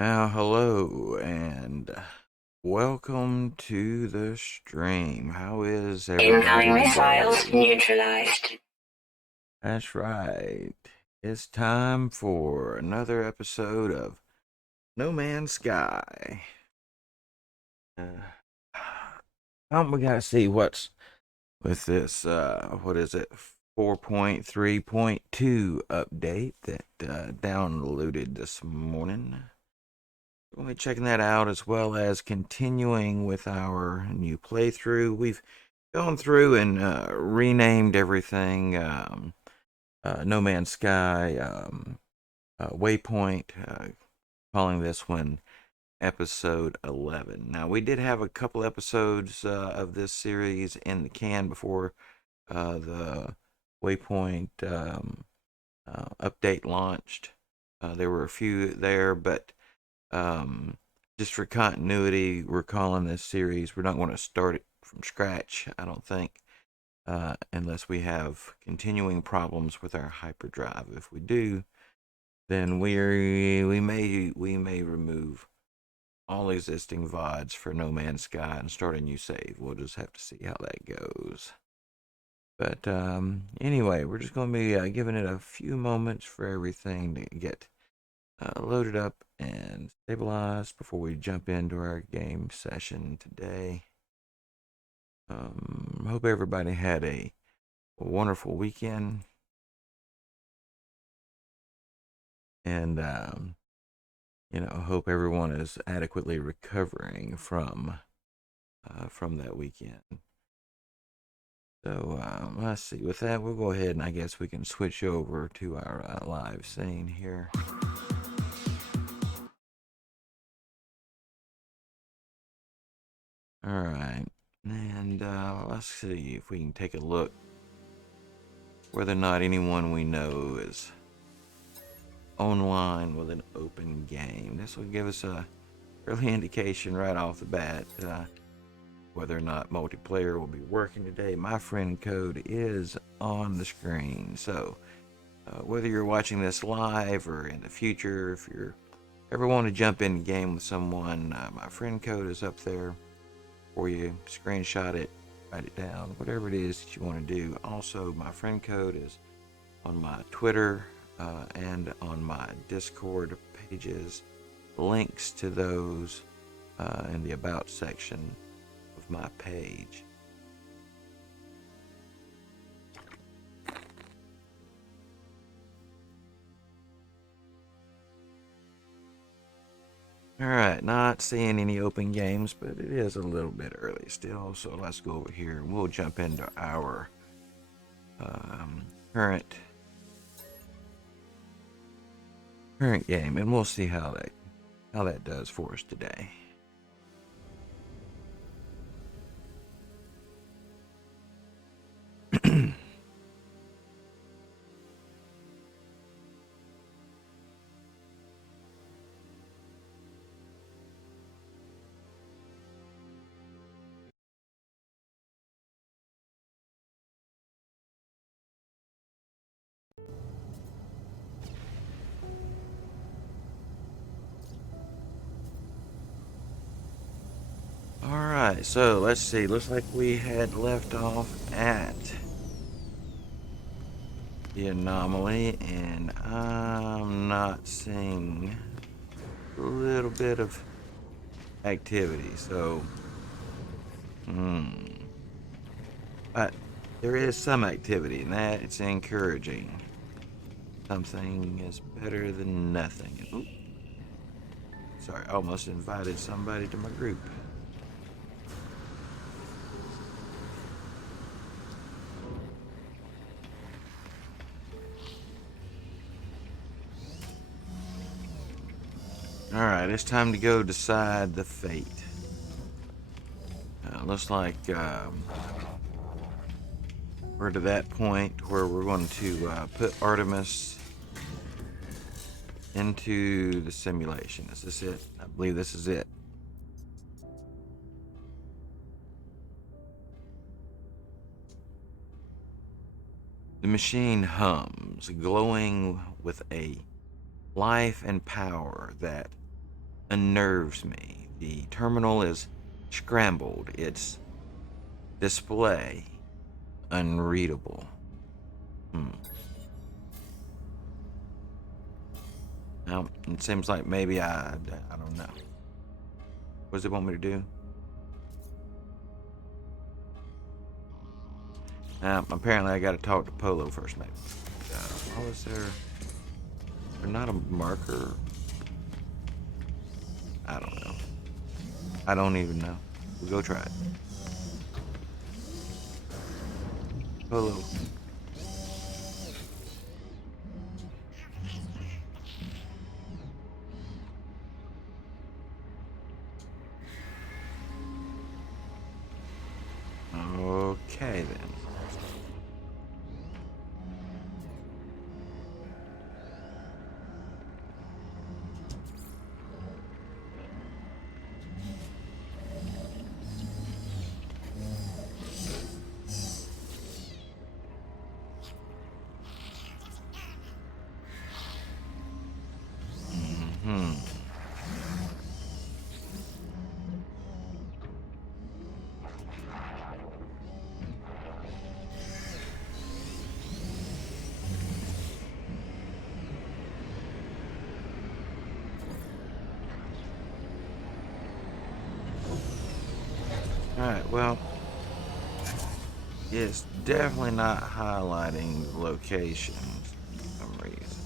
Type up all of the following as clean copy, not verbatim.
Now, hello and welcome to the stream. How is everybody Incoming missiles today? neutralized. That's right. It's time for another episode of No Man's Sky. We gotta see what's with this. What is it? 4.3.2 update that downloaded this morning. We'll be checking that out as well as continuing with our new playthrough. We've gone through and renamed everything. No Man's Sky, Waypoint, calling this one episode 11. Now, we did have a couple episodes of this series in the can before the Waypoint update launched. There were a few there, but just for continuity, we're calling this series. We're not going to start it from scratch, I don't think, unless we have continuing problems with our hyperdrive. If we do, then we may remove all existing VODs for No Man's Sky and start a new save. We'll just have to see how that goes. But anyway, we're just going to be giving it a few moments for everything to get loaded up and stabilized before we jump into our game session today. Hope everybody had a wonderful weekend, and hope everyone is adequately recovering from that weekend. So let's see. With that, we'll go ahead and I guess we can switch over to our live scene here. All right, and let's see if we can take a look whether or not anyone we know is online with an open game. This will give us a early indication right off the bat whether or not multiplayer will be working today. My friend code is on the screen, so whether you're watching this live or in the future, if you ever want to jump in the game with someone, my friend code is up there for you. Screenshot it, write it down, whatever it is that you want to do. Also, my friend code is on my Twitter and on my Discord pages. Links to those in the About section of my page. Alright, not seeing any open games, but it is a little bit early still, so let's go over here and we'll jump into our current game, and we'll see how that does for us today. Alright, so let's see. Looks like we had left off at the anomaly, and I'm not seeing a little bit of activity, so but there is some activity, and that it's encouraging. Something is better than nothing. Ooh. Sorry, I almost invited somebody to my group. Alright, it's time to go decide the fate. Looks like we're to that point where we're going to put Artemis into the simulation. Is this it? I believe this is it. The machine hums, glowing with a life and power that unnerves me. The terminal is scrambled, its display unreadable. Now, it seems like maybe I don't know. What does it want me to do? Apparently I gotta talk to Polo first, maybe. Why was there not a marker? I don't know. I don't even know. We'll go try it. Polo. Okay then. Alright, well, it's definitely not highlighting locations for some reason.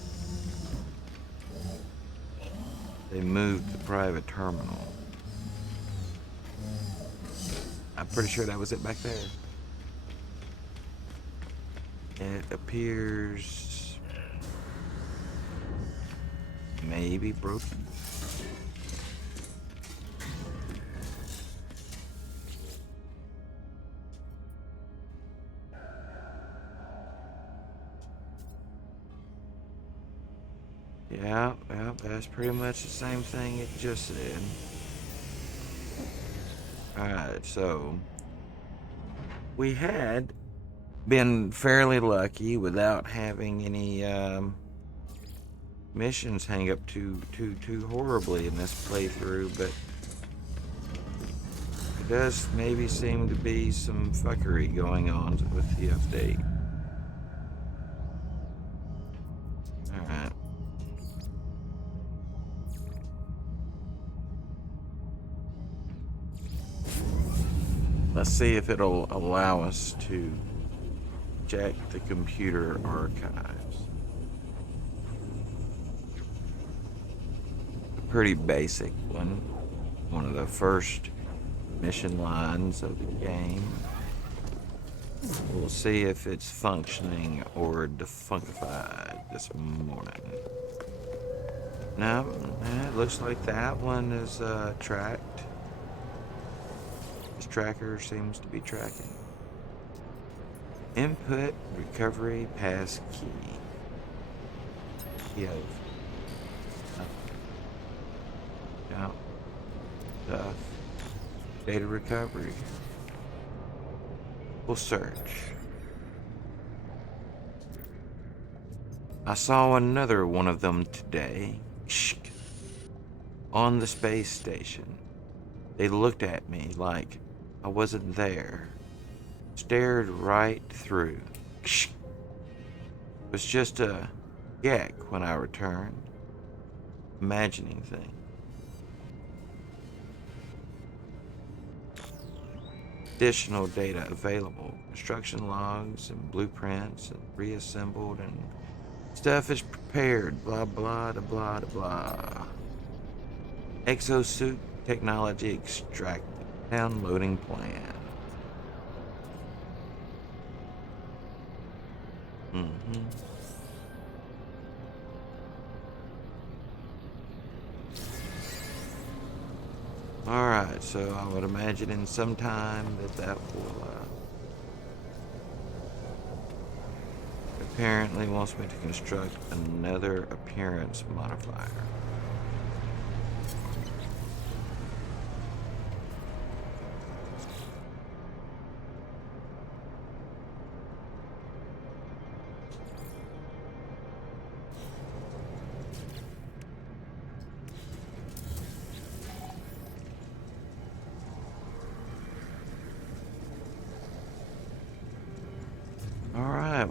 They moved the private terminal. I'm pretty sure that was it back there. It appears maybe broken. Yeah, that's pretty much the same thing it just said. Alright, so we had been fairly lucky without having any missions hang up too horribly in this playthrough, but it does maybe seem to be some fuckery going on with the update. Alright. Let's see if it'll allow us to check the computer archives. A pretty basic one. One of the first mission lines of the game. We'll see if it's functioning or defunctified this morning. No, it looks like that one is tracked. This tracker seems to be tracking. Input recovery pass key. Key of yeah. Stuff. Data recovery. We'll search. I saw another one of them today. On the space station. They looked at me like I wasn't there. Stared right through. It was just a yak when I returned. Imagining things. Additional data available. Construction logs and blueprints and reassembled and stuff is prepared. Blah blah da blah da blah. Exosuit technology extracted. Downloading plan. Alright, so I would imagine in some time that will apparently wants me to construct another appearance modifier.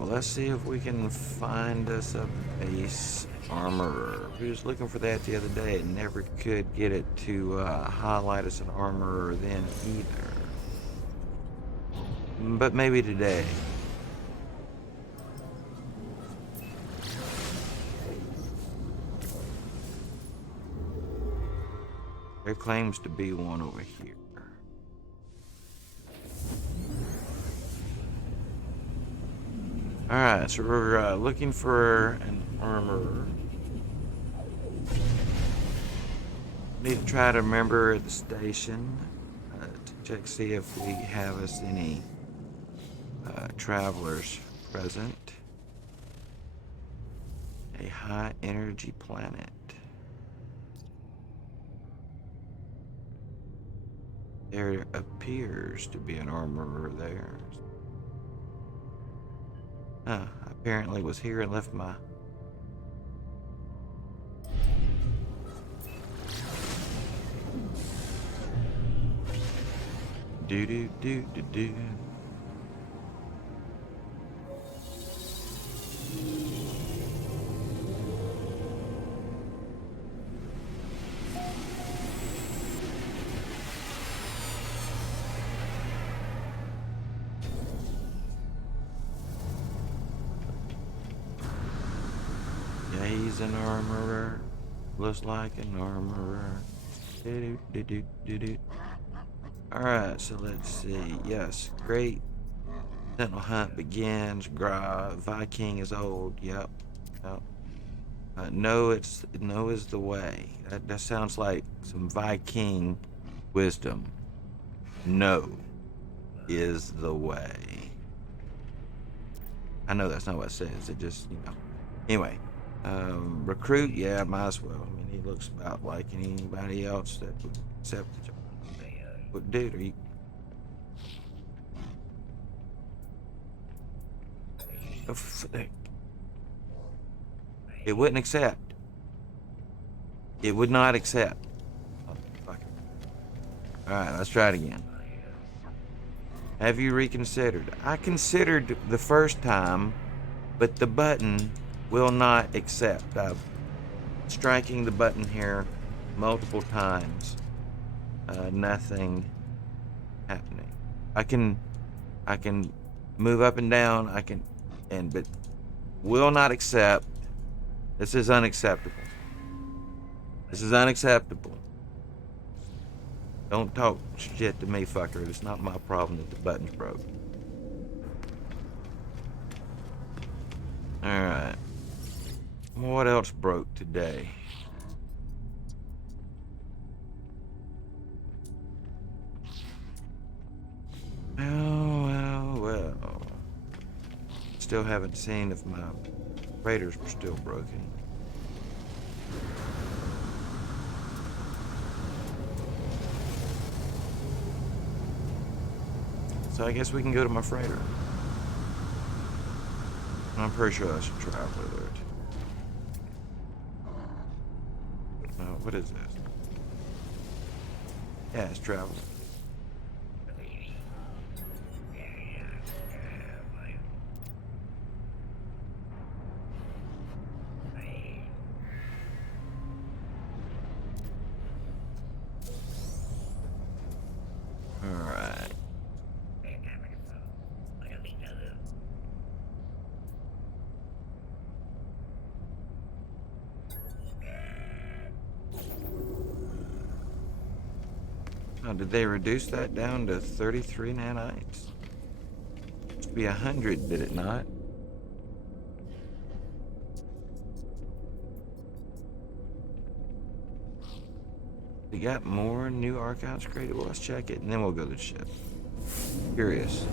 well, let's see if we can find us a base armorer. We was looking for that the other day and never could get it to highlight us an armorer then either. But maybe today. There claims to be one over here. Alright, so we're looking for an armorer. Need to try to remember at the station to check, see if we have us any travelers present. A high energy planet. There appears to be an armorer there. I apparently was here and left my... Do. Yeah, he's an armorer. Looks like an armorer. Do. Alright, so let's see. Yes, great. Sentinel hunt begins. Viking is old. Yep. No is the way. That sounds like some Viking wisdom. No is the way. I know that's not what it says. It just, Anyway, recruit. Yeah, might as well. I mean, he looks about like anybody else that would accept the job. But dude, are you... It wouldn't accept. It would not accept. Oh, fuck it. Alright, let's try it again. Have you reconsidered? I considered the first time, but the button will not accept. I'm striking the button here multiple times. Nothing happening. I can move up and down. But will not accept. This is unacceptable. This is unacceptable. Don't talk shit to me, fucker. It's not my problem that the button's broke. Alright. What else broke today? Well. Still haven't seen if my freighters were still broken. So I guess we can go to my freighter. I'm pretty sure I should travel with it. What is this? Yeah, it's traveling. Oh, did they reduce that down to 33 nanites? It should be 100, did it not? We got more new archives created. Well, let's check it, and then we'll go to the ship. Curious.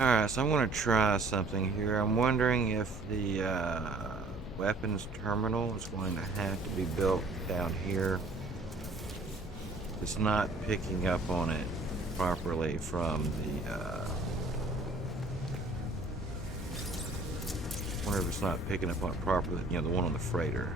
Alright, so I'm going to try something here. I'm wondering if the weapons terminal is going to have to be built down here. It's not picking up on it properly from the I wonder if it's not picking up on it properly, you know, the one on the freighter.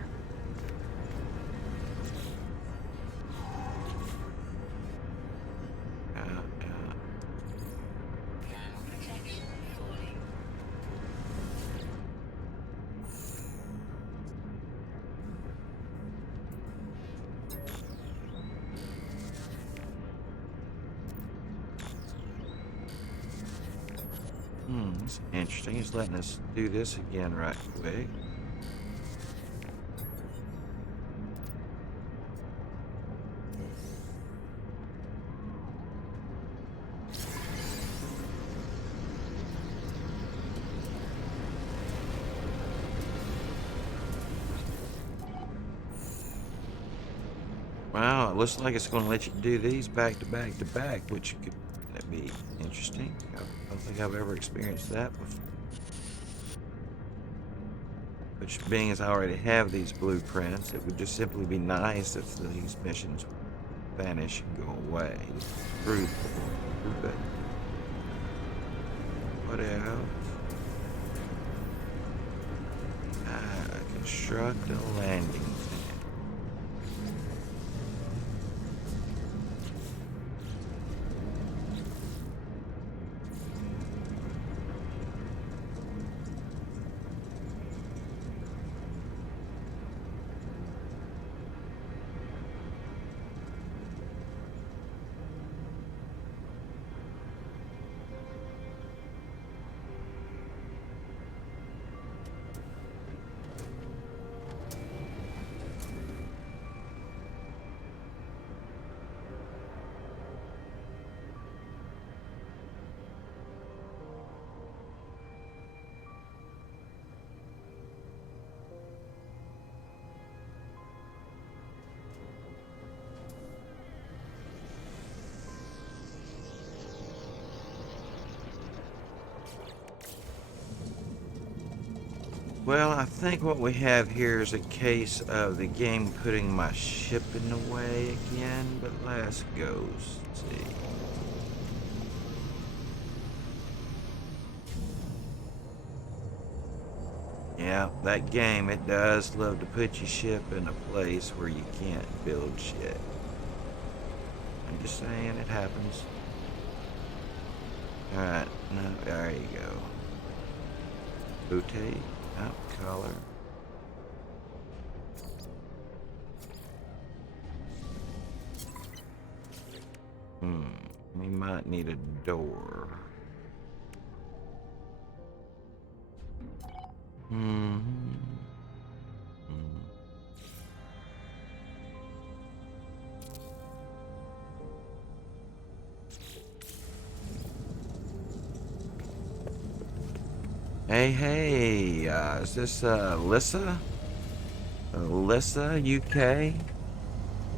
That's interesting. He's letting us do this again right quick. Wow, it looks like it's going to let you do these back to back to back, which could be interesting. I don't think I've ever experienced that before. Which, being as I already have these blueprints, it would just simply be nice if these missions would vanish and go away. Through, but what else? Construct a landing pad. Well, I think what we have here is a case of the game putting my ship in the way again, but let's go see. Yeah, that game, it does love to put your ship in a place where you can't build shit. I'm just saying, it happens. Alright, now, there you go. Rotate. Out color. We might need a door. Hey, is this Alyssa? Alyssa, UK?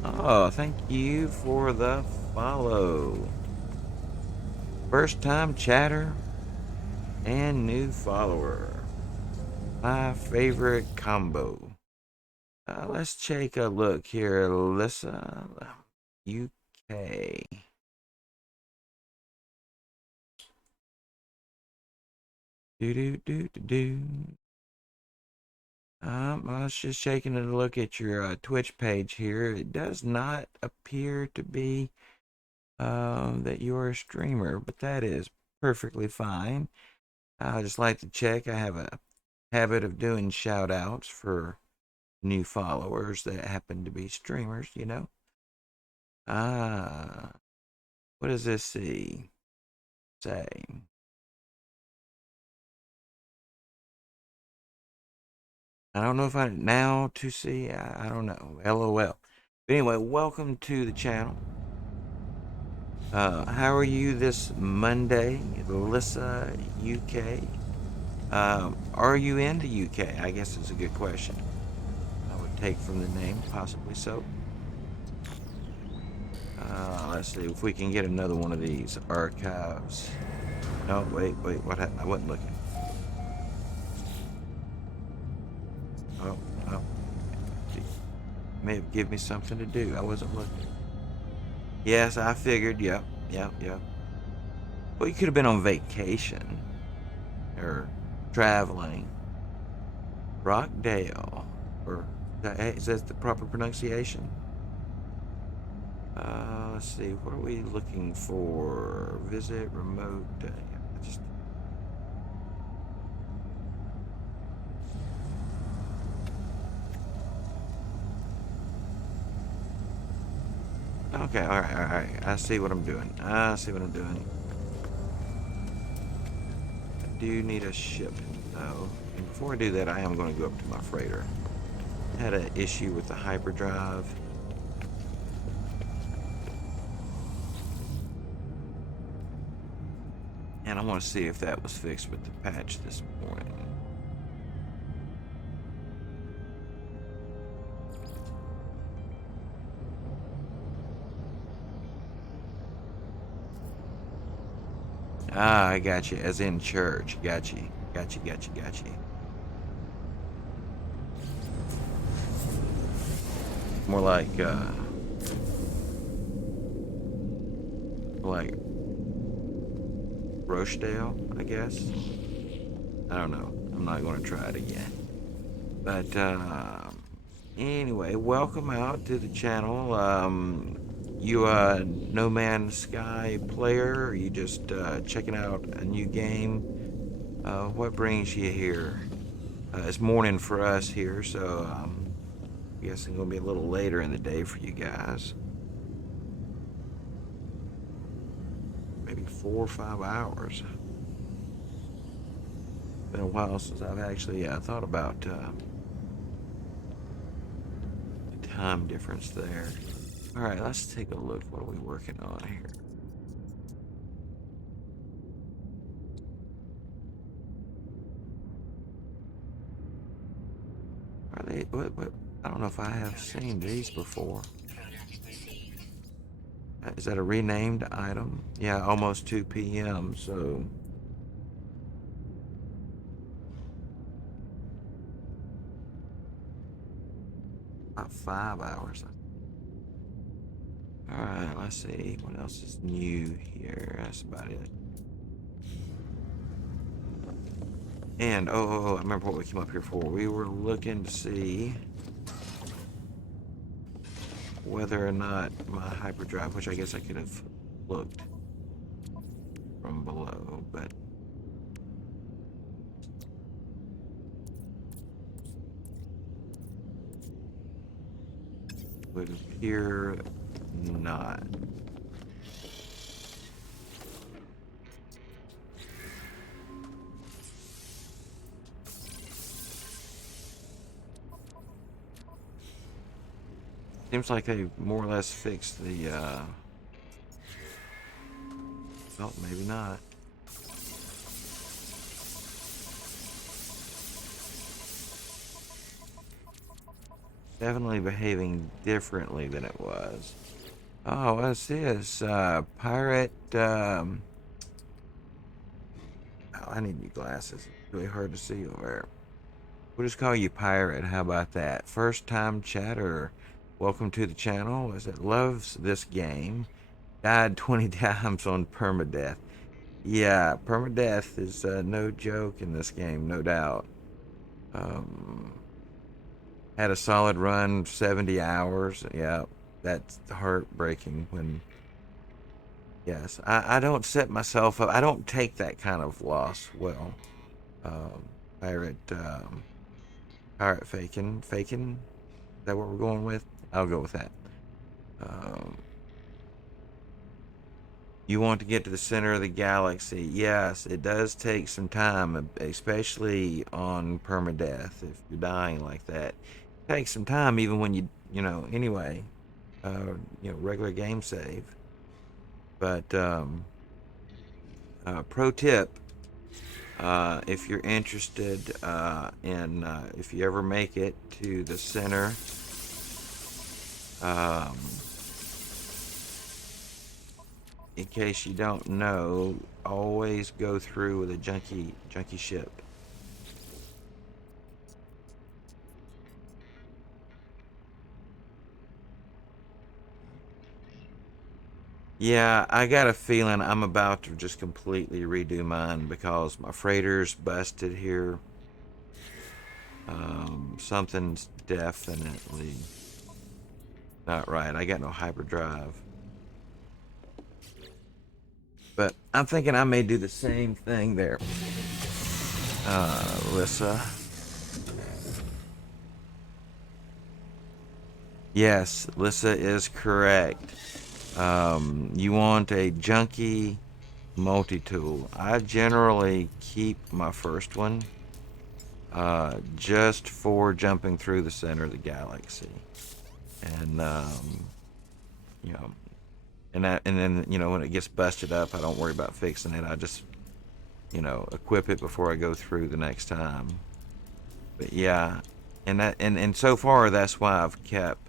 Oh, thank you for the follow. First time chatter and new follower. My favorite combo. Let's take a look here, Alyssa, UK. I was just taking a look at your Twitch page here. It does not appear to be that you're a streamer, but that is perfectly fine. I just like to check. I have a habit of doing shout outs for new followers that happen to be streamers, you know. What does this say? I don't know if I now to see. I don't know. LOL. But anyway, welcome to the channel. How are you this Monday, Alyssa, UK? Are you in the UK? I guess it's a good question. I would take from the name, possibly so. Let's see if we can get another one of these archives. No, wait, what happened? I wasn't looking. Oh, oh. May have given me something to do. I wasn't looking. Yes, I figured. Yep. Well, you could have been on vacation or traveling. Rockdale, or is that the proper pronunciation? Let's see. What are we looking for? Visit remote. Just okay. All right. I see what I'm doing. I do need a ship, though. And before I do that, I am going to go up to my freighter. I had an issue with the hyperdrive. And I want to see if that was fixed with the patch this morning. Ah, I got you. As in church. Got you. More like Rochdale, I guess. I don't know. I'm not going to try it again. But anyway, welcome out to the channel. You No Man's Sky player? Or are you just checking out a new game? What brings you here? It's morning for us here, so I guess it's going to be a little later in the day for you guys. Maybe 4 or 5 hours. Been a while since I've actually thought about the time difference there. All right, let's take a look. What are we working on here? Are they? What? I don't know if I have seen these before. Is that a renamed item? Yeah, almost 2 p.m. So about 5 hours. All right, let's see what else is new here. That's about it. And I remember what we came up here for. We were looking to see whether or not my hyperdrive, which I guess I could have looked from below, but would appear not. Seems like they more or less fixed the, oh, maybe not. Definitely behaving differently than it was. Oh, what's this? Pirate, oh, I need new glasses. It's really hard to see over there. We'll just call you Pirate. How about that? First time chatter. Welcome to the channel. Is it loves this game? Died 20 times on permadeath. Yeah, permadeath is no joke in this game, no doubt. Had a solid run, 70 hours. Yeah, that's heartbreaking when. Yes, I don't set myself up. I don't take that kind of loss well. Um, pirate, pirate faking. Is that what we're going with? I'll go with that. Um, you want to get to the center of the galaxy. Yes, it does take some time, especially on permadeath. If you're dying like that, it takes some time, even when anyway, regular game save. But pro tip, if you're interested in, if you ever make it to the center, in case you don't know, always go through with a junky ship. Yeah, I got a feeling I'm about to just completely redo mine because my freighter's busted here. Something's definitely not right. I got no hyperdrive. But I'm thinking I may do the same thing there, Lissa. Yes, Lissa is correct. You want a junky multi-tool. I generally keep my first one just for jumping through the center of the galaxy. And you know, and then when it gets busted up, I don't worry about fixing it. I just equip it before I go through the next time. But yeah, and so far that's why I've kept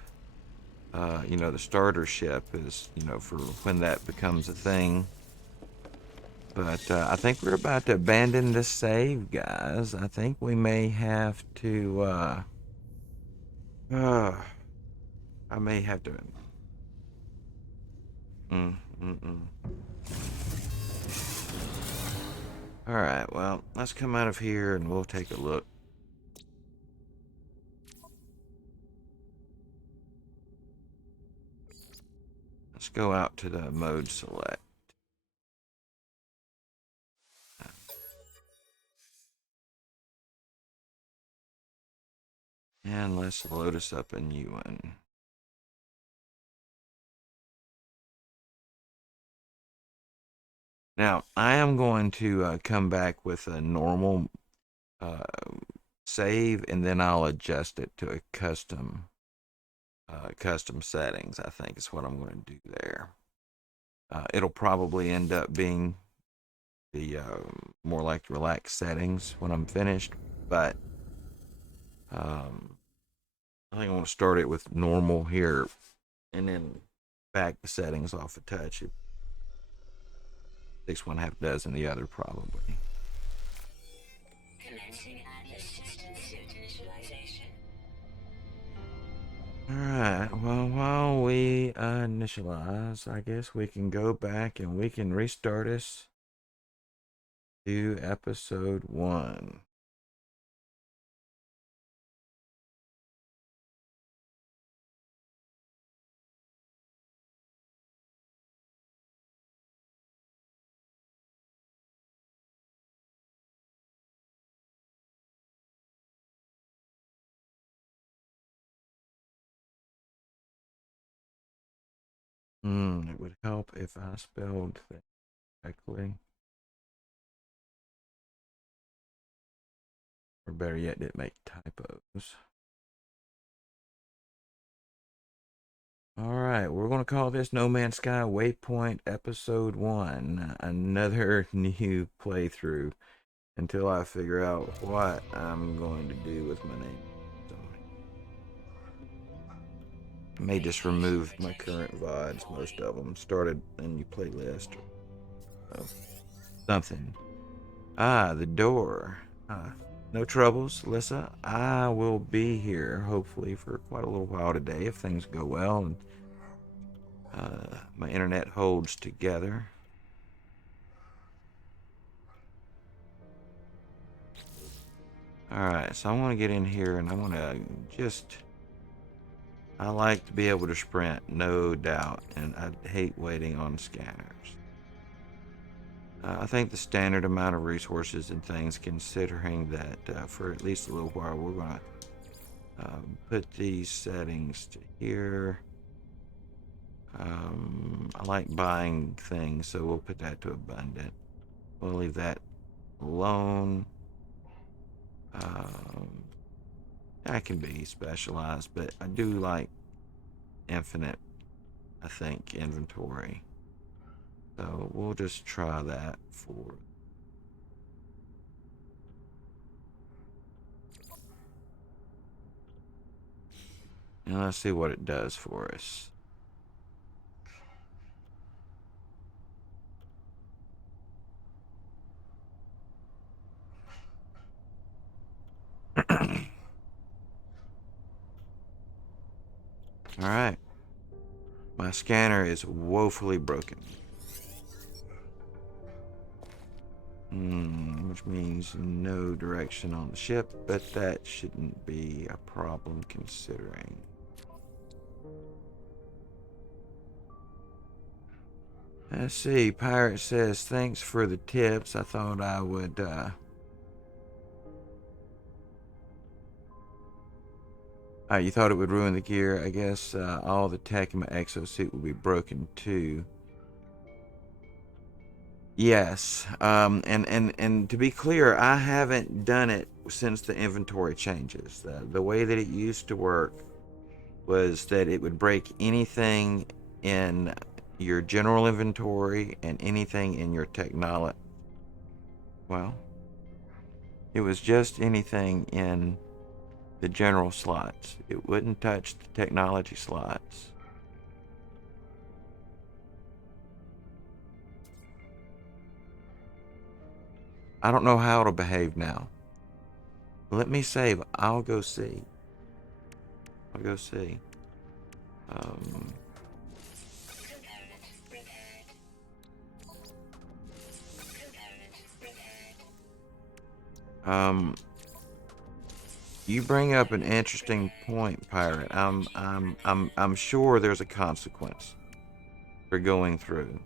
the starter ship is for when that becomes a thing. But I think we're about to abandon this save, guys. I think we may have to. Uh, I may have to. Mm, mm, mm. All right. Well, let's come out of here and we'll take a look. Let's go out to the mode select. And let's load us up a new one. Now, I am going to come back with a normal uh, save, and then I'll adjust it to a custom settings. I think is what I'm going to do there. It'll probably end up being the more like relaxed settings when I'm finished, but um, I think I want to start it with normal here, and then back the settings off a touch. It takes one half dozen the other probably. Commencing assistant suit initialization. Alright, well, while we initialize, I guess we can go back and we can restart us to episode 1. It would help if I spelled that correctly. Or better yet, didn't make typos. Alright, we're going to call this No Man's Sky Waypoint Episode 1. Another new playthrough until I figure out what I'm going to do with my name. So, I may just remove my current VODs, most of them. Started a new playlist or something. The door. No troubles, Lissa. I will be here hopefully for quite a little while today if things go well and my internet holds together. Alright, so I want to get in here and I want to just. I like to be able to sprint, no doubt, and I hate waiting on scanners. I think the standard amount of resources and things, considering that for at least a little while, we're going to put these settings to here. I like buying things, so we'll put that to abundant. We'll leave that alone. That can be specialized, but I do like infinite, I think, inventory. So we'll just try that for. And let's see what it does for us. Alright. My scanner is woefully broken. Which means no direction on the ship, but that shouldn't be a problem considering. Let's see, Pirate says, thanks for the tips. I thought I would, you thought it would ruin the gear. I guess all the tech in my exosuit will be broken too. Yes, and to be clear, I haven't done it since the inventory changes. The way that it used to work was that it would break anything in your general inventory and anything in your technology. Well, it was just anything in the general slots. It wouldn't touch the technology slots. I don't know how it'll behave now. Let me save. I'll go see. I'll go see. You bring up an interesting point, Pirate. I'm sure there's a consequence for going through.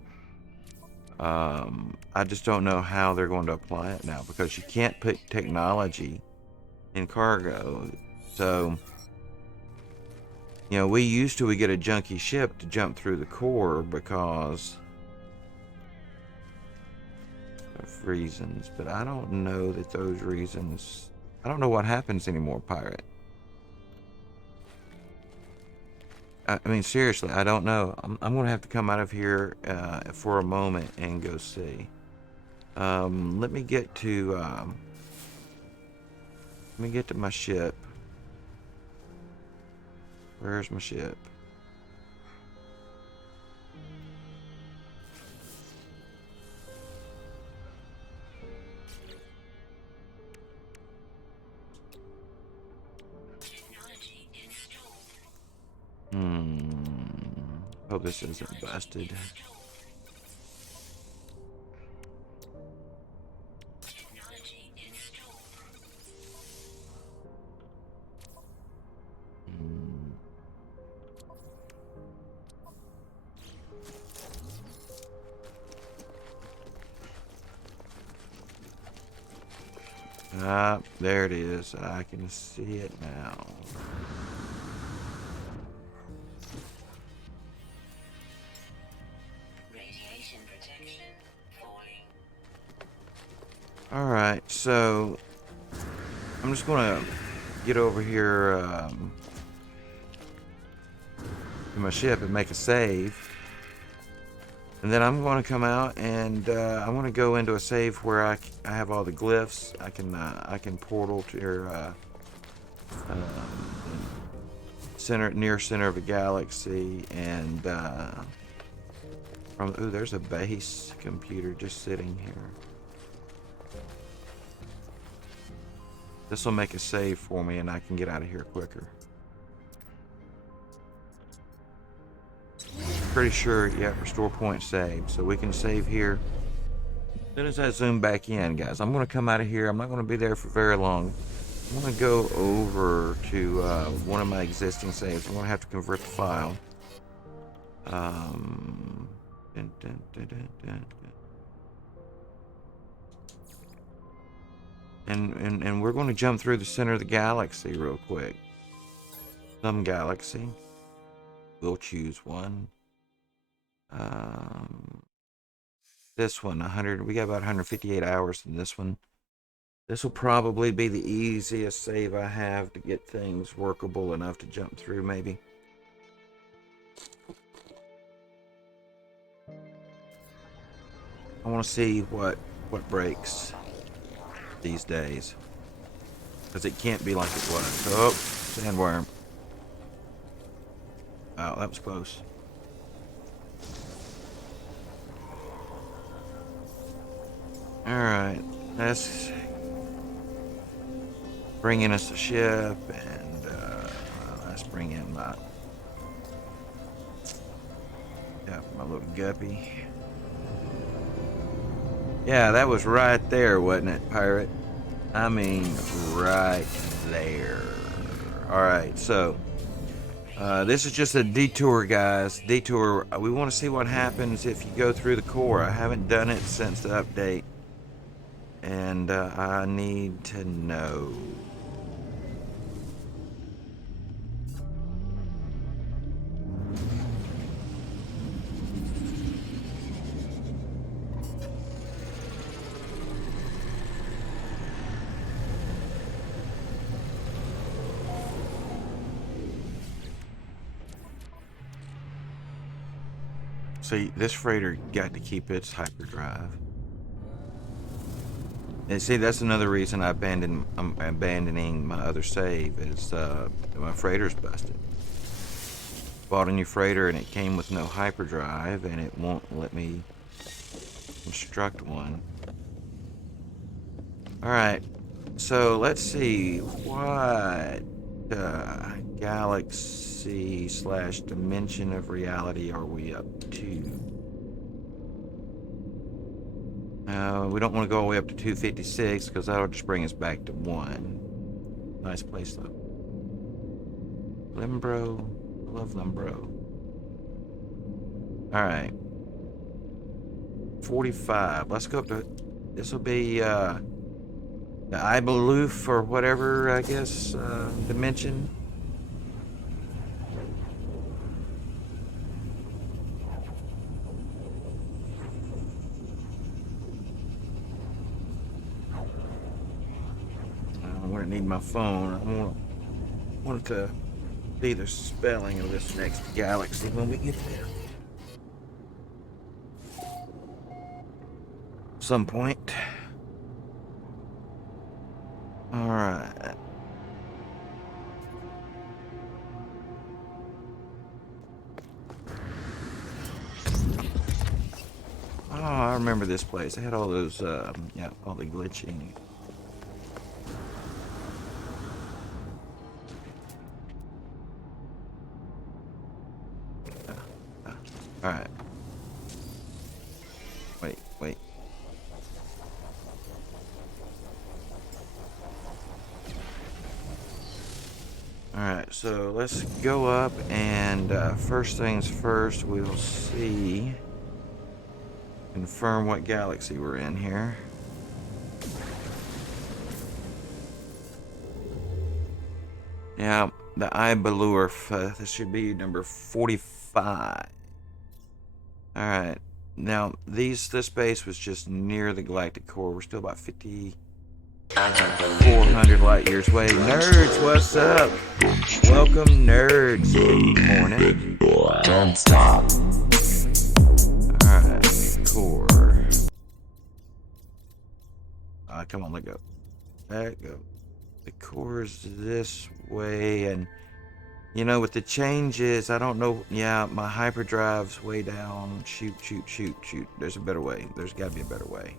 I just don't know how they're going to apply it now because you can't put technology in cargo. So, you know, we get a junky ship to jump through the core because of reasons, but I don't know that those reasons. I don't know what happens anymore, Pirate. I mean, seriously, I don't know. I'm going to have to come out of here for a moment and go see. Let me get to my ship. Where's my ship? Hope this isn't busted. There it is. I can see it now. Radiation protection falling. Alright, so I'm just gonna get over here to my ship and make a save. And then I'm going to come out and I want to go into a save where I have all the glyphs. I can portal to your near center of a galaxy and there's a base computer just sitting here. This will make a save for me and I can get out of here quicker. Pretty sure, yeah, restore point save. So we can save here. As soon as I zoom back in, guys, I'm going to come out of here. I'm not going to be there for very long. I'm going to go over to one of my existing saves. I'm going to have to convert the file. And we're going to jump through the center of the galaxy real quick. Some galaxy. We'll choose one. This one, 100. We got about 158 hours in this one. This will probably be the easiest save I have to get things workable enough to jump through, maybe. I want to see what breaks these days, because it can't be like it was. Oh, sandworm. Oh, that was close. Alright, let's bring in us a ship and let's bring in my Yeah, my little guppy. Yeah, that was right there, wasn't it, Pirate? I mean, right there. Alright, so this is just a detour, guys. Detour. We want to see what happens if you go through the core. I haven't done it since the update, and I need to know. See, this freighter got to keep its hyperdrive. And see, that's another reason I'm abandoning my other save is my freighter's busted. Bought a new freighter and it came with no hyperdrive, and it won't let me construct one. Alright, so let's see what galaxy / dimension of reality are we up to? We don't want to go all the way up to 256 because that'll just bring us back to 1. Nice place though. Limbro. I love Limbro. Alright. 45. Let's go up to... This will be the Ibaloof or whatever, I guess, dimension. I'm going to need my phone. I want it to be the spelling of this next galaxy when we get there. Some point. Alright. Oh, I remember this place. They had all those, yeah, all the glitching. Alright. Wait. Alright, so let's go up and first things first, we'll see. Confirm what galaxy we're in here. Yeah, the Ibaloof. This should be number 45. Alright. Now, this base was just near the galactic core. We're still about 400 light years away. Nerds, what's up? Welcome, nerds. Good morning. Don't stop. Alright, core. Come on, let go. Let go. The core's this way, and you know, with the changes, I don't know. Yeah, my hyperdrive's way down. Shoot. There's a better way. There's got to be a better way.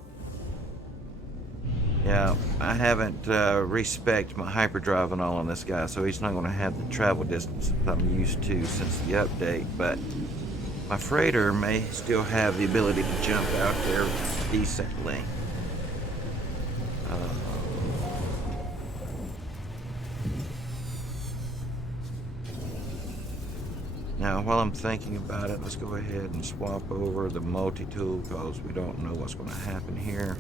Yeah, I haven't respec'd my hyperdrive and all on this guy, so he's not going to have the travel distance that I'm used to since the update, but my freighter may still have the ability to jump out there decently. Now, while I'm thinking about it, let's go ahead and swap over the multi-tool because we don't know what's going to happen here.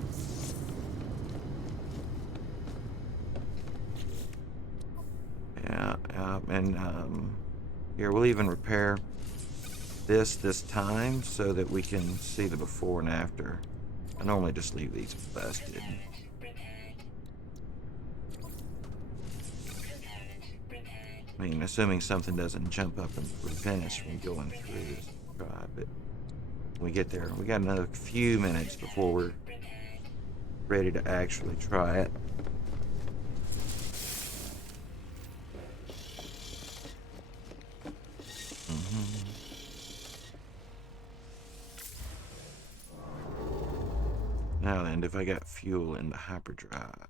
Yeah, and here, we'll even repair this time so that we can see the before and after. I normally just leave these busted. I mean, assuming something doesn't jump up and prevent us from going through this drive, but when we get there, we got another few minutes before we're ready to actually try it. Now then, if I got fuel in the hyperdrive.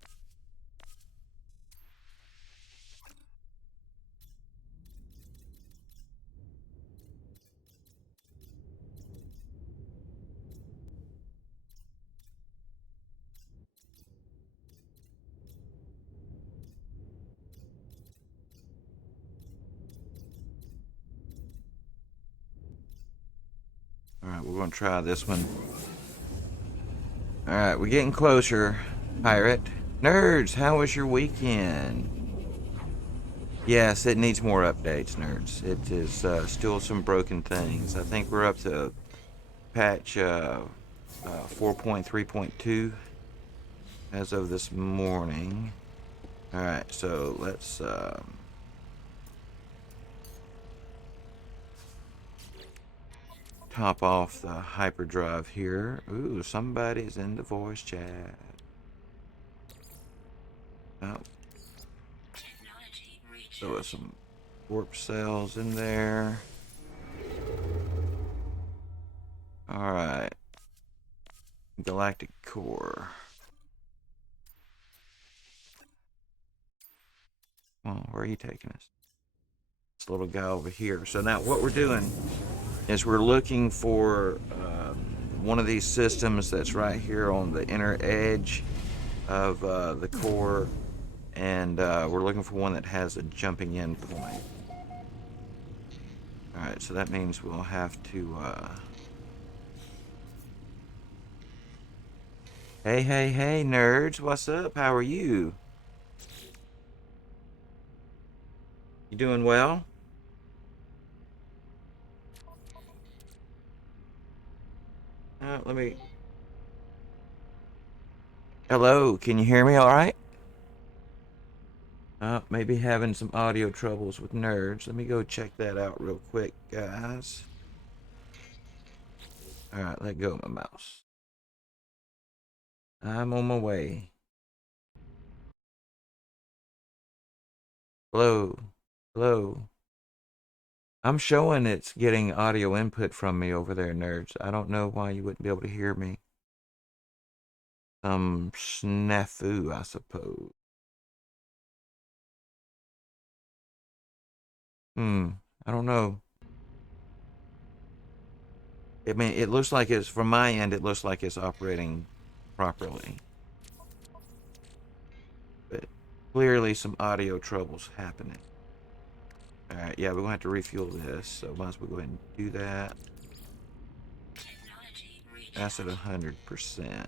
going to try this one. Alright, we're getting closer, Pirate. Nerds, how was your weekend? Yes, it needs more updates, nerds. It is still some broken things. I think we're up to patch 4.3.2 as of this morning. Alright, so let's top off the hyperdrive here. Ooh, somebody's in the voice chat. Oh. So there's some warp cells in there. Alright. Galactic core. Oh, where are you taking us? This little guy over here. So now what we're doing is we're looking for one of these systems that's right here on the inner edge of the core, and we're looking for one that has a jumping in point. Alright, so that means we'll have to hey nerds, what's up? How are you? You doing well? Let me. Hello, can you hear me all right? Maybe having some audio troubles with nerds. Let me go check that out real quick, guys. Alright, let go of my mouse. I'm on my way. Hello. Hello. I'm showing it's getting audio input from me over there, nerds. I don't know why you wouldn't be able to hear me. Some snafu, I suppose. I don't know. I mean, it looks like it's, from my end, it looks like it's operating properly. But clearly some audio troubles happening. Alright, yeah, we're going to have to refuel this, so might as well go ahead and do that. That's at 100%.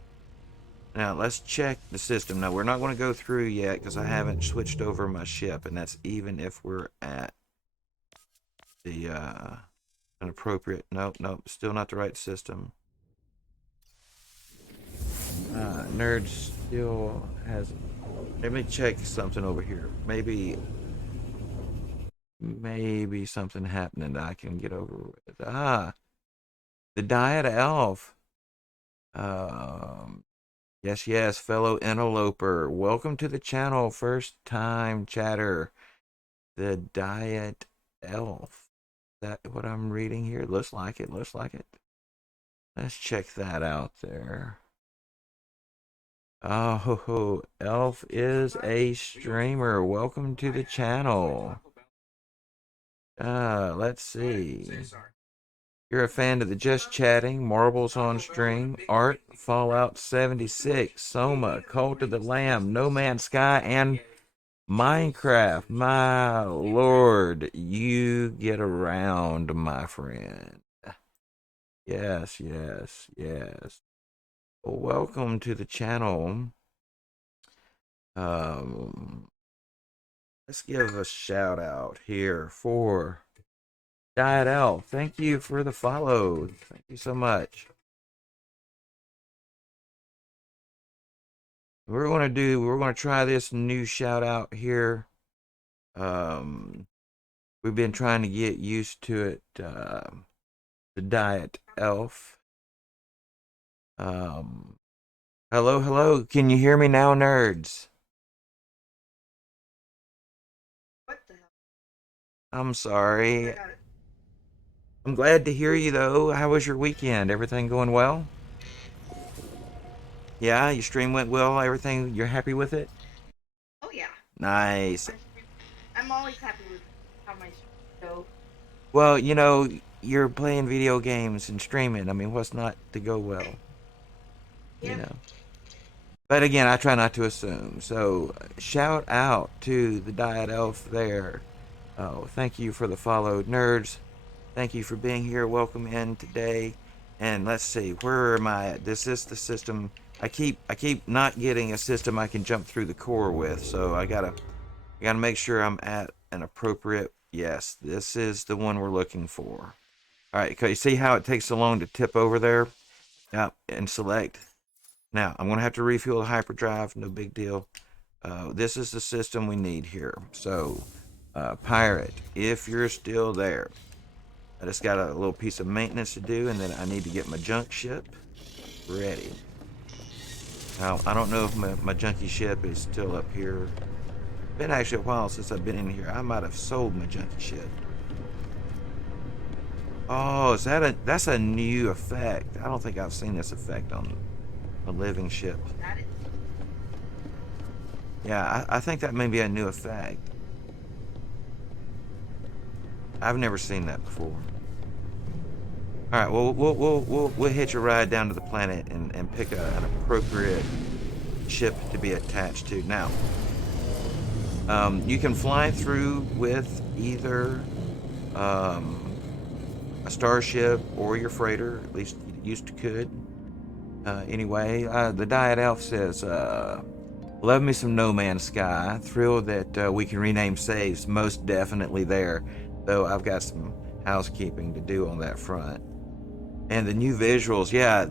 Now, let's check the system. Now, we're not going to go through yet because I haven't switched over my ship, and that's even if we're at the, an appropriate, nope, still not the right system. Nerd still has, let me check something over here. Maybe something happening that I can get over with. The Diet Elf. Yes, fellow interloper. Welcome to the channel, first time chatter. The Diet Elf. Is that what I'm reading here? Looks like it. Let's check that out there. Oh, Elf is a streamer. Welcome to the channel. Let's see. You're a fan of the Just Chatting, Marbles on Stream, Art, Fallout 76, Soma, Cult of the Lamb, No Man's Sky, and Minecraft. My lord, you get around, my friend. Yes. Well, welcome to the channel. Let's give a shout out here for Diet Elf. Thank you for the follow. Thank you so much. We're gonna try this new shout out here. We've been trying to get used to it. The Diet Elf. Hello. Can you hear me now, nerds? What the hell? I'm sorry. I got it. I'm glad to hear you though. How was your weekend? Everything going well? Yeah, your stream went well. Everything, you're happy with it? Oh yeah, Nice. I'm always happy with how my go. Well, you're playing video games and streaming. I mean, what's not to go well? You Yep. know. But again, I try not to assume. So, shout out to the Diet Elf there. Oh, thank you for the follow, nerds. Thank you for being here. Welcome in today. And let's see, where am I at? This is the system. I keep not getting a system I can jump through the core with, so I gotta make sure I'm at an appropriate. Yes, this is the one we're looking for. All right, okay, you see how it takes so long to tip over there? Yeah, and select. Now I'm gonna have to refuel the hyperdrive. No big deal. This is the system we need here. So, pirate, if you're still there, I just got a little piece of maintenance to do, and then I need to get my junk ship ready. Now, I don't know if my junkie ship is still up here. It's been actually a while since I've been in here. I might have sold my junkie ship. Oh, that's a new effect. I don't think I've seen this effect on a living ship. Got it. Yeah, I think that may be a new effect. I've never seen that before. All right, well, we'll hitch a ride down to the planet and pick an appropriate ship to be attached to. Now, you can fly through with either a starship or your freighter. At least you used to could. Anyway, the Diet Elf says, "Love me some No Man's Sky. Thrilled that we can rename saves. Most definitely there. Though I've got some housekeeping to do on that front." And the new visuals, yeah.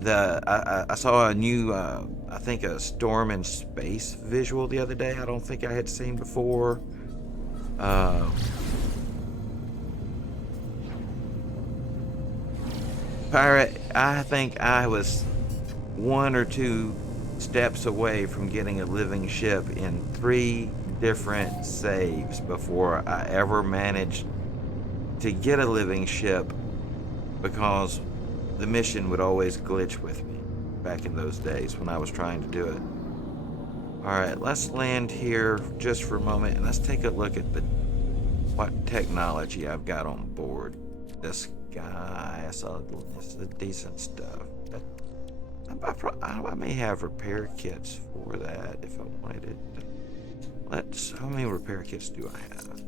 I saw a new, I think a storm in space visual the other day. I don't think I had seen before. Pirate, I think I was one or two steps away from getting a living ship in 3 different saves before I ever managed to get a living ship, because the mission would always glitch with me back in those days when I was trying to do it. Alright, let's land here just for a moment and let's take a look at what technology I've got on board. This guy, this is the decent stuff. I may have repair kits for that if I wanted it. How many repair kits do I have?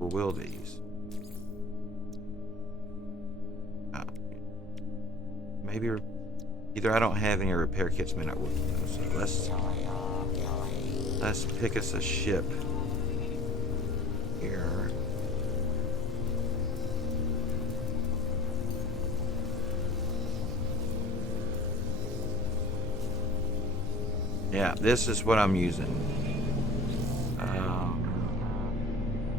Or will these? Maybe either I don't have any repair kits, may not work with those. So let's pick us a ship here. Yeah, this is what I'm using to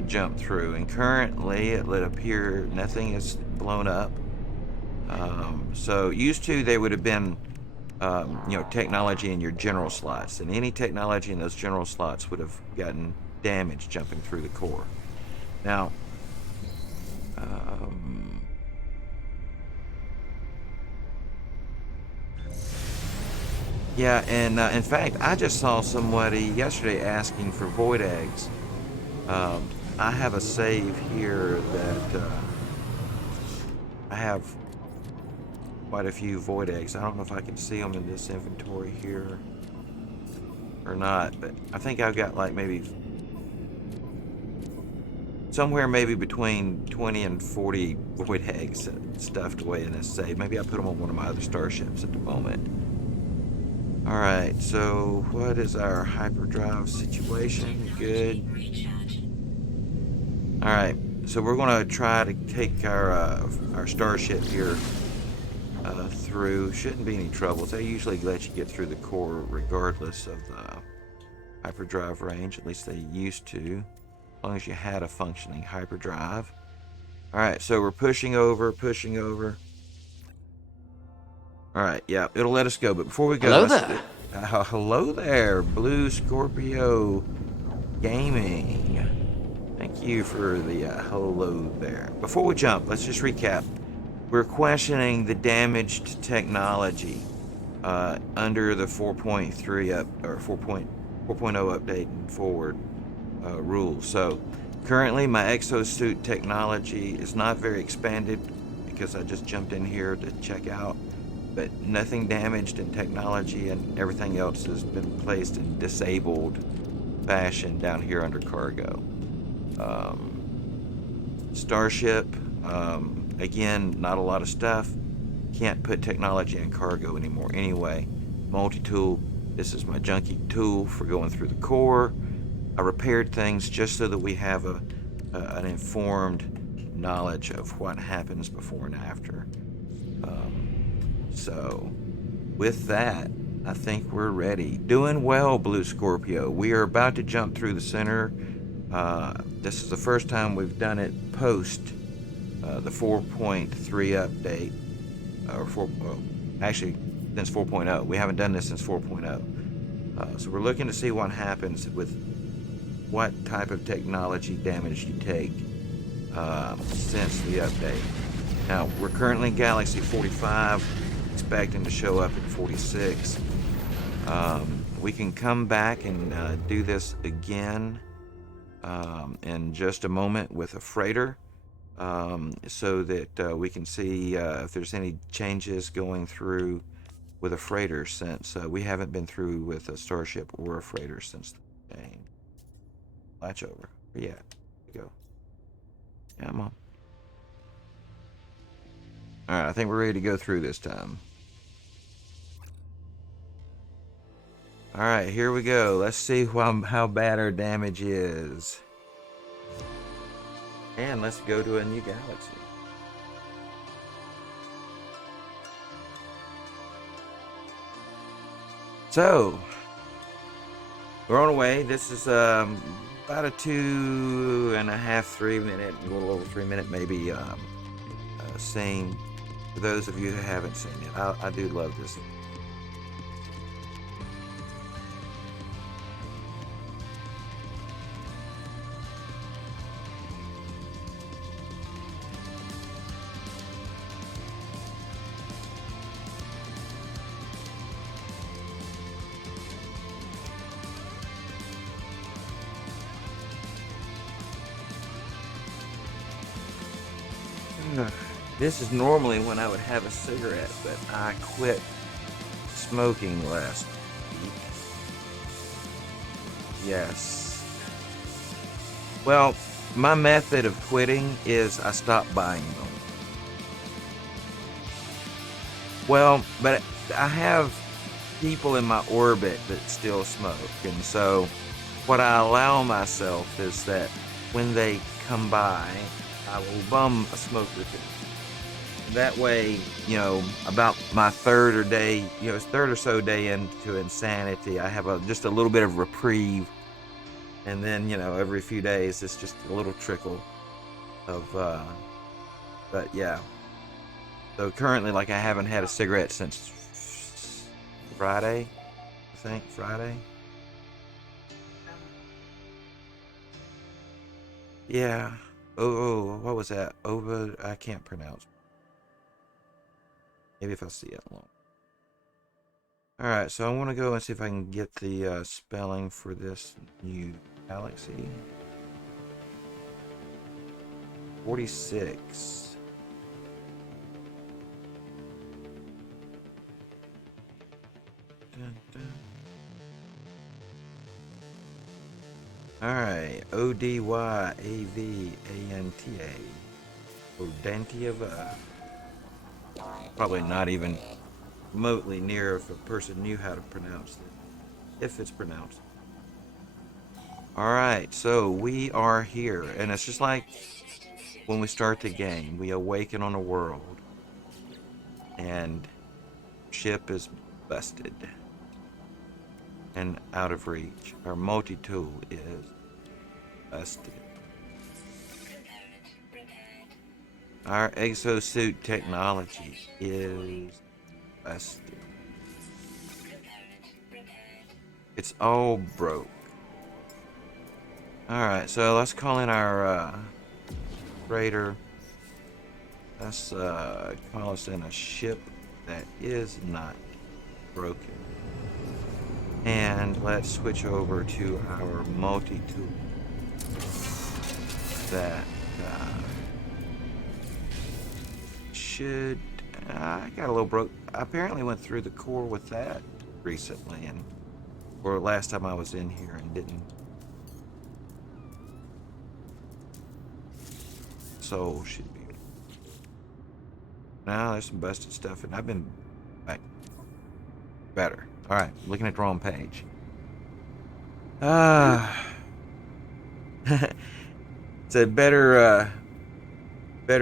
jump through, and currently it would appear nothing is blown up. So used to they would have been technology in your general slots, and any technology in those general slots would have gotten damaged jumping through the core. Now, yeah, and in fact, I just saw somebody yesterday asking for void eggs. I have a save here that I have quite a few void eggs. I don't know if I can see them in this inventory here or not, but I think I've got like maybe somewhere maybe between 20 and 40 void eggs stuffed away in this save. Maybe I put them on one of my other starships at the moment. All right, so what is our hyperdrive situation? Good. All right, so we're gonna try to take our starship here through. Shouldn't be any troubles. They usually let you get through the core regardless of the hyperdrive range. At least they used to, as long as you had a functioning hyperdrive. All right, so we're pushing over. All right, yeah, it'll let us go. But before we go, Hello there. Hello there, Blue Scorpio Gaming. Thank you for the hello there. Before we jump, let's just recap. We're questioning the damaged technology under the 4.3 up or 4.0 update and forward rules. So currently, my exosuit technology is not very expanded because I just jumped in here to check out. But nothing damaged in technology, and everything else has been placed in disabled fashion down here under cargo. Starship, again, not a lot of stuff. can't put technology in cargo anymore anyway. Multi-tool, this is my junky tool for going through the core. I repaired things just so that we have an informed knowledge of what happens before and after. So, with that, I think we're ready. Doing well, Blue Scorpio. We are about to jump through the center. This is the first time we've done it post the 4.3 update, or 4. Well, actually, since 4.0. We haven't done this since 4.0. So we're looking to see what happens with what type of technology damage you take since the update. Now, we're currently in Galaxy 45, expecting to show up in 46. We can come back and do this again in just a moment with a freighter, so that we can see if there's any changes going through with a freighter, since we haven't been through with a starship or a freighter since the game. Latch over. Yeah, there you go. Come on. Alright, I think we're ready to go through this time. Alright, here we go. Let's see how bad our damage is. And let's go to a new galaxy. So, we're on our way. This is about a 2.5, 3 minute, a little over 3 minute maybe, scene. For those of you who haven't seen it, I do love this. This is normally when I would have a cigarette, but I quit smoking last week. Yes. Well, my method of quitting is I stop buying them. Well, but I have people in my orbit that still smoke, and so what I allow myself is that when they come by, I will bum a smoke with them. That way, about my third or so day into insanity, I have just a little bit of reprieve, and then every few days it's just a little trickle of. But yeah, so currently, like, I haven't had a cigarette since Friday. I think Friday. Yeah. Oh, what was that? Over. I can't pronounce. Maybe if I see it long. Alright, so I want to go and see if I can get the spelling for this new galaxy. 46. Dun, dun. Alright, Odyavanta. Odantiava. Probably not even remotely near if a person knew how to pronounce it, if it's pronounced. Alright, so we are here, and it's just like when we start the game, we awaken on a world, and ship is busted and out of reach. Our multi-tool is busted. Our exosuit technology is busted. It's all broke. Alright, so let's call in our freighter. Let's call us in a ship that is not broken. And let's switch over to our multi-tool that should. I got a little broke. I apparently went through the core with that recently, or last time I was in here and didn't. Soul should be. No, there's some busted stuff, and I've been back better. All right, looking at the wrong page. Ah, said better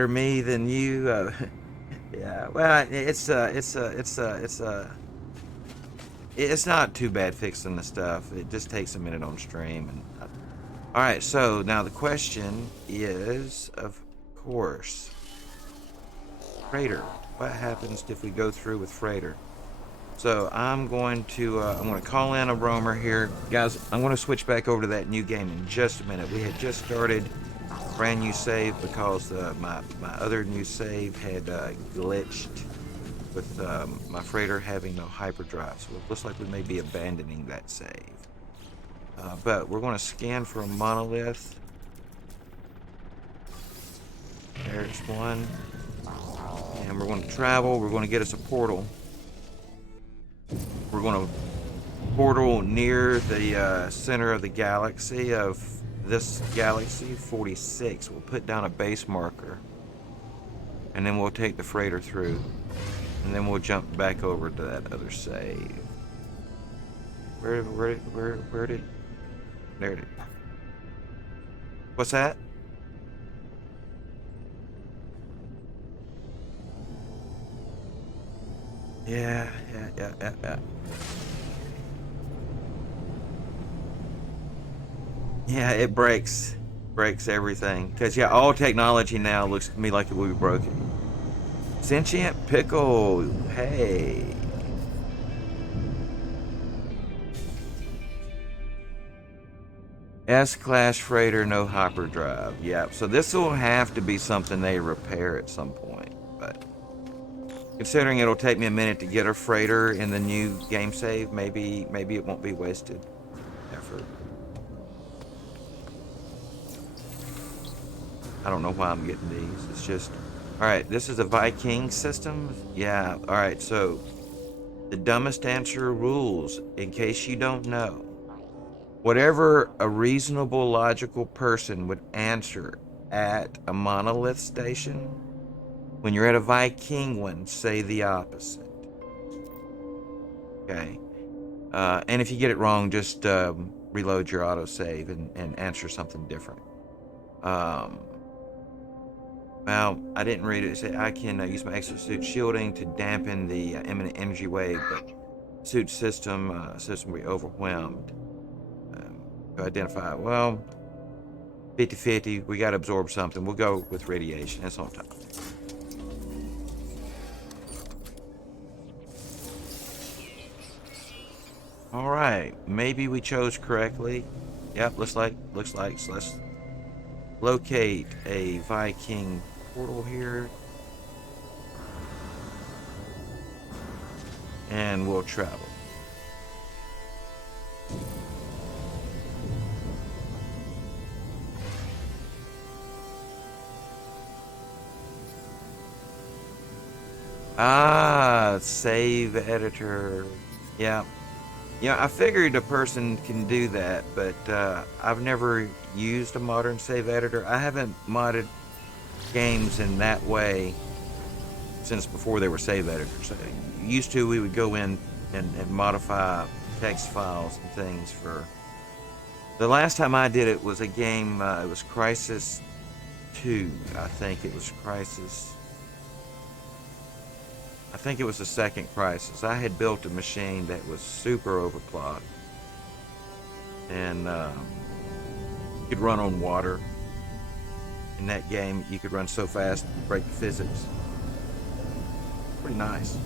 me than you. Yeah, well, it's not too bad fixing the stuff. It just takes a minute on stream. And all right, so now the question is, of course, freighter. What happens if we go through with freighter? So I'm going to call in a roamer here, guys. I'm going to switch back over to that new game in just a minute. We had just started brand new save because my other new save had glitched with my freighter having no hyperdrive. So it looks like we may be abandoning that save. But we're going to scan for a monolith. There's one. And we're going to travel. We're going to get us a portal. We're going to portal near the center of the galaxy of this galaxy, 46. We'll put down a base marker. And then we'll take the freighter through. And then we'll jump back over to that other save. Where did... There it is. What's that? Yeah. Yeah, it breaks everything. Because, yeah, all technology now looks to me like it will be broken. Sentient Pickle, hey. S-Class Freighter, no hyperdrive. Yep, so this will have to be something they repair at some point. But considering it'll take me a minute to get a freighter in the new game save, maybe it won't be wasted effort. I don't know why I'm getting these. It's just... Alright, this is a Viking system? Yeah, alright, so... The dumbest answer rules, in case you don't know. Whatever a reasonable, logical person would answer at a monolith station, when you're at a Viking one, say the opposite. Okay? And if you get it wrong, just reload your autosave and answer something different. Well, I didn't read it. It said I can use my exosuit shielding to dampen the imminent energy wave, but suit system will be overwhelmed. To identify, well, 50-50. We got to absorb something. We'll go with radiation. That's on top. All right. Maybe we chose correctly. Yep. Looks like. So let's locate a Viking portal here. And we'll travel. Ah, save editor. Yeah. Yeah, I figured a person can do that, but I've never used a modern save editor. I haven't modded games in that way since before they were save editors. Used to, we would go in and modify text files and things for... The last time I did it was a game, it was Crisis 2, I think it was Crisis... I think it was the second Crisis. I had built a machine that was super overclocked. And you could run on water. In that game, you could run so fast, you break the physics. Pretty nice.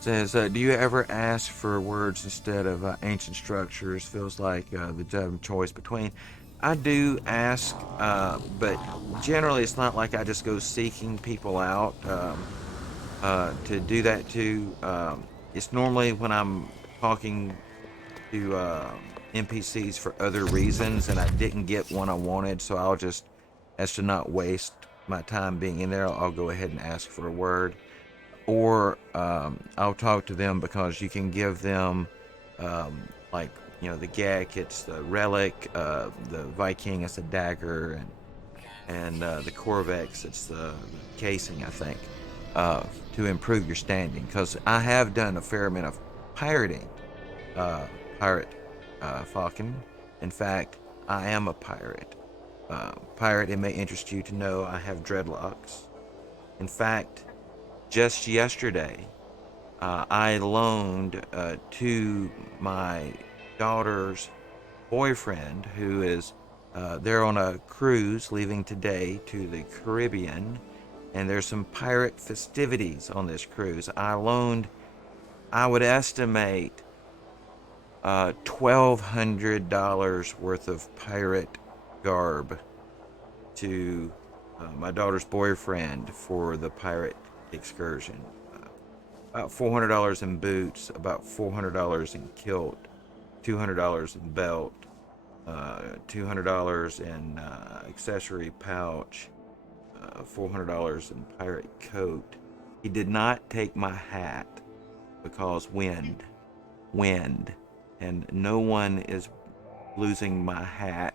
Says, do you ever ask for words instead of ancient structures? Feels like the choice between. I do ask, but generally it's not like I just go seeking people out to do that too. It's normally when I'm talking to NPCs for other reasons and I didn't get one I wanted, so I'll just, as to not waste my time being in there, I'll go ahead and ask for a word. Or I'll talk to them because you can give them like, you know, the Gek, it's the relic, the Viking, it's a dagger, and and the Corvex, it's the casing, I think, uh, to improve your standing. Because I have done a fair amount of pirating, uh, pirate falcon. In fact, I am a pirate. Pirate, it may interest you to know I have dreadlocks. In fact, just yesterday, I loaned to my daughter's boyfriend, who is they're on a cruise leaving today to the Caribbean, and there's some pirate festivities on this cruise. I would estimate $1,200 worth of pirate garb to my daughter's boyfriend for the pirate excursion. About $400 in boots, about $400 in kilt, $200 in belt, $200 in accessory pouch, $400 in pirate coat. He did not take my hat because wind, and no one is losing my hat.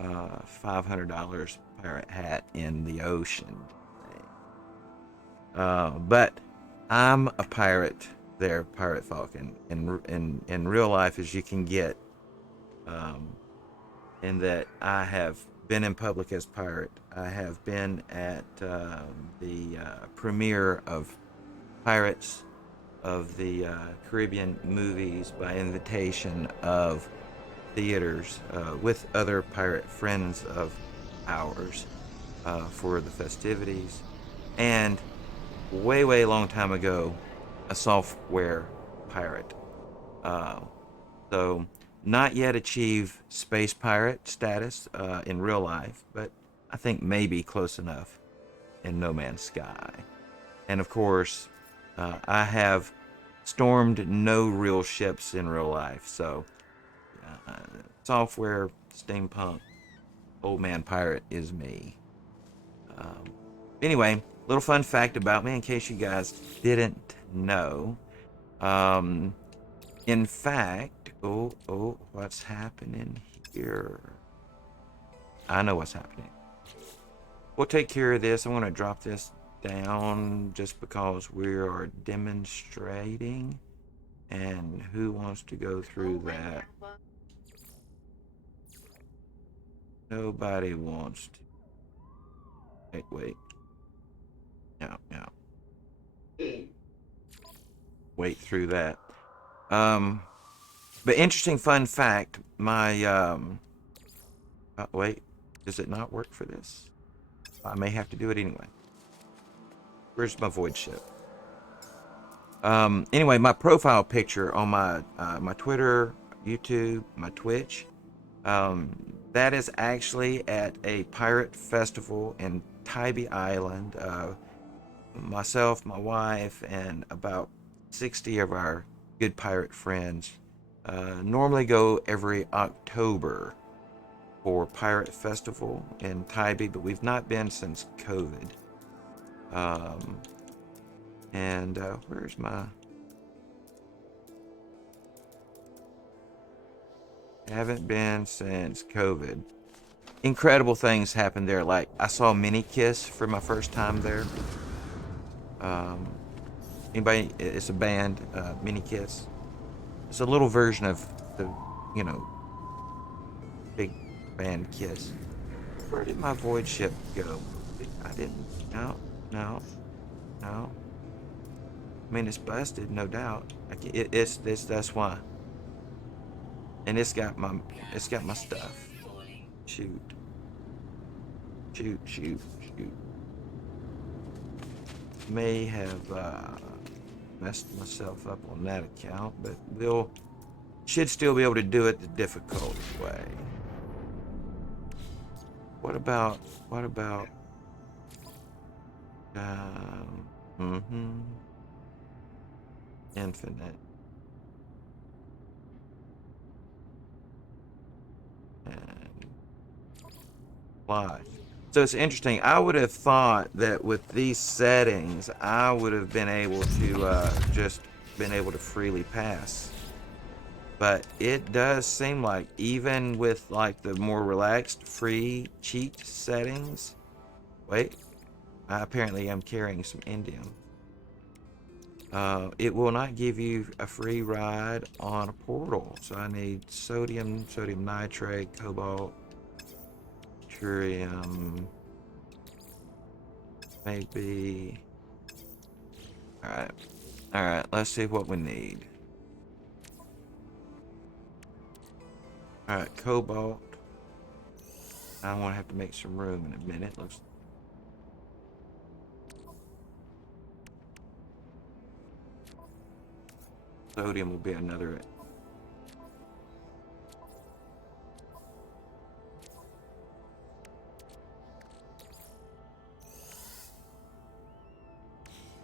$500 pirate hat in the ocean. But I'm a pirate there, Pirate Falcon, in real life as you can get. Um, in that I have been in public as pirate. I have been at the premiere of Pirates of the Caribbean movies by invitation of theaters with other pirate friends of ours for the festivities. And way, way long time ago, a software pirate. Uh, so not yet achieve space pirate status in real life, but I think maybe close enough in No Man's Sky. And of course, I have stormed no real ships in real life, so uh, software steampunk old man pirate is me. Um, anyway, little fun fact about me in case you guys didn't know. Um, in fact, what's happening here? I know what's happening. We'll take care of this. I'm going to drop this down just because we are demonstrating. And who wants to go through that? Nobody wants to. Wait. No. Wait through that. But interesting fun fact. Wait. Does it not work for this? I may have to do it anyway. Where's my void ship? Anyway, my profile picture on my Twitter, YouTube, my Twitch, that is actually at a pirate festival in Tybee Island. Myself, my wife, and about 60 of our good pirate friends normally go every October for Pirate Festival in Tybee, but we've not been since COVID. And where's my... Haven't been since COVID. Incredible things happened there. Like, I saw Mini Kiss for my first time there. Anybody? It's a band, Mini Kiss. It's a little version of the, you know, big band Kiss. Where did my void ship go? I didn't. No. I mean, it's busted, no doubt. It's this. That's why. And it's got my stuff. Shoot. May have messed myself up on that account, but we'll should still be able to do it the difficult way. What about infinite and fly? So it's interesting. I would have thought that with these settings, I would have been able to just been able to freely pass. but it does seem like even with like the more relaxed free cheat settings, wait, I apparently am carrying some indium. It will not give you a free ride on a portal. So I need sodium, sodium nitrate, cobalt, curium, maybe. All right. All right. Let's see what we need. All right. Cobalt. I want to have to make some room in a minute. Looks. Sodium will be another.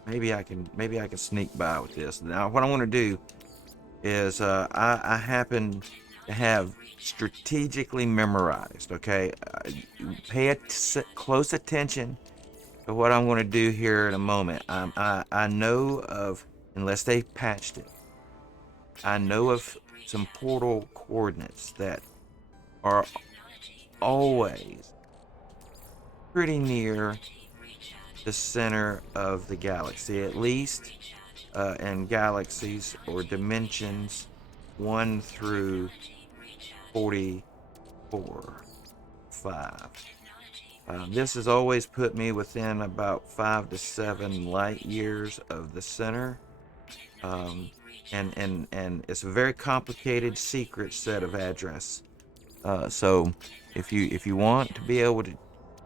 Maybe I can sneak by with this. Now, what I want to do is I happen to have strategically memorized. Okay, pay close attention to what I'm going to do here in a moment. I know of, unless they patched it, I know of some portal coordinates that are always pretty near the center of the galaxy, at least in galaxies or dimensions 1 through 44, 5. This has always put me within about 5 to 7 light years of the center. And it's a very complicated secret set of address. So if you want to be able to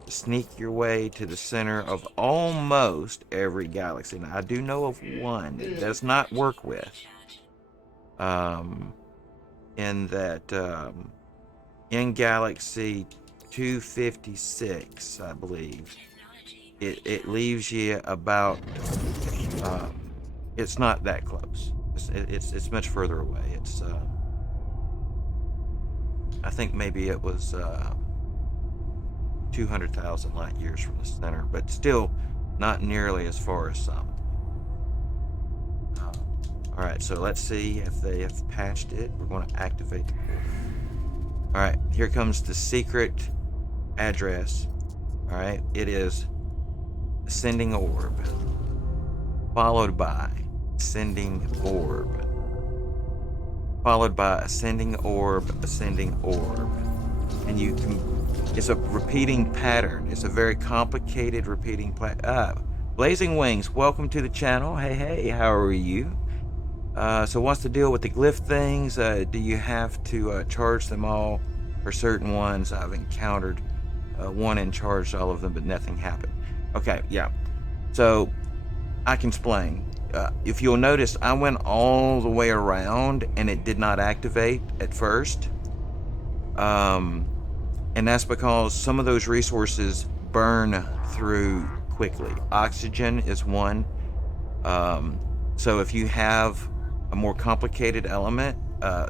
sneak your way to the center of almost every galaxy, now I do know of one it does not work with. In that in galaxy 256, I believe, it leaves you about. It's not that close. It's much further away. It's I think maybe it was 200,000 light years from the center, but still not nearly as far as some. All right, so let's see if they have patched it. We're going to activate the portal. All right, here comes the secret address. All right, it is ascending orb, followed by ascending orb, followed by ascending orb, ascending orb. And you can, it's a repeating pattern. It's a very complicated repeating Blazing Wings, welcome to the channel. Hey, how are you? So what's the deal with the glyph things? Do you have to charge them all for certain ones? I've encountered one and charged all of them, but nothing happened. Okay, yeah. So I can explain. If you'll notice, I went all the way around and it did not activate at first. And that's because some of those resources burn through quickly. Oxygen is one. So if you have a more complicated element,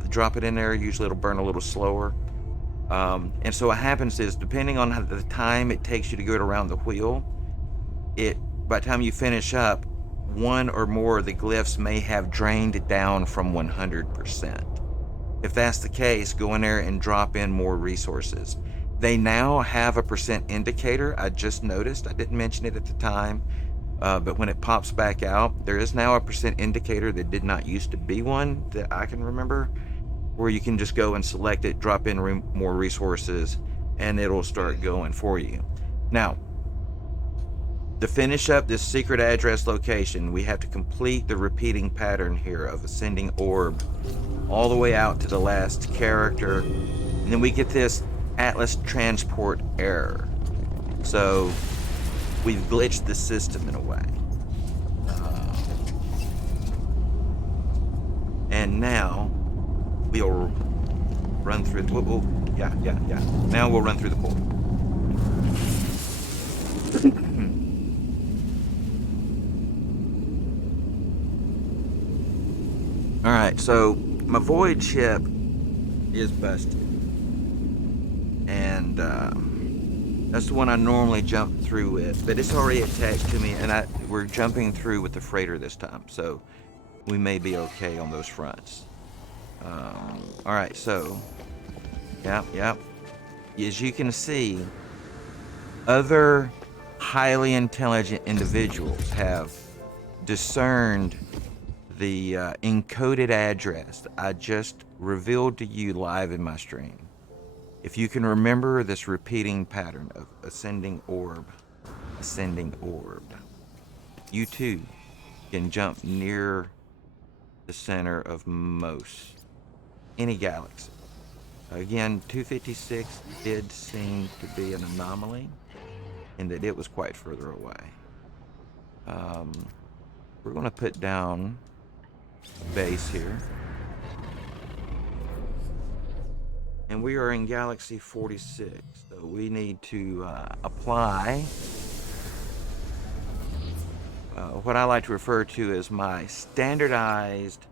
drop it in there. Usually it'll burn a little slower. And so what happens is, depending on the time it takes you to go around the wheel, by the time you finish up, one or more of the glyphs may have drained down from 100%. If that's the case, go in there and drop in more resources. They now have a percent indicator. I just noticed. I didn't mention it at the time. But when it pops back out, there is now a percent indicator that did not used to be one that I can remember, where you can just go and select it, drop in more resources, and it'll start going for you. Now, to finish up this secret address location, we have to complete the repeating pattern here of ascending orb all the way out to the last character, and then we get this Atlas transport error. So we've glitched the system in a way. And now we'll run through the, yeah. Now we'll run through the portal. All right, so my void ship is busted, and that's the one I normally jump through with, but it's already attached to me, and we're jumping through with the freighter this time, so we may be okay on those fronts. All right, so yep. As you can see, other highly intelligent individuals have discerned the encoded address I just revealed to you live in my stream. If you can remember this repeating pattern of ascending orb, you too can jump near the center of most any galaxy. Again, 256 did seem to be an anomaly in that it was quite further away. Um, we're going to put down base here. And we are in galaxy 46, so we need to apply what I like to refer to as my standardized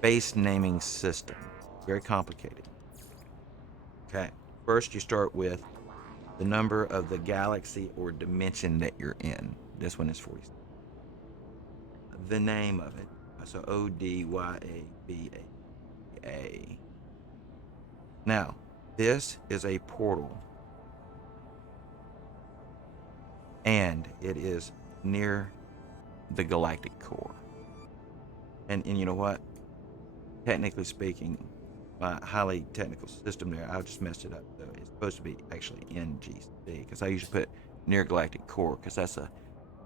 base naming system. Very complicated. Okay, first you start with the number of the galaxy or dimension that you're in. This one is 46. The name of it. So ODYABA. Now, this is a portal, and it is near the galactic core. And you know what? Technically speaking, my highly technical system there, I just messed it up. So it's supposed to be actually NGC because I usually put near galactic core because that's a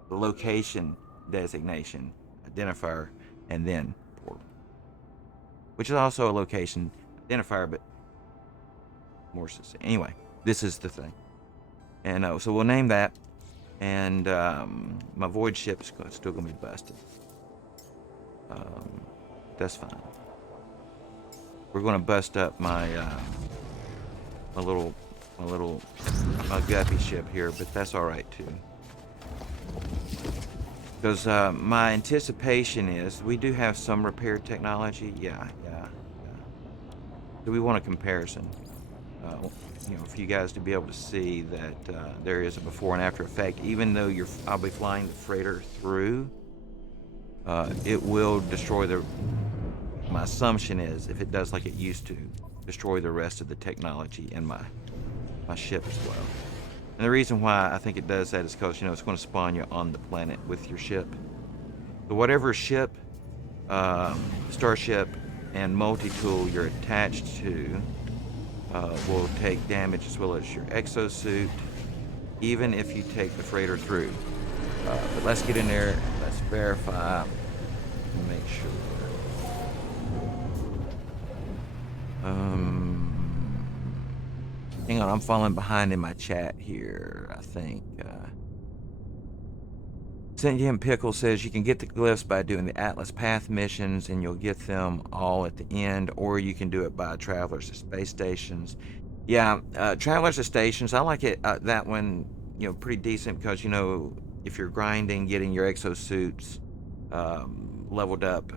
location designation identifier and then portal, which is also a location identifier, but more succinct. Anyway, this is the thing. And so we'll name that. And my void ship is still going to be busted. Um, that's fine. We're going to bust up my little my guppy ship here, but that's all right too. Because my anticipation is we do have some repair technology. Yeah. Do we want a comparison? For you guys to be able to see that there is a before and after effect. Even though I'll be flying the freighter through, it will destroy the. My assumption is, if it does like it used to, destroy the rest of the technology in my ship as well. And the reason why I think it does that is because it's going to spawn you on the planet with your ship. So whatever ship, starship, and multi-tool you're attached to will take damage, as well as your exosuit, even if you take the freighter through. But let's get in there. Let's verify and make sure. Hang on, I'm falling behind in my chat here, I think. Sentient Pickle says you can get the glyphs by doing the Atlas Path missions, and you'll get them all at the end, or you can do it by Travelers to Space Stations. Yeah, Travelers to Stations, I like it, that one, pretty decent because, if you're grinding, getting your exosuits leveled up,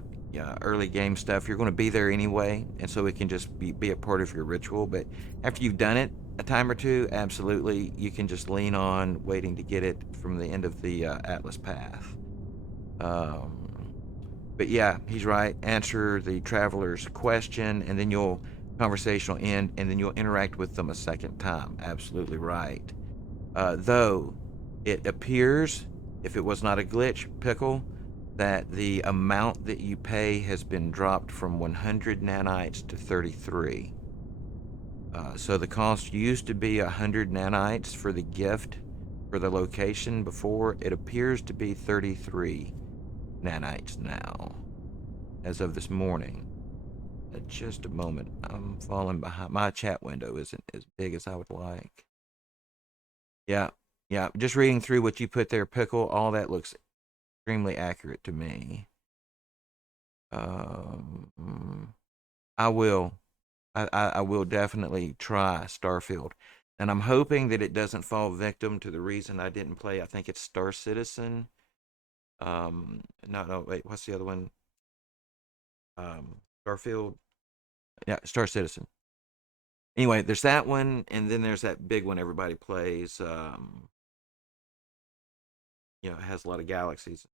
early game stuff, you're going to be there anyway, and so it can just be a part of your ritual. But after you've done it a time or two, absolutely, you can just lean on waiting to get it from the end of the Atlas Path. But yeah, he's right. Answer the traveler's question, and then conversation will end, and then you'll interact with them a second time. Absolutely right. Though it appears, if it was not a glitch, Pickle, that the amount that you pay has been dropped from 100 nanites to 33. So the cost used to be 100 nanites for the gift for the location before. It appears to be 33 nanites now, as of this morning. Just a moment. I'm falling behind. My chat window isn't as big as I would like. Yeah. Just reading through what you put there, Pickle, all that looks extremely accurate to me. I will. I will definitely try Starfield. And I'm hoping that it doesn't fall victim to the reason I didn't play. I think it's Star Citizen. No, wait, what's the other one? Starfield. Yeah, Star Citizen. Anyway, there's that one, and then there's that big one everybody plays. It has a lot of galaxies.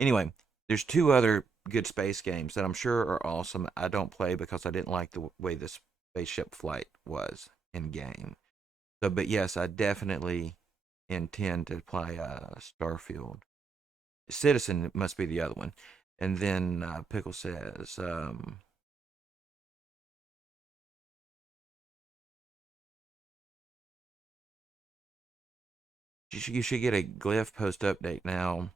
Anyway, There's two other good space games that I'm sure are awesome. I don't play because I didn't like the way the spaceship flight was in game. So, but yes, I definitely intend to play Starfield. Citizen must be the other one. And then Pickle says, you should get a glyph post update now.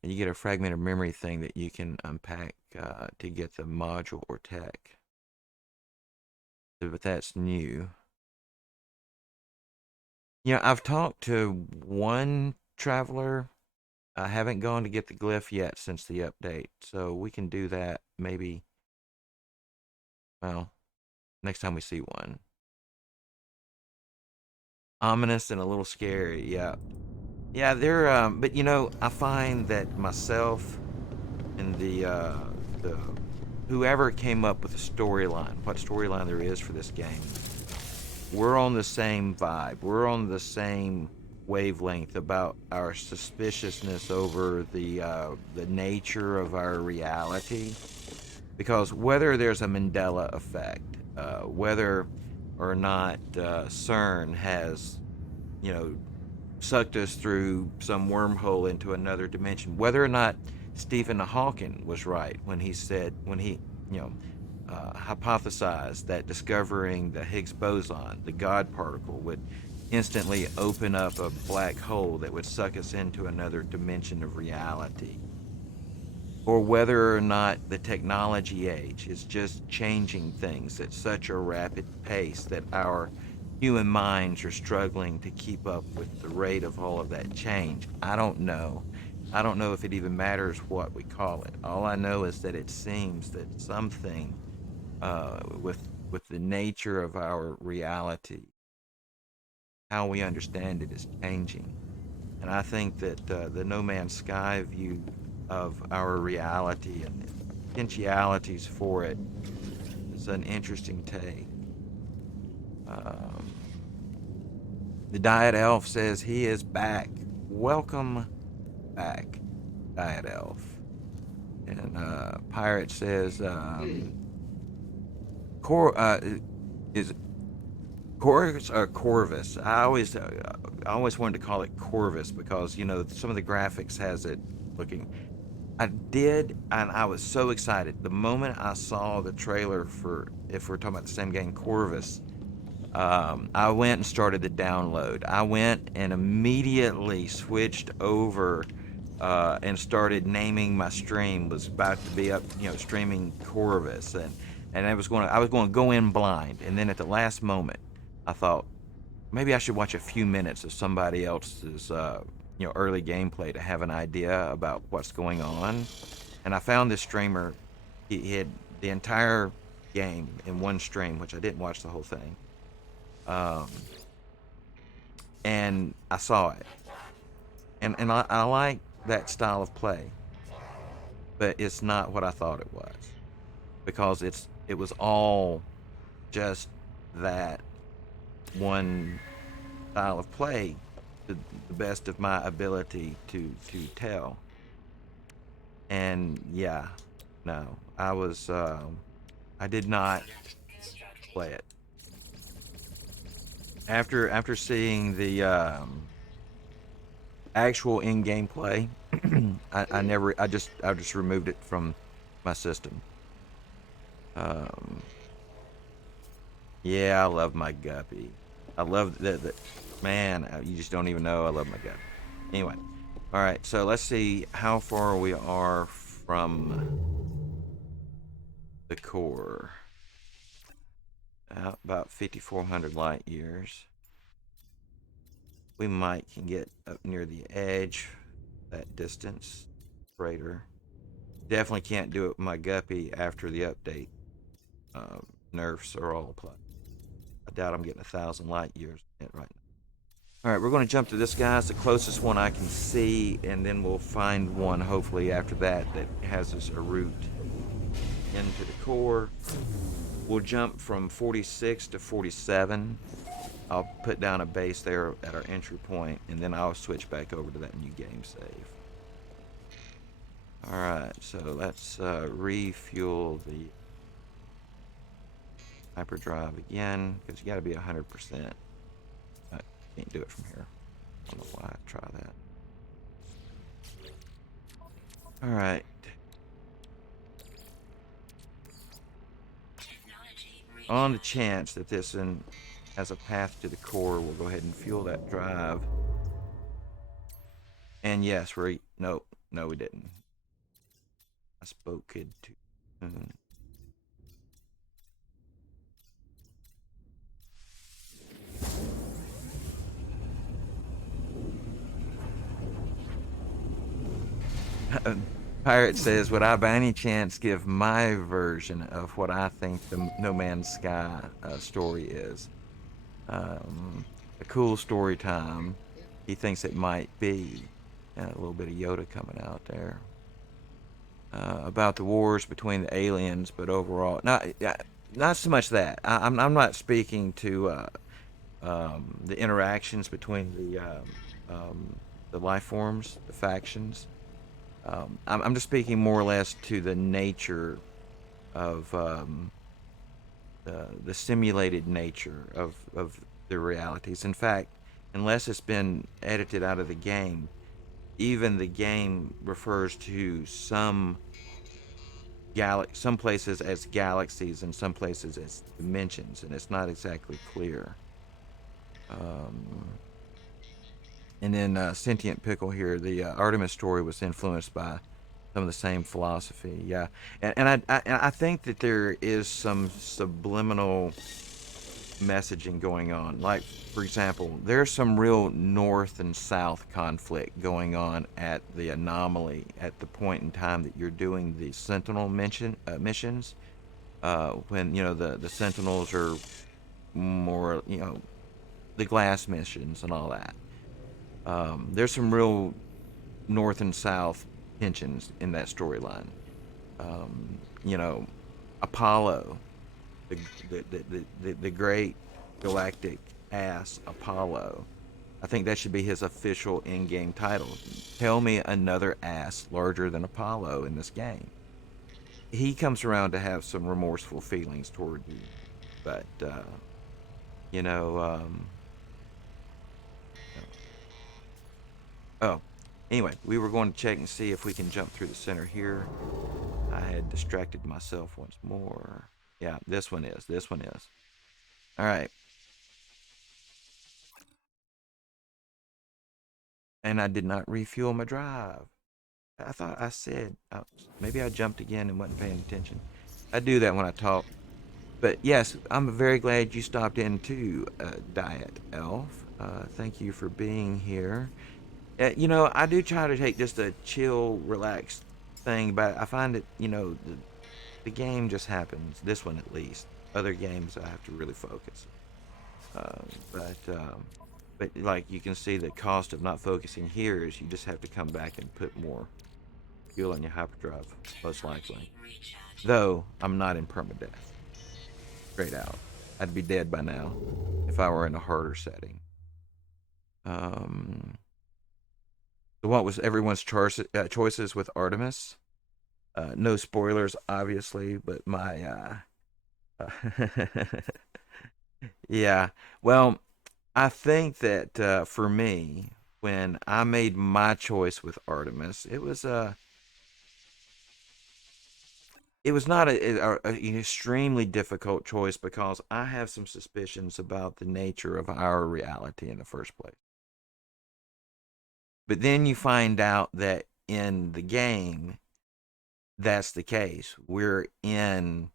And you get a fragmented memory thing that you can unpack to get the module or tech. So, but that's new. Yeah, I've talked to one traveler. I haven't gone to get the glyph yet since the update. So we can do that maybe, well, next time we see one. Ominous and a little scary, yeah. Yeah, they're but I find that myself and the whoever came up with the storyline, what storyline there is for this game, we're on the same vibe. We're on the same wavelength about our suspiciousness over the nature of our reality. Because whether there's a Mandela effect, whether or not CERN has, you know, sucked us through some wormhole into another dimension. Whether or not Stephen Hawking was right when he said, when he, you know, hypothesized that discovering the Higgs boson, the God particle, would instantly open up a black hole that would suck us into another dimension of reality. Or whether or not the technology age is just changing things at such a rapid pace that our human minds are struggling to keep up with the rate of all of that change. I don't know. I don't know if it even matters what we call it. All I know is that it seems that something with the nature of our reality, how we understand it, is changing. And I think that the No Man's Sky view of our reality and the potentialities for it is an interesting take. Um, the Diet Elf says he is back. Welcome back, Diet Elf. And Pirate says, is Corvus or Corvus? I always wanted to call it Corvus because some of the graphics has it looking. I did, and I was so excited the moment I saw the trailer for, if we're talking about the same game, Corvus. I went and started the download. I went and immediately switched over and started naming my stream. Was about to be up, streaming Corvus, and I was going to go in blind, and then at the last moment, I thought maybe I should watch a few minutes of somebody else's early gameplay to have an idea about what's going on. And I found this streamer. He had the entire game in one stream, which I didn't watch the whole thing. Um, and I saw it, and I like that style of play, but it's not what I thought it was because it was all just that one style of play to the best of my ability to tell. And yeah, no, I did not play it after seeing the actual in-game play. I just removed it from my system. Um, yeah, I love my guppy. I love the man. You just don't even know I love my guppy. Anyway, all right. So let's see how far we are from the core. About 5,400 light years. We might can get up near the edge. That distance greater. Definitely can't do it with my guppy after the update. Nerfs are all applied. I doubt I'm getting 1,000 light years right now. All right, we're going to jump to this guy. It's the closest one I can see, and then we'll find one hopefully after that that has us a route into the core. We'll jump from 46 to 47. I'll put down a base there at our entry point, and then I'll switch back over to that new game save. Alright, so let's refuel the hyperdrive again, because you got to be 100%. I can't do it from here. I don't know why I try that. Alright. On the chance that this has a path to the core, we'll go ahead and fuel that drive. And yes, no, we didn't. I spoke it too soon. Pirate says, would I by any chance give my version of what I think the No Man's Sky story is? A cool story time. He thinks it might be. A little bit of Yoda coming out there. About the wars between the aliens, but overall, not so much that. I'm not speaking to the interactions between the life forms, the factions. I'm just speaking more or less to the nature of the simulated nature of the realities. In fact, unless it's been edited out of the game, even the game refers to some places as galaxies and some places as dimensions, and it's not exactly clear. And then Sentient Pickle here, the Artemis story was influenced by some of the same philosophy. Yeah, and I think that there is some subliminal messaging going on. Like, for example, there's some real north and south conflict going on at the anomaly at the point in time that you're doing the Sentinel missions. When the Sentinels are more the glass missions and all that. There's some real north and south tensions in that storyline. Um, you know, Apollo, the great galactic ass Apollo. I think that should be his official in-game title. Tell me another ass larger than Apollo in this game. He comes around to have some remorseful feelings toward you, but you know. Oh, anyway, we were going to check and see if we can jump through the center here. I had distracted myself once more. Yeah, this one is. This one is. All right. And I did not refuel my drive. I thought I said, maybe I jumped again and wasn't paying attention. I do that when I talk. But yes, I'm very glad you stopped in too, Diet Elf. Thank you for being here. I do try to take just a chill, relaxed thing, but I find that, the game just happens. This one at least. Other games I have to really focus. Uh, but like you can see, the cost of not focusing here is you just have to come back and put more fuel in your hyperdrive, most likely. Though I'm not in permadeath. Straight out. I'd be dead by now if I were in a harder setting. So what was everyone's choices with Artemis? No spoilers, obviously, but yeah. Well, I think that for me, when I made my choice with Artemis, it was not an extremely difficult choice because I have some suspicions about the nature of our reality in the first place. But then you find out that in the game, that's the case. We're in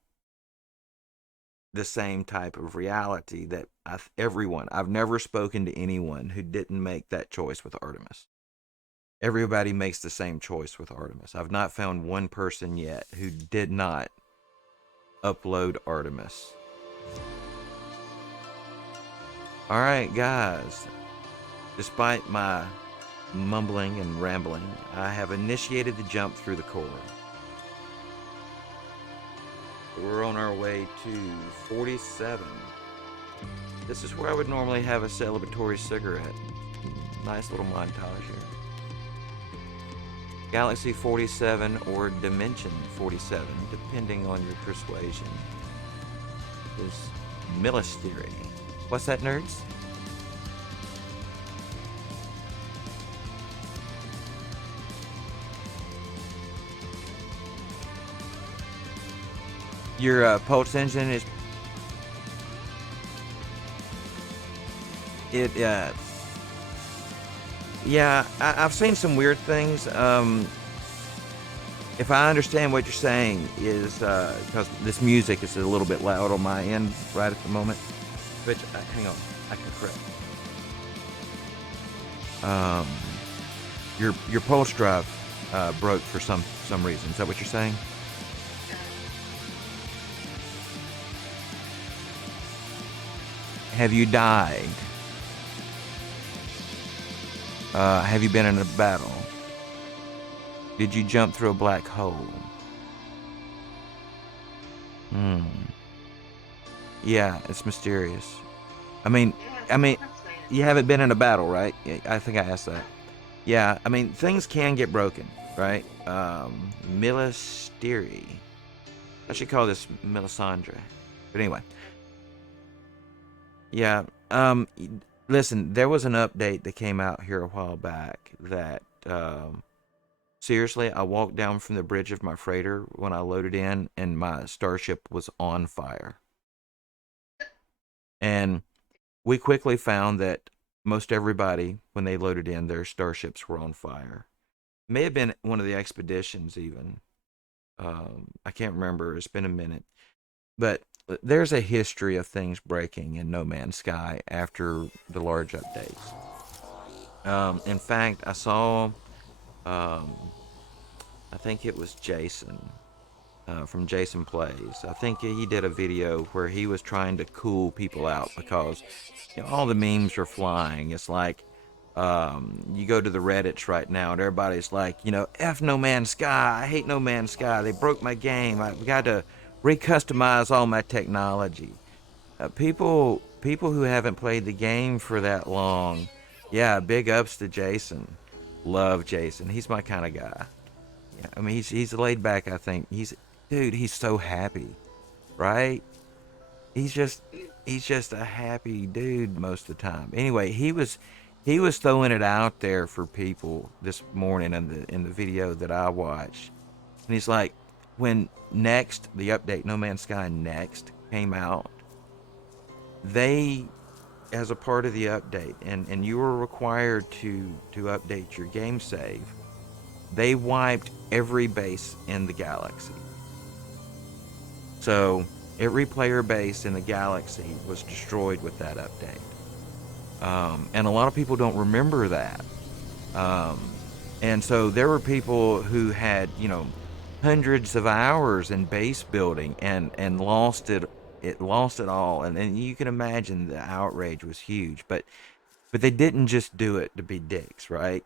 the same type of reality that I've never spoken to anyone who didn't make that choice with Artemis. Everybody makes the same choice with Artemis. I've not found one person yet who did not upload Artemis. All right, guys. Despite my mumbling and rambling, I have initiated the jump through the core. We're on our way to 47. This is where I would normally have a celebratory cigarette. Nice little montage here. Galaxy 47 or Dimension 47, depending on your persuasion, is Millistery. What's that, nerds? Your pulse engine is it. Yeah, I've seen some weird things. If I understand what you're saying, is because this music is a little bit loud on my end right at the moment. Which, hang on, I can correct. Um, your pulse drive broke for some reason. Is that what you're saying? Have you died? Have you been in a battle? Did you jump through a black hole? Hmm. Yeah, it's mysterious. I mean, I mean, you haven't been in a battle, right? Yeah, I think I asked that. Yeah, I mean, things can get broken, right? Millisteri. I should call this Melisandre. But anyway, yeah. Listen, there was an update that came out here a while back that, seriously, I walked down from the bridge of my freighter when I loaded in, and my starship was on fire. And we quickly found that most everybody, when they loaded in, their starships were on fire. May have been one of the expeditions, even. I can't remember. It's been a minute. But there's a history of things breaking in No Man's Sky after the large updates. In fact, I saw, um, I think it was Jason from Jason Plays. I think he did a video where he was trying to cool people out because all the memes are flying. It's like you go to the Reddits right now and everybody's like, F No Man's Sky. I hate No Man's Sky. They broke my game. I've got to recustomize all my technology. People who haven't played the game for that long, yeah, big ups to Jason. Love Jason. He's my kind of guy. Yeah, I mean he's laid back. I think he's so happy, right? He's just he's just a happy dude most of the time. Anyway, he was throwing it out there for people this morning in the video that I watched, and he's like, when next the update No Man's Sky next came out, they, as a part of the update, and you were required to update your game save, they wiped every base in the galaxy. So every player base in the galaxy was destroyed with that update. And a lot of people don't remember that. Um, and so there were people who had, hundreds of hours in base building and lost it. It lost it all. And you can imagine the outrage was huge. But they didn't just do it to be dicks, right?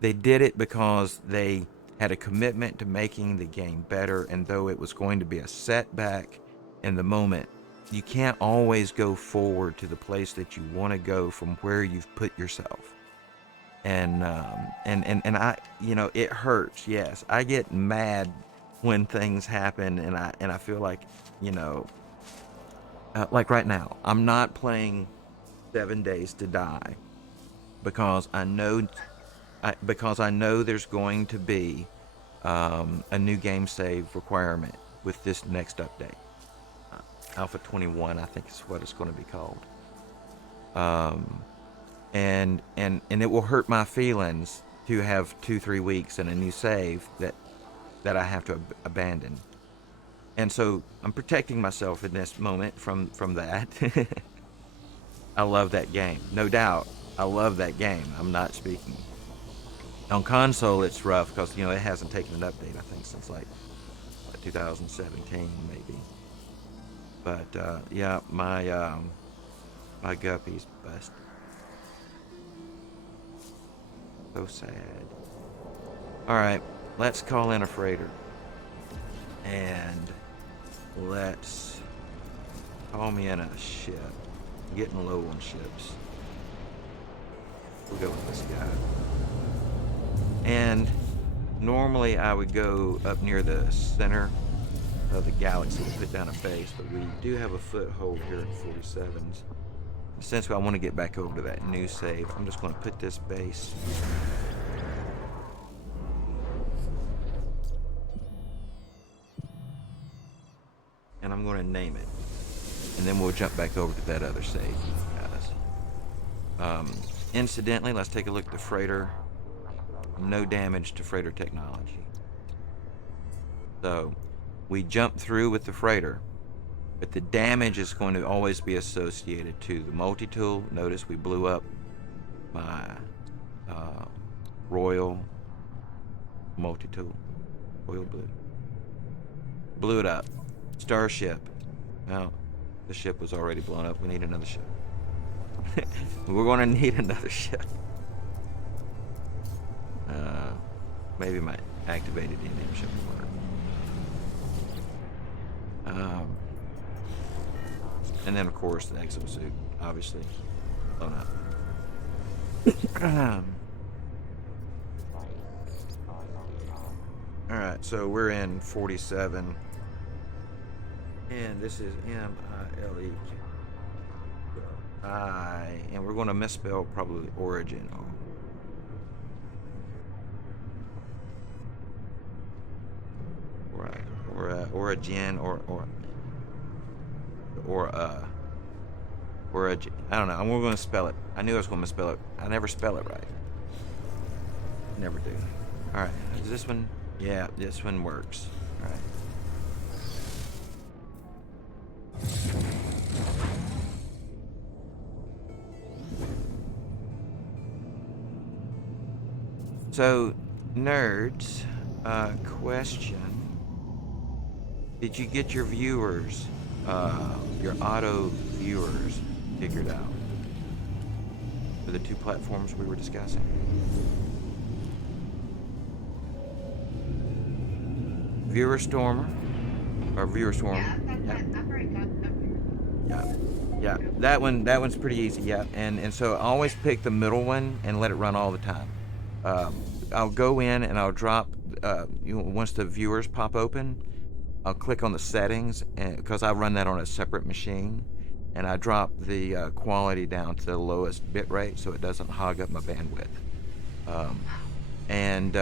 They did it because they had a commitment to making the game better, and though it was going to be a setback in the moment, you can't always go forward to the place that you want to go from where you've put yourself. And I, it hurts. Yes, I get mad when things happen, and I feel like, you know, like right now, I'm not playing 7 Days to Die because I know there's going to be a new game save requirement with this next update. Alpha 21, I think is what it's going to be called. Um, and it will hurt my feelings to have 2-3 weeks and a new save that I have to abandon. And so I'm protecting myself in this moment from that. I love that game, no doubt. I love that game. I'm not speaking. On console, it's rough because it hasn't taken an update. I think since like 2017 maybe. But yeah, my guppy's busted. So sad. All right, let's call in a freighter, and let's call me in a ship. I'm getting low on ships. We'll go with this guy. And Normally, I would go up near the center of the galaxy to put down a base, but we do have a foothold here at 47s. Since I want to get back over to that new save, I'm just going to put this base. And I'm going to name it. And then we'll jump back over to that other save, guys. Incidentally, let's take a look at the freighter. No damage to freighter technology. So, we jumped through with the freighter, but the damage is going to always be associated to the multi-tool. Notice we blew up my Royal multi-tool. Royal Blue. Blew it up. Starship. Well, the ship was already blown up. We need another ship. We're going to need another ship. Maybe my activated NMS ship will work. And then, of course, the exosuit, obviously, blown up. Alright, so we're in 47. And this is M-I-L-E. And we're going to misspell probably origin. Origin origin. I don't know. I'm going to spell it. I knew I was going to misspell it. I never spell it right. Never do. Alright, is this one? Yeah, this one works. Alright. So, nerds, question. Did you get your viewers, your auto viewers figured out for the two platforms we were discussing? Viewer Stormer, or Viewer Storm. Yeah, that one's pretty easy. Yeah, and so I always pick the middle one and let it run all the time. I'll go in and I'll drop. Once the viewers pop open, I'll click on the settings, and because I run that on a separate machine, and I drop the quality down to the lowest bit rate so it doesn't hog up my bandwidth. And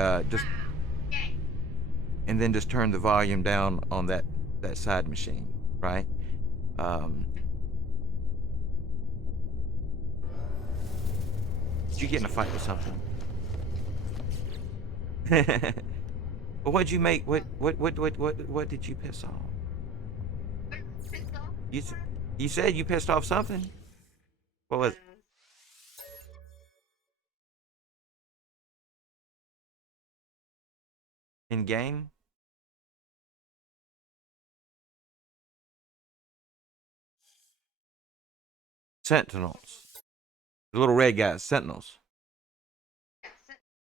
then just turn the volume down on that side machine, right? Did you get in a fight with something? Well, what'd you make? What did you piss off? You said you pissed off something. What was it? In game? Sentinels. The little red guys, Sentinels.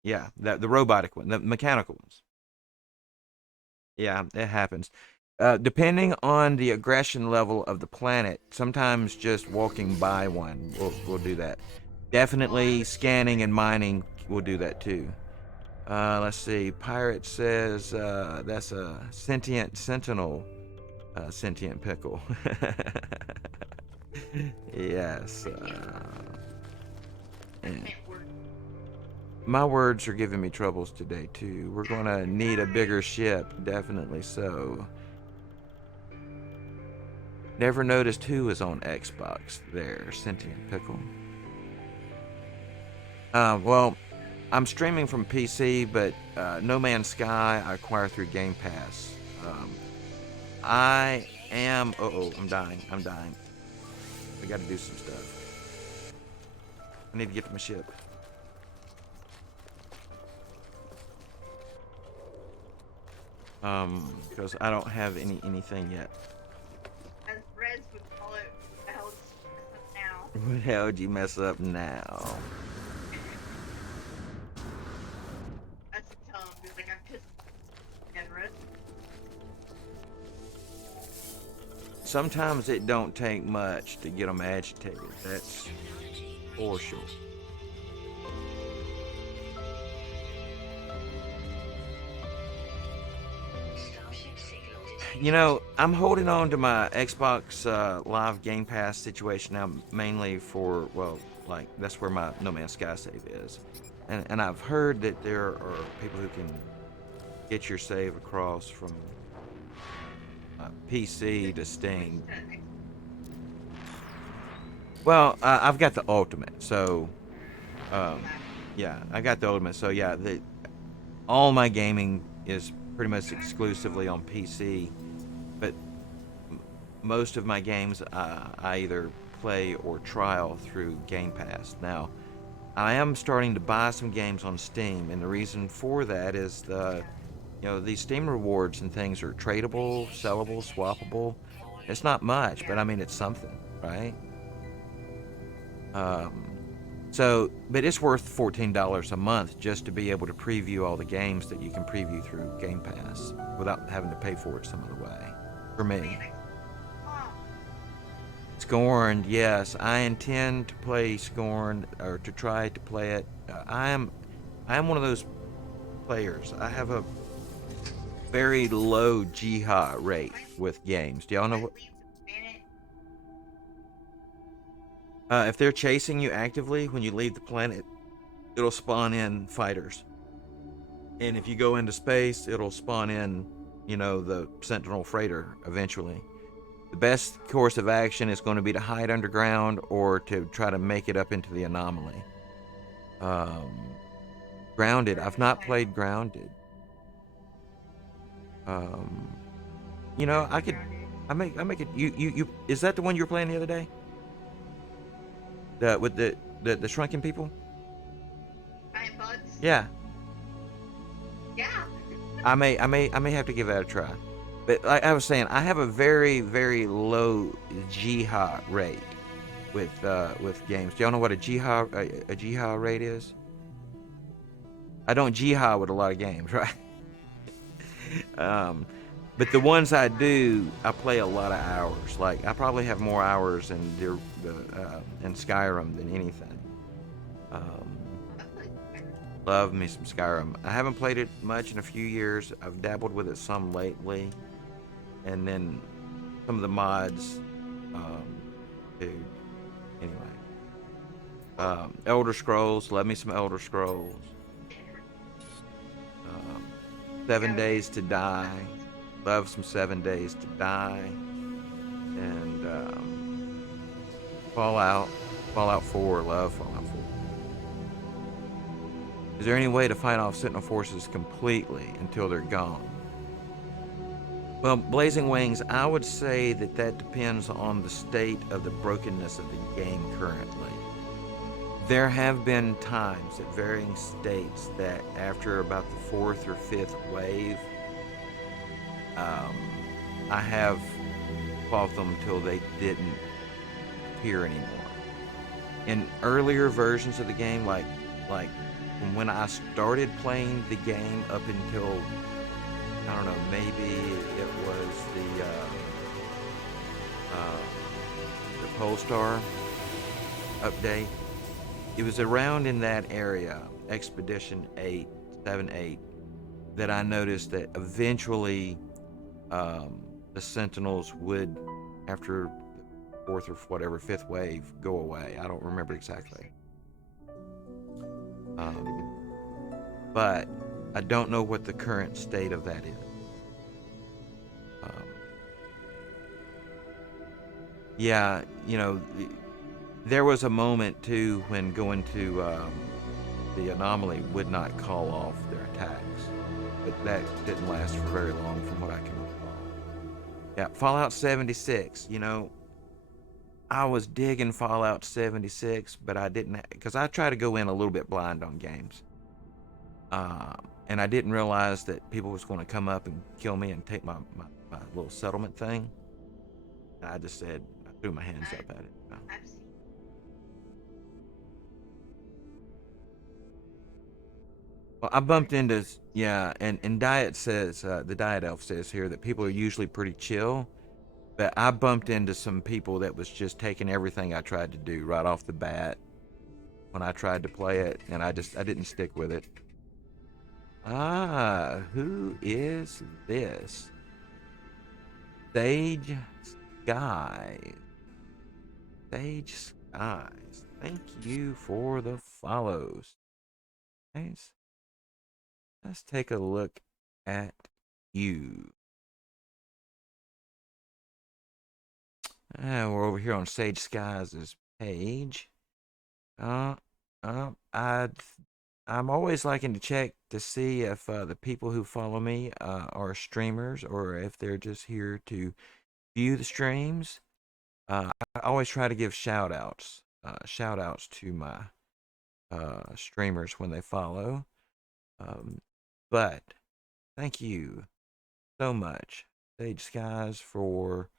Yeah, the robotic one, the mechanical ones. Yeah, it happens. Depending on the aggression level of the planet, sometimes just walking by one will do that. Definitely scanning and mining will do that too. Let's see. Pirate says that's a sentient sentinel, sentient pickle. Yes. My words are giving me troubles today too. We're gonna need a bigger ship, definitely so. Never noticed who was on Xbox there, Sentient Pickle. Well, I'm streaming from PC, but No Man's Sky I acquire through Game Pass. I am. I'm dying. I got to do some stuff. I need to get to my ship. Because I don't have anything yet. As Reds would call it, what the hell did you mess up now? What the hell did you mess up now? I should tell him, be like, I'm pissed again, Red. Sometimes it don't take much to get them agitated. That's for sure. You know, I'm holding on to my Xbox Live Game Pass situation now, mainly for, well, like, that's where my No Man's Sky save is. And I've heard that there are people who can get your save across from PC to Switch Steam. to X. Well, I've got the Ultimate, so um, Yeah. yeah, I got the Ultimate, so yeah, all my gaming is pretty much exclusively on PC, but most of my games I either play or trial through Game Pass. Now, I am starting to buy some games on Steam, and the reason for that is these Steam rewards and things are tradable, sellable, swappable. It's not much, but Yeah. I mean it's something, right? Um, but it's worth $14 a month just to be able to preview all the games that you can preview through Game Pass without having to pay for it some other way. For me, Play Xbox. Scorned, yes, I intend to play Scorned or to try to play it. I am one of those players. I have a very low jihad rate When with games. Do y'all know what? leave the planet. If they're chasing you actively when you leave the planet, it'll spawn in fighters. And if you go into space, it'll spawn in, the Sentinel freighter eventually. The best course of action is going to be to hide underground or to try to make it up into the anomaly. Um, Grounded. I've not played Grounded. Um, Never I played could. Grounded. I make it. You. Is that the one you were playing the other day? The with the shrunken people? Giant bugs. Yeah. Yeah. I may have to give that a try. But like I was saying, I have a very very low jihad rate with games. Do y'all know what a jihad rate is? I don't jihad with a lot of games, right? um, but the ones I do, I play a lot of hours. Like I probably have more hours in Skyrim than anything. Um, I played Love me some Skyrim. I haven't played it much in a few years. I've dabbled with it some lately, and then some of the mods, um, too. Anyway, Elder Scrolls. Love me some Elder Scrolls. Um, Seven Skyrim. Days to Die. Love some 7 Days to Die, and Fallout. Fallout 4. Love Fallout 4. Is there any way to fight off Sentinel forces completely until they're gone? Well, Blazing Wings, I would say that depends on the state of the brokenness of the game currently. There have been times at varying states that after about the fourth or fifth wave, um, I have fought them till they didn't appear anymore. In earlier versions of the game, like when I started playing the game up until I don't know, maybe it was the Polestar update. It was around in that area, Expedition 8, 7, 8, that I noticed that eventually the Sentinels would, after the fourth or whatever, fifth wave, go away. I don't remember exactly. Um, but I don't know what the current state of that is. Um, yeah, there was a moment too when going to the anomaly would not call off their attacks, but that didn't last for very long, from what I can recall. Yeah, Fallout 76. I was digging Fallout 76, but I didn't because I try to go in a little bit blind on games. And I didn't realize that people was going to come up and kill me and take my little settlement thing. And I just said, I threw my hands up at it. I've seen. Well, I bumped into, yeah, and Diet says, the Diet Elf says here that people are usually pretty chill, but I bumped into some people that was just taking everything I tried to do right off the bat when I tried to play it, and I didn't stick with it. Ah, who is this? Sage Skies. Sage Skies. Thank you for the follows. Guys, let's take a look at you. We're over here on Sage Skies' page. Uh, I I'm always liking to check to see if the people who follow me are streamers or if they're just here to view the streams. I always try to give shout outs to my streamers when they follow. Um, but thank you so much, Sage Skies, for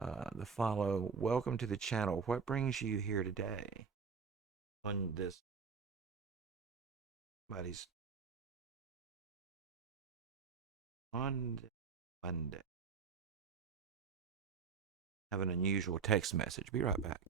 the follow. Welcome to the channel. What brings you here today on this somebody's on Monday? Have an unusual text message. Be right back.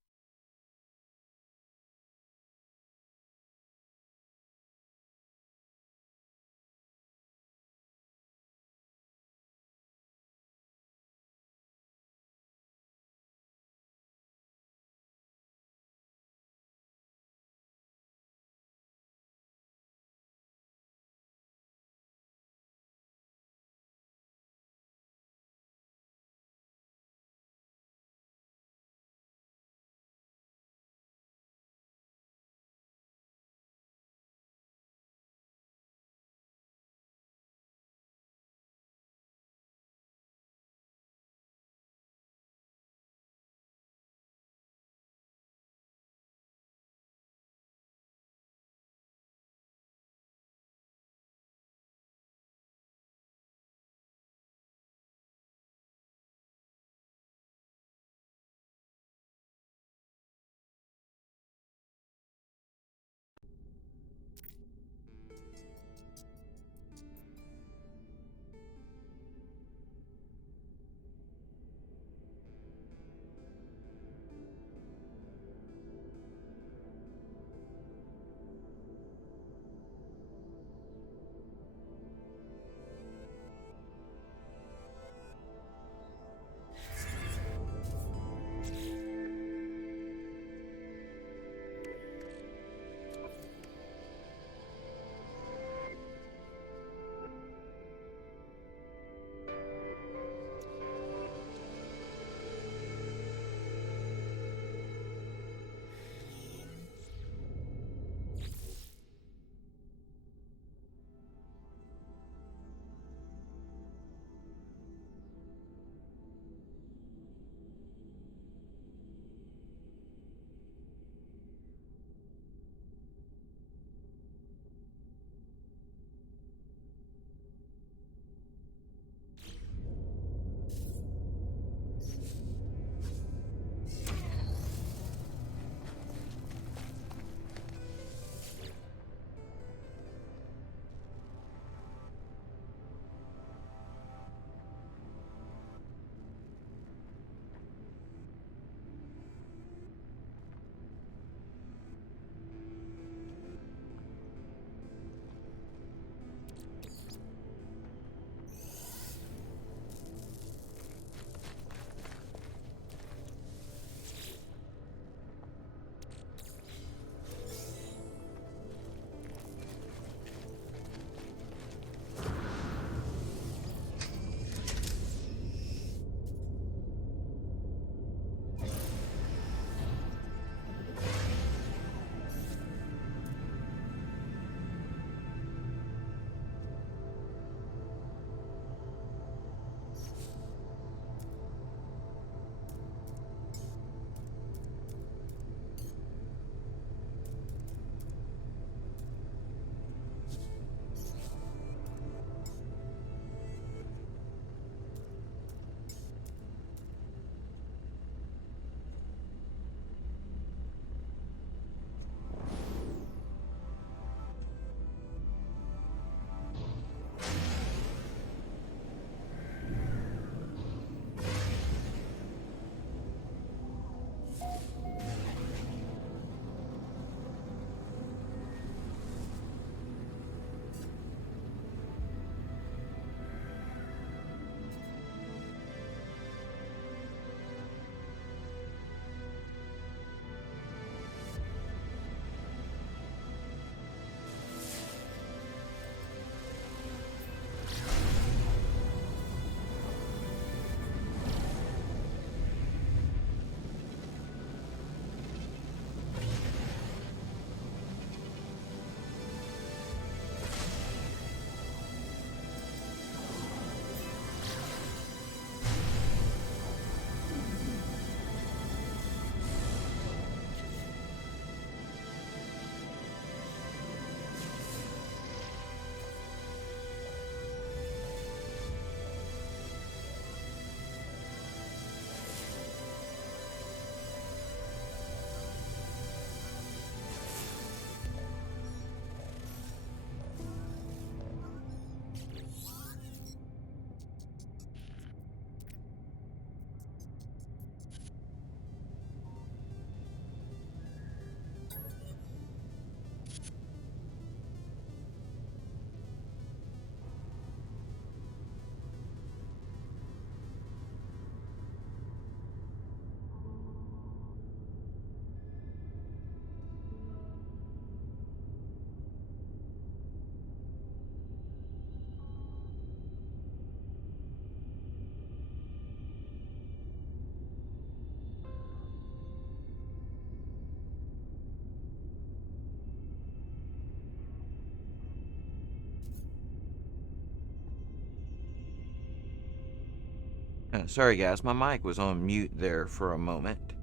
Sorry, guys, my mic was on mute there for a moment.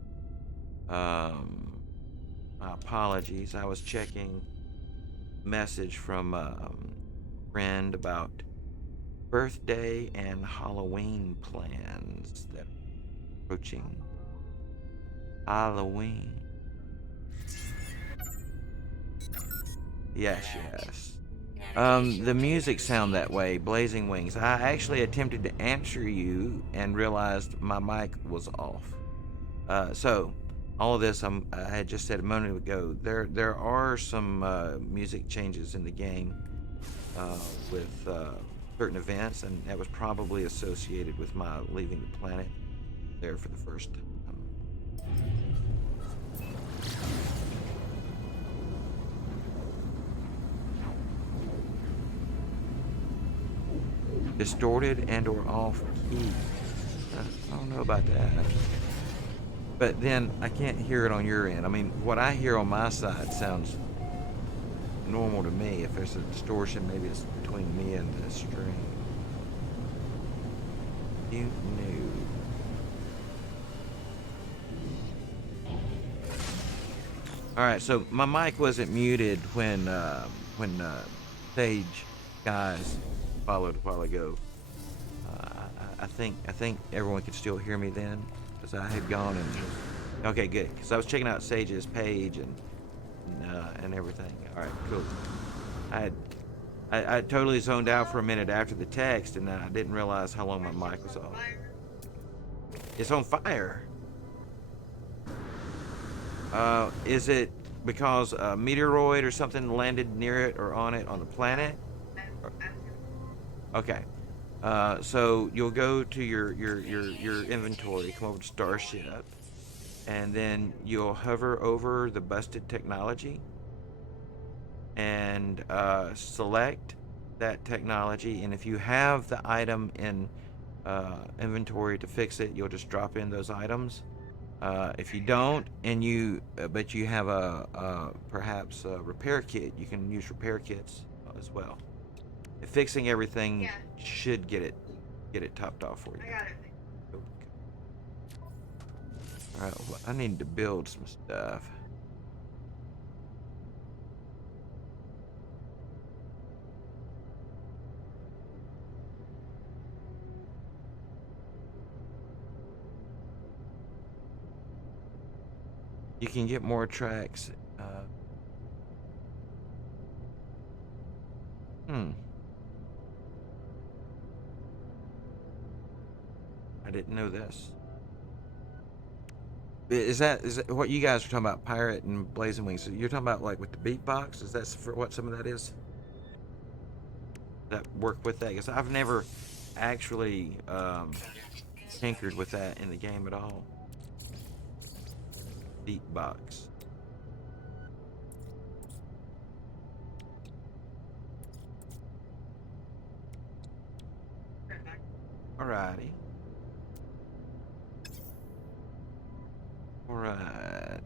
My apologies. I was checking message from a friend about birthday and Halloween plans that are approaching Halloween. Yes, yes. The music sound that way, Blazing Wings. I actually attempted to answer you and realized my mic was off. So, all of this I had just said a moment ago. There are some music changes in the game with certain events, and that was probably associated with my leaving the planet there for the first time. Distorted and or off key. I don't know about that. But then I can't hear it on your end. I mean, what I hear on my side sounds normal to me. If there's a distortion, maybe it's between me and the stream. You knew. All right, so my mic wasn't muted when Sage guys followed a while ago. I think everyone could still hear me then, because I had gone and okay, good. Because I was checking out Sage's page and everything. All right, cool. I had I totally zoned out for a minute after the text, and I didn't realize how long my mic was off. It's on fire. Is it because a meteoroid or something landed near it or on it on the planet? Okay. So you'll go to your inventory, come over to Starship, and then you'll hover over the busted technology and select that technology. And if you have the item in inventory to fix it, you'll just drop in those items. If you don't, and but you have perhaps a repair kit, you can use repair kits as well. And fixing everything should get it topped off for you. I got it. Okay. All right, well, I need to build some stuff. You can get more tracks. Hmm. I didn't know this. Is that what you guys are talking about? Pirate and Blazing Wings. So you're talking about like with the beatbox? Is that for what some of that is? That work with that? Because I've never actually tinkered with that in the game at all. Beatbox. Alrighty. Alright.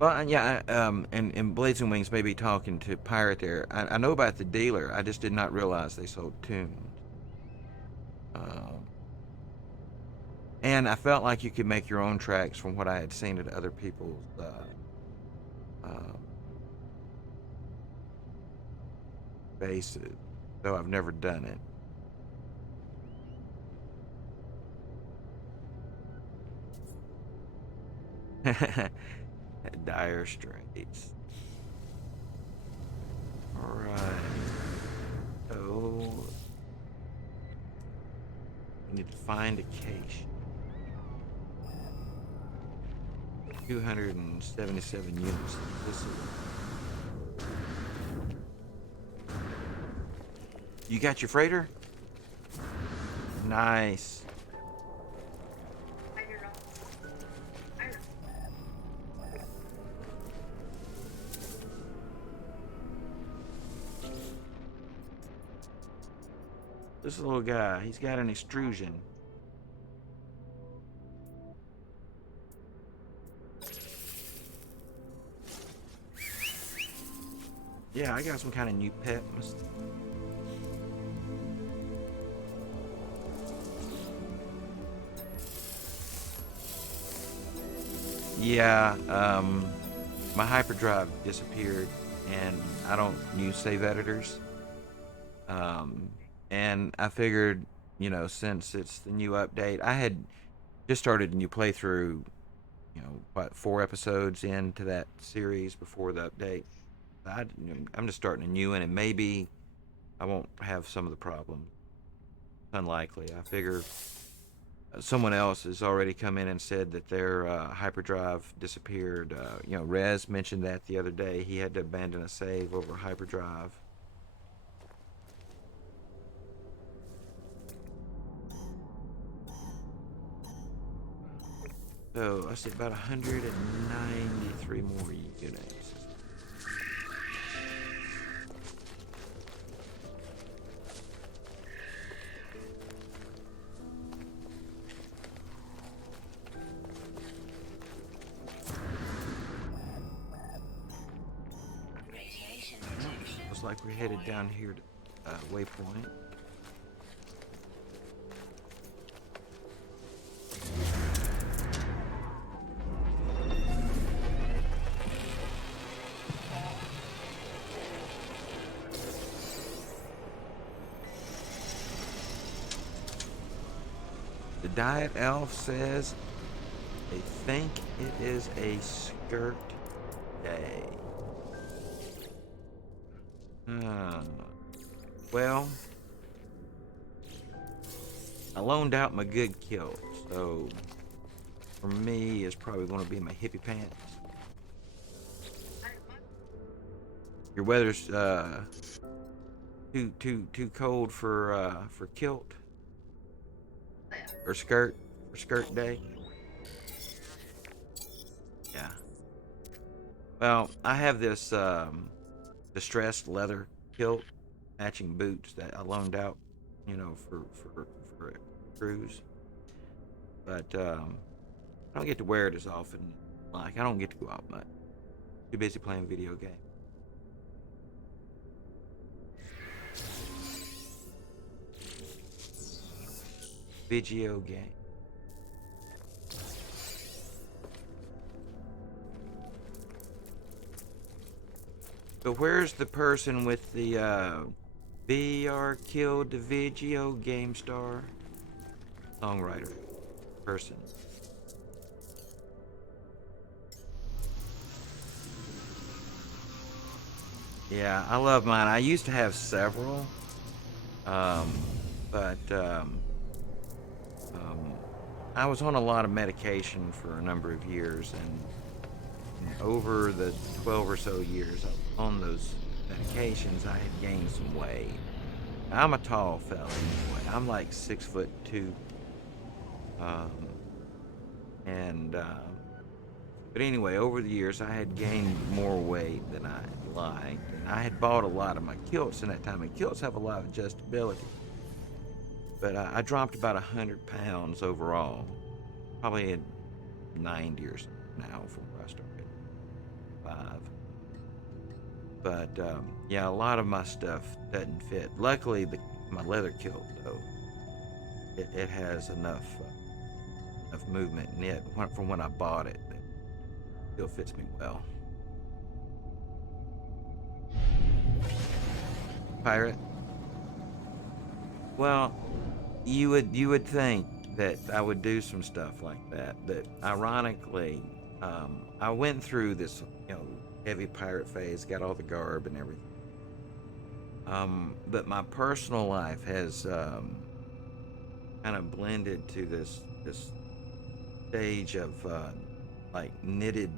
Well, yeah, and Blazing Wings may be talking to Pirate there. I know about the dealer. I just did not realize they sold tunes. Um, and I felt like you could make your own tracks from what I had seen at other people's uh, bases, though I've never done it. Dire Straits. Alright. So, we need to find a cache. 277 units. This is... You got your freighter? Nice. This little guy, he's got an extrusion. Yeah, I got some kind of new pet. Yeah, my hyperdrive disappeared, and I don't use save editors. Um, and I figured, since it's the new update, I had just started a new playthrough. What, 4 episodes into that series before the update. I'm just starting a new one, and maybe I won't have some of the problems. Unlikely. I figure someone else has already come in and said that their hyperdrive disappeared. Rez mentioned that the other day. He had to abandon a save over hyperdrive. So I said about 193 more units. Looks like we're headed down here to waypoint. The Diet Elf says they think it is a skirt day. Well, I loaned out my good kilt, so for me, it's probably going to be my hippie pants. Your weather's too cold for kilt or skirt day. Yeah. Well, I have this distressed leather kilt, matching boots that I loaned out, for a cruise. But I don't get to wear it as often. Like, I don't get to go out much. Too busy playing video games. Video game. But where's the person with the VR killed the video game star? Songwriter. Person. Yeah, I love mine. I used to have several. Um, but I was on a lot of medication for a number of years, and over the 12 or so years I was on those medications, I had gained some weight. I'm a tall fella anyway. I'm like 6'2", um, and but anyway, over the years I had gained more weight than I liked, and I had bought a lot of my kilts in that time. And kilts have a lot of adjustability, but I dropped about 100 pounds overall, probably at 90 or so now from where I started. 5. But yeah, a lot of my stuff doesn't fit. Luckily, my leather kilt though, it has enough movement in it from when I bought it that still fits me well. Pirate. Well, you would think that I would do some stuff like that, but ironically, I went through this heavy pirate phase, got all the garb and everything. But my personal life has kind of blended to this stage of like knitted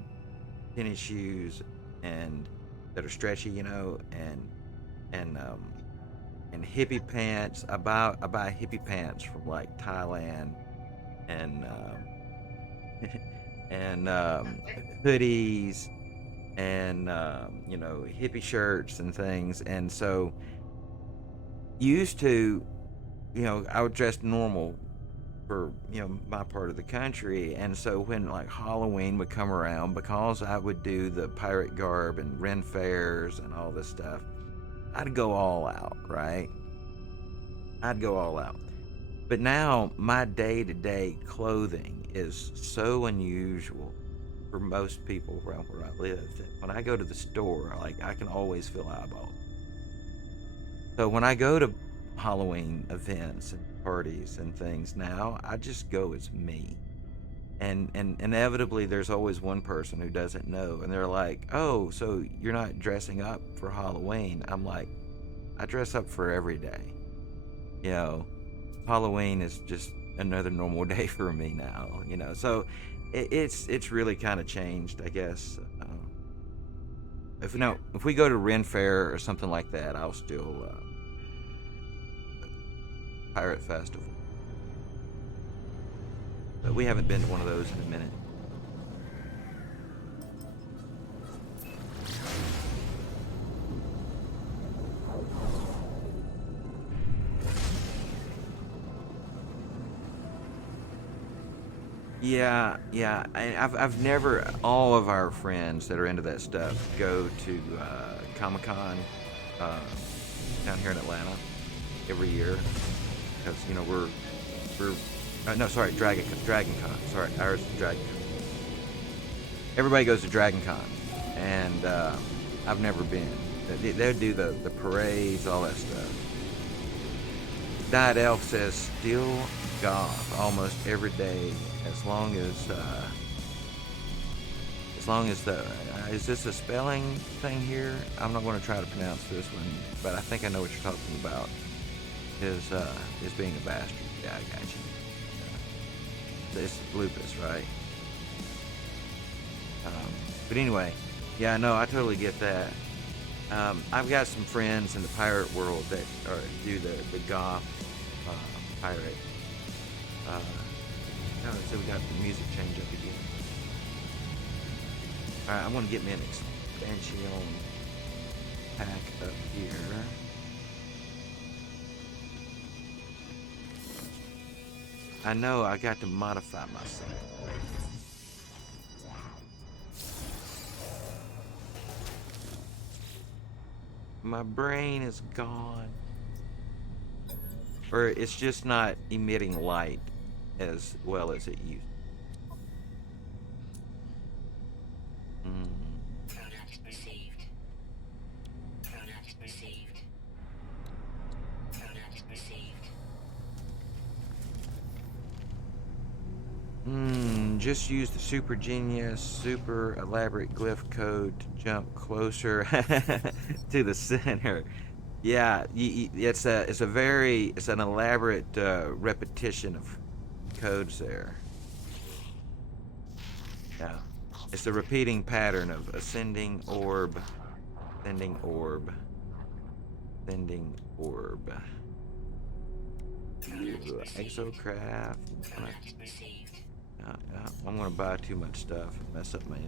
tennis shoes and that are stretchy, and and hippie pants. I buy hippie pants from like Thailand, and and hoodies, and hippie shirts and things. And so used to I would dress normal for my part of the country, and so when like Halloween would come around, because I would do the pirate garb and Ren fairs and all this stuff, I'd go all out, right? I'd go all out. But now my day-to-day clothing is so unusual for most people around where I live that when I go to the store, like I can always feel eyeballs. So when I go to Halloween events and parties and things now, I just go as me. And inevitably there's always one person who doesn't know, and they're like, "Oh, so you're not dressing up for Halloween?" I'm like, "I dress up for every day." You know, Halloween is just another normal day for me now, So it's really kind of changed, I guess. If we go to Ren Fair or something like that, I'll still Pirate Festival. But we haven't been to one of those in a minute. Yeah, yeah. I've never. All of our friends that are into that stuff go to Comic Con uh, down here in Atlanta every year because we're no, sorry, Dragon Con. Sorry, ours is Dragon Con. Everybody goes to Dragon Con, and I've never been. They do the parades, all that stuff. Diet Elf says still goth almost every day as long as the is this a spelling thing here? I'm not going to try to pronounce this one, but I think I know what you're talking about. Is being a bastard. Yeah, I got you. It's lupus, right? But anyway, yeah, no, I totally get that. I've got some friends in the pirate world that do the goth pirate. Uh, so we got the music change up again. All right, I'm gonna get me an expansion pack up here. I know I got to modify myself. My brain is gone. Or it's just not emitting light as well as it used. Product received. Product received. Product received. Just use the super genius, super elaborate glyph code to jump closer to the center. Yeah, it's an elaborate repetition of codes there. Yeah, it's the repeating pattern of ascending orb, ascending orb, ascending orb. Exocraft. Yeah, I'm gonna buy too much stuff and mess up my.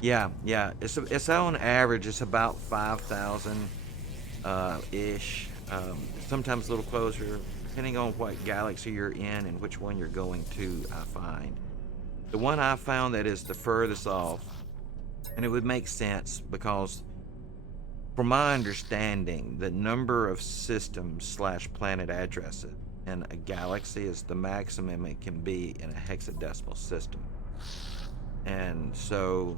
Yeah. It's on average. It's about 5,000 ish. Sometimes a little closer, depending on what galaxy you're in and which one you're going to. I find the one I found that is the furthest off, and it would make sense because, from my understanding, the number of systems slash planet addresses in a galaxy is the maximum it can be in a hexadecimal system. And so,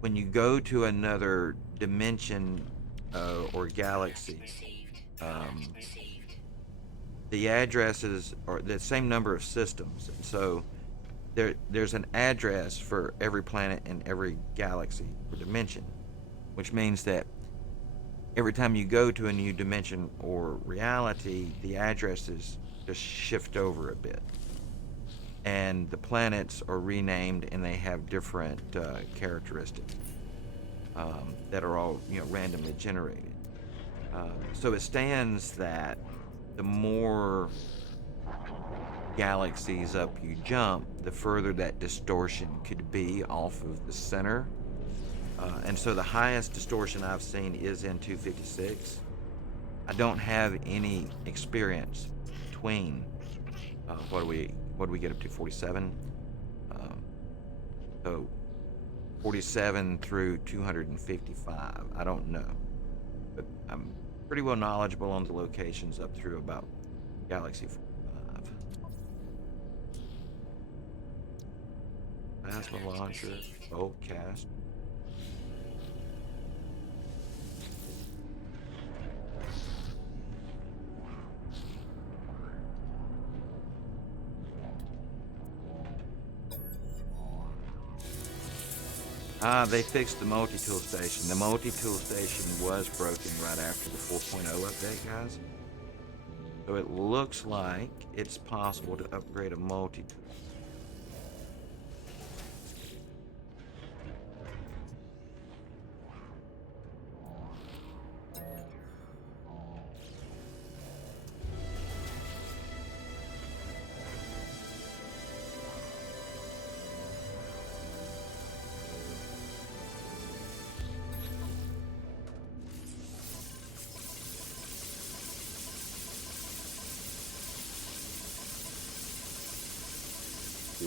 when you go to another dimension or galaxy, um, the addresses are the same number of systems. And so, there's an address for every planet in every galaxy or dimension, which means that every time you go to a new dimension or reality, the addresses just shift over a bit. And the planets are renamed and they have different characteristics that are all randomly generated. So it stands that the more galaxies up you jump, the further that distortion could be off of the center And so the highest distortion I've seen is in 256. I don't have any experience between what do we get up to 47? Um, so 47 through 255. I don't know, but I'm pretty well knowledgeable on the locations up through about Galaxy 45. Plasma launcher, bolt cast. They fixed the multi-tool station. The multi-tool station was broken right after the 4.0 update, guys. So it looks like it's possible to upgrade a multi-tool.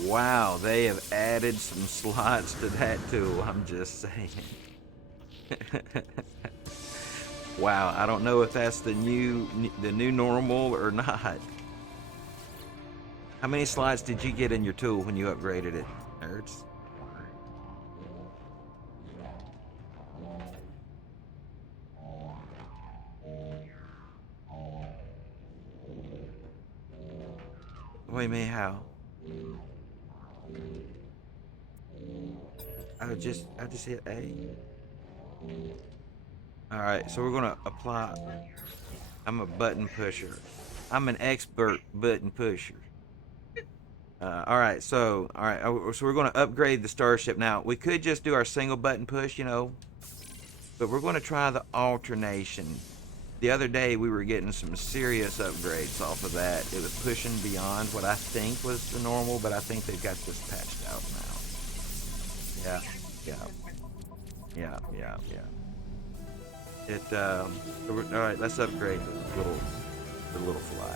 Wow, they have added some slots to that tool. I'm just saying. Wow, I don't know if that's the new normal or not. How many slots did you get in your tool when you upgraded it, nerds? Wait a minute, how? I just hit A. All right, so we're gonna apply. I'm a button pusher. I'm an expert button pusher. All right, so we're going to upgrade the starship. Now we could just do our single button push, but we're going to try the alternation. The other day we were getting some serious upgrades off of that. It was pushing beyond what I think was the normal, but I think they've got this patched out now. Yeah. All right, let's upgrade the little flyer.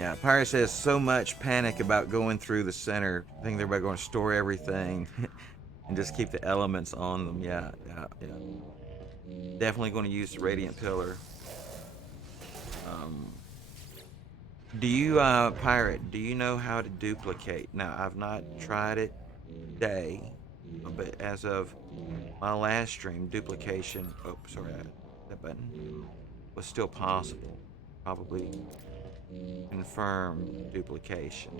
Yeah, Pirate says so much panic about going through the center. I think they're about going to store everything and just keep the elements on them. Yeah. Definitely going to use the radiant pillar. Um, do you, Pirate? Do you know how to duplicate? Now, I've not tried it today, but as of my last stream, duplication. Oh, sorry, that button was still possible. Probably confirm duplication.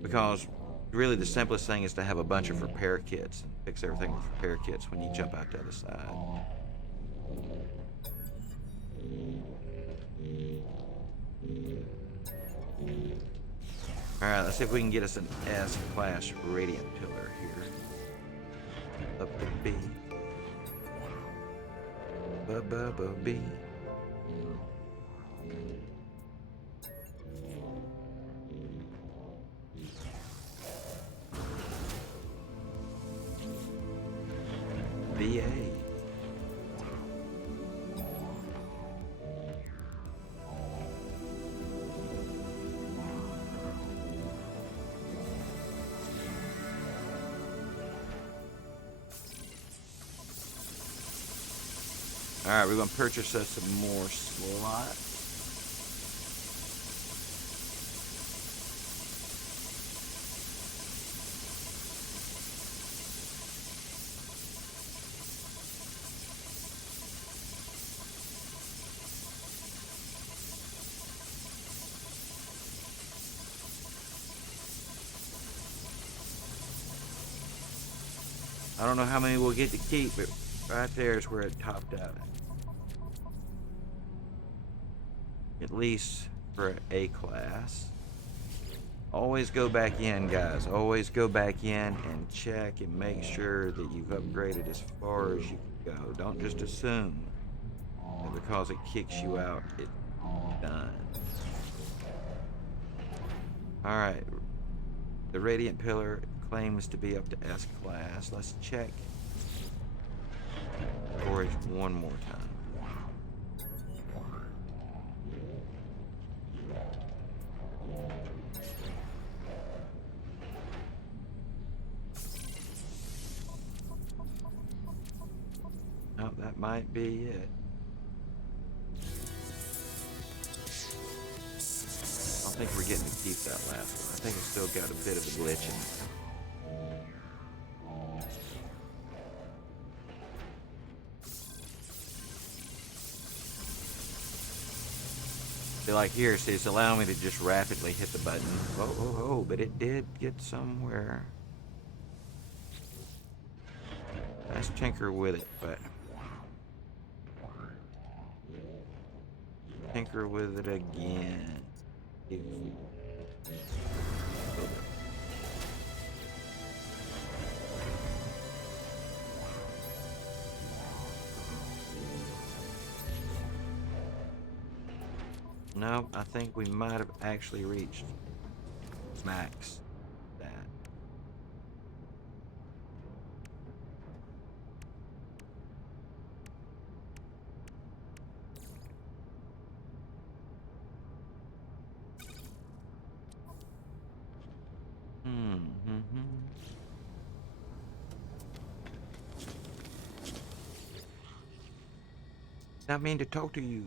Because really the simplest thing is to have a bunch of repair kits and fix everything with repair kits when you jump out the other side. Alright, let's see if we can get us an S-class radiant pillar here. Up to B. B. VA. Alright, we're going to purchase us some more slots. I don't know how many we'll get to keep, but right there is where it topped out. At least for A class. Always go back in, guys. Always go back in and check and make sure that you've upgraded as far as you can go. Don't just assume that because it kicks you out, Done. Alright. The Radiant Pillar claims to be up to S class. Let's check storage one more time. Oh, that might be it. I don't think we're getting to keep that last one. I think it's still got a bit of a glitch in it. See, like here, see, it's allowing me to just rapidly hit the button. Oh, but it did get somewhere. Let's tinker with it, but tinker with it again. No, I think we might have actually reached max that. Not mean to talk to you.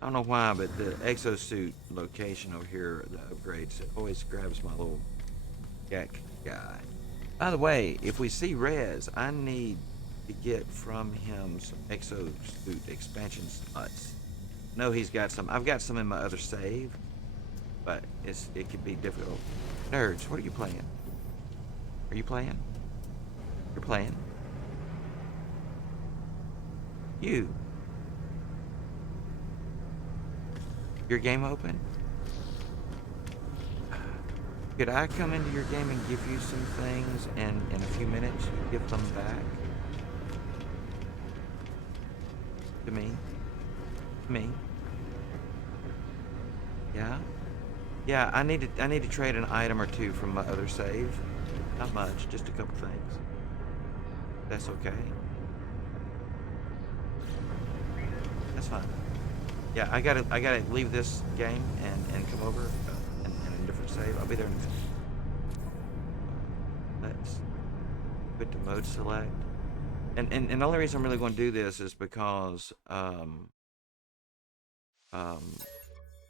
I don't know why, but the exosuit location over here, the upgrades, it always grabs my little yak guy. By the way, if we see Rez, I need to get from him some exosuit expansion slots. No, he's got some. I've got some in my other save, but it could be difficult. Nerds, what are you playing? Are you playing? You're playing. You. Your game open? Could I come into your game and give you some things and in a few minutes give them back? To me? Me? Yeah? Yeah, I need to trade an item or two from my other save. Not much, just a couple things. That's okay. That's fine. Yeah, I gotta leave this game and come over in a different save. I'll be there in a minute. Let's quit to mode select. And the only reason I'm really going to do this is because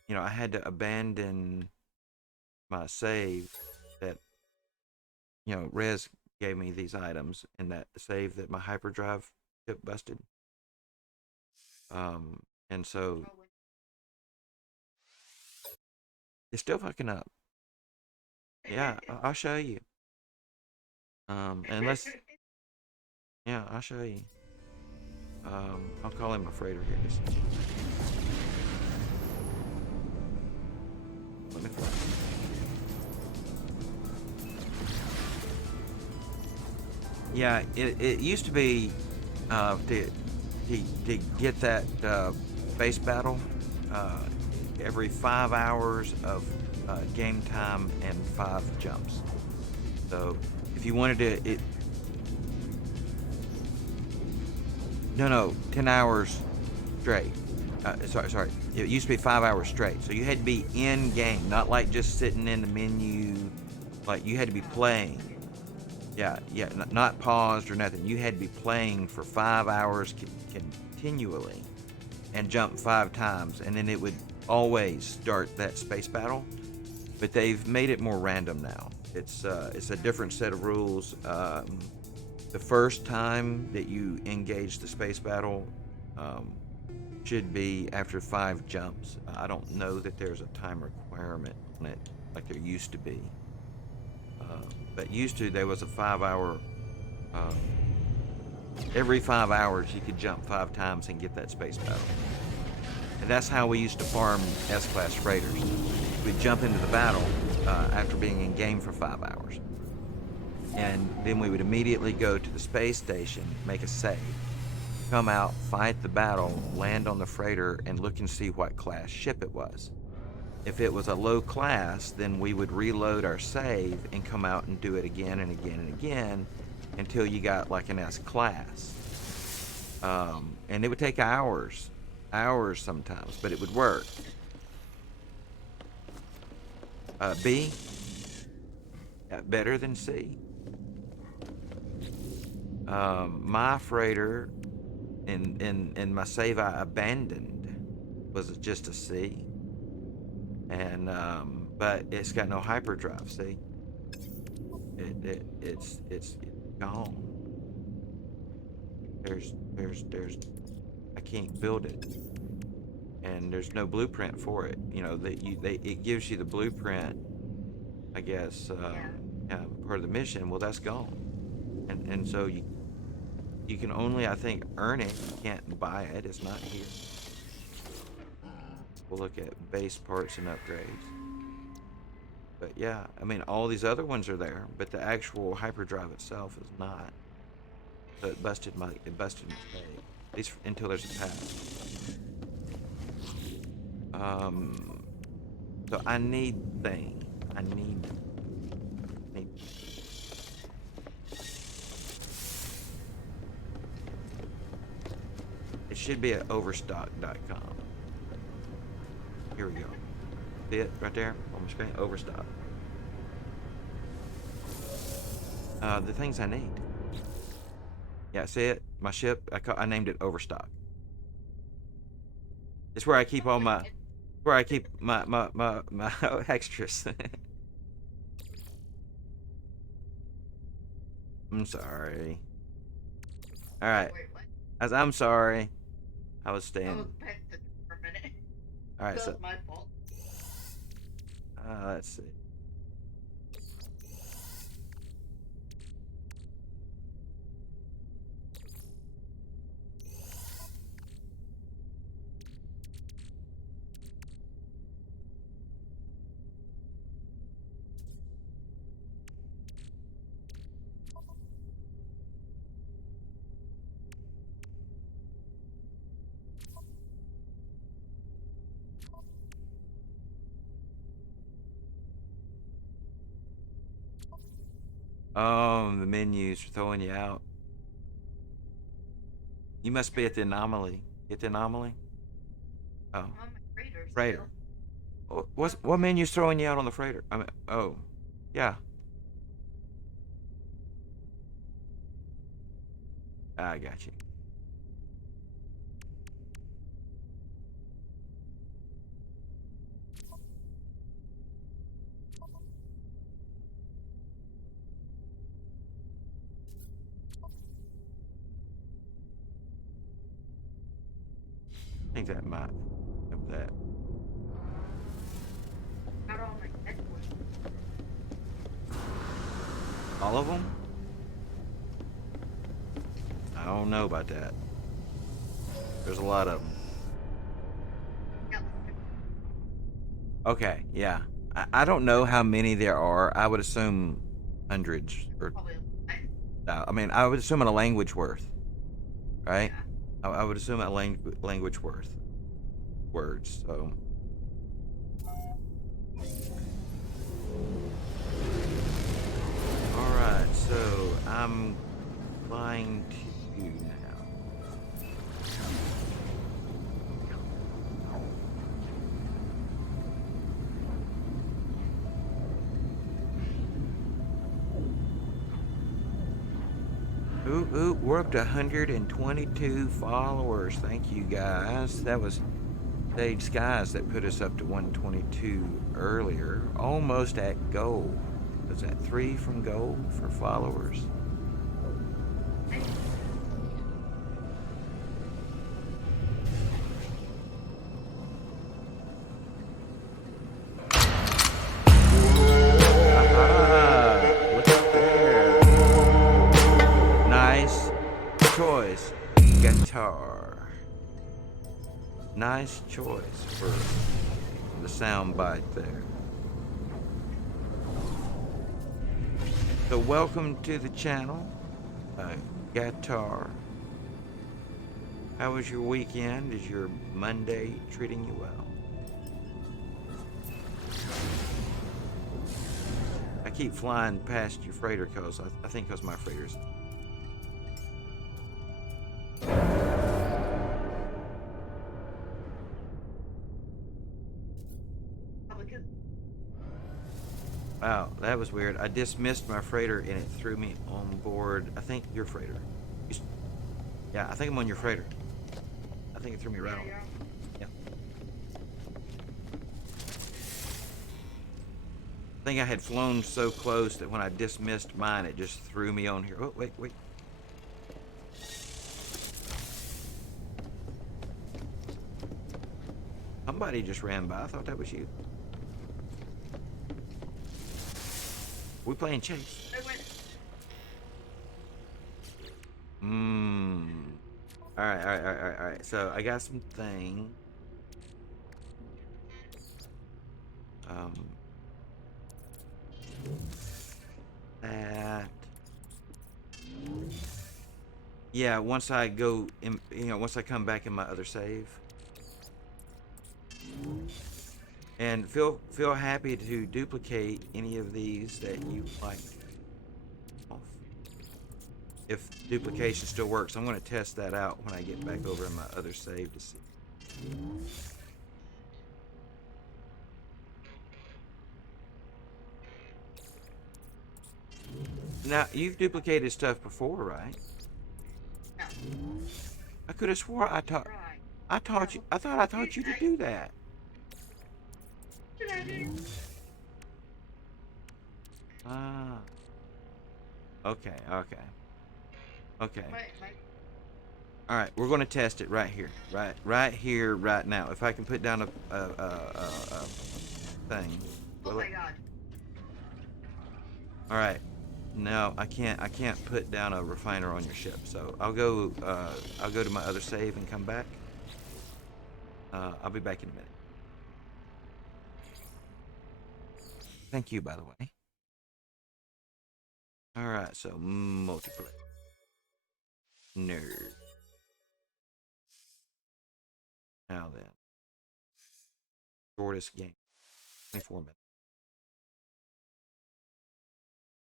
you know, I had to abandon my save that, you know, Rez gave me these items in that save that my hyperdrive chip busted. And so it's still fucking up. Yeah, I'll show you. And let's, yeah, I'll show you. I'll call him a freighter here. Just let me fly. Yeah, it used to be to get that base battle every 5 hours of game time and 5 jumps. So if you wanted to, no, 10 hours straight. Sorry. It used to be 5 hours straight. So you had to be in game, not like just sitting in the menu. Like you had to be playing. Yeah, not paused or nothing. You had to be playing for 5 hours continually and jump 5 times, and then it would always start that space battle. But they've made it more random now. It's a different set of rules. The first time that you engage the space battle should be after 5 jumps. I don't know that there's a time requirement on it like there used to be. But used to, there was a 5 hour, every 5 hours you could jump 5 times and get that space battle. And that's how we used to farm S-Class freighters. We'd jump into the battle after being in game for 5 hours. And then we would immediately go to the space station, make a save. come out, fight the battle, land on the freighter, and look and see what class ship it was. If it was a low class, then we would reload our save and come out and do it again and again and again until you got like an S class. And it would take hours sometimes, but it would work. B, better than C. My freighter in my save I abandoned was just a C, and but it's got no hyperdrive. See, it's gone. There's I can't build it, and there's no blueprint for it. You know that it gives you the blueprint, I guess, part of the mission. Well, that's gone, and so you can only, I think, earn it. You can't buy it. It's not here. We'll look at base parts and upgrades. But yeah, I mean, all these other ones are there, but the actual hyperdrive itself is not. So it busted my save. At least until there's a patch. So I need things. I need. It should be at overstock.com. Here we go. See it right there on the screen? Overstock. The things I need. Yeah, see it? My ship. I named it Overstock. It's where I keep all my. Where I keep my extras. I'm sorry. All right. As I'm sorry. I was staying. I was back to for a minute. All right, so That's my fault. let's see. Oh, the menus are throwing you out. You must be at the anomaly. Get the anomaly? Oh. I'm on my freighter. Freighter. What menu's throwing you out on the freighter? I mean, oh. Yeah. I got you. I think that might have that. Got all my network. All of them? I don't know about that. There's a lot of them. Yep. Okay, yeah. I don't know how many there are. I would assume hundreds or Probably. I mean, I would assume a language worth, right? I would assume a language worth words. So. All right, so I'm flying to you now. Ooh, we're up to 122 followers. Thank you, guys. That was Sage Skies that put us up to 122 earlier. Almost at goal. Was that 3 from goal for followers? Look up there. Nice choice, guitar. Nice choice for the sound bite there. So welcome to the channel, guitar. How was your weekend? Is your Monday treating you well? I keep flying past your freighter because I think because my freighter's. Because Wow, that was weird. I dismissed my freighter and it threw me on board. I think your freighter. Yeah, I think I'm on your freighter. I think it threw me right yeah, on. yeah. Yeah. I think I had flown so close that when I dismissed mine, it just threw me on here. Oh, wait, wait. Somebody just ran by. I thought that was you. We playing chase. I went. Mmm. All right, all right, all right, all right, all right. So I got some thing. Um, that. Yeah, once I go in, once I come back in my other save. And feel happy to duplicate any of these that you like off. If duplication still works, I'm going to test that out when I get back over in my other save to see. Now, you've duplicated stuff before, right? No. I could have swore Right. I taught you, I thought I taught you to do that. Did I do? Ah, okay, okay, okay. My All right, we're going to test it right here, right here, right now. If I can put down a thing. oh Will my it? god. All right. No, I can't. I can't put down a refiner on your ship. So I'll go. I'll go to my other save and come back. I'll be back in a minute. Thank you, by the way. All right. So multiplayer. Nerd. Now then, shortest game. 24 minutes.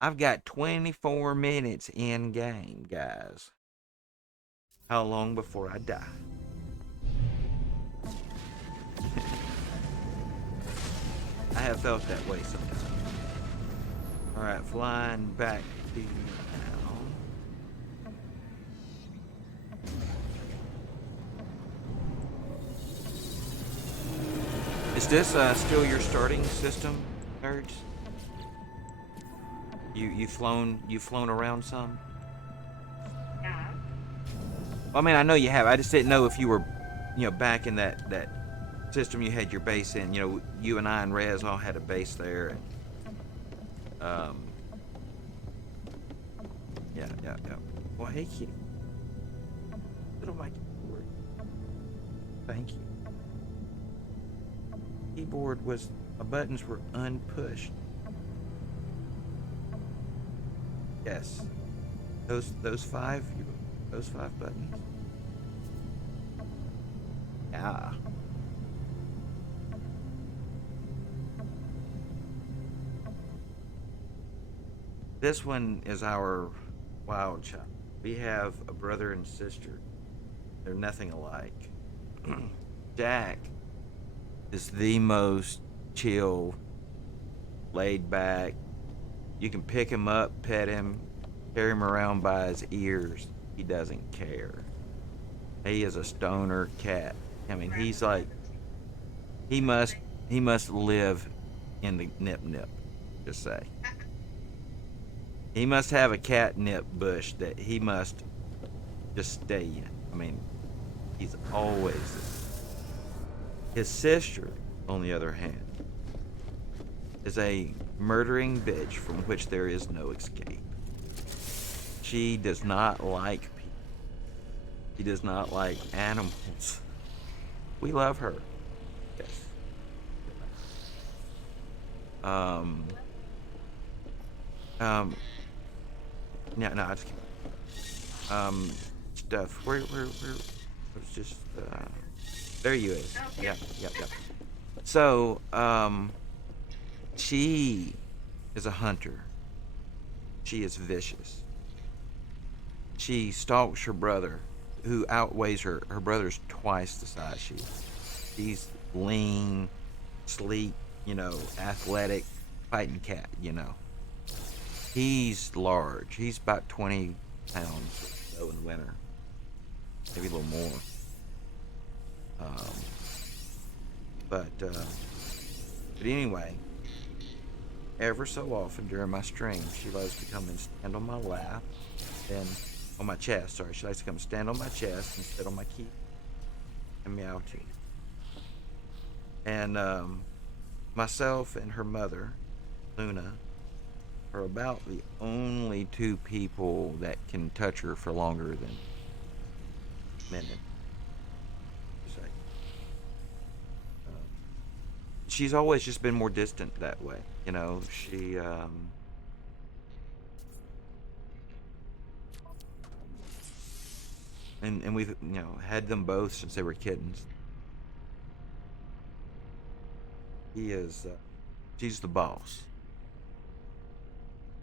I've got 24 minutes in game, guys. How long before I die? I have felt that way sometimes. All right, flying back to now. Is this still your starting system, nerds? You've flown around some? Yeah. Well, I mean, I know you have. I just didn't know if you were, back in that system you had your base in. You and I and Rez all had a base there. And, yeah, yeah, yeah. Well, hey, kid. Little my keyboard. Thank you. Keyboard was, my buttons were unpushed. Yes. Those five buttons. Yeah. This one is our wild child. We have a brother and sister. They're nothing alike. Jack is the most chill, laid back. You can pick him up, pet him, carry him around by his ears. He doesn't care. He is a stoner cat. I mean, he's like he must he must live in the nip nip. Just say he must have a catnip bush that he must just stay in. I mean, he's always. His sister, on the other hand, is a murdering bitch from which there is no escape. She does not like people. She does not like animals. We love her. Yes. Um. Um. No, no, I just can't. Stuff. Where? was just there. You is. Okay. Yep, yep, yep. So she is a hunter. She is vicious. She stalks her brother, who outweighs her. Her brother's twice the size she is. She's lean, sleek, athletic, fighting cat. He's large. He's about 20 pounds or so in the winter, maybe a little more. Um, but anyway, ever so often during my streams, she loves to come and stand on my lap, then on my chest. Sorry, she likes to come stand on my chest and sit on my key and meow to me. And myself and her mother, Luna, are about the only two people that can touch her for longer than a minute. Say. Um, she's always just been more distant that way. She and we've had them both since they were kittens. He is she's the boss.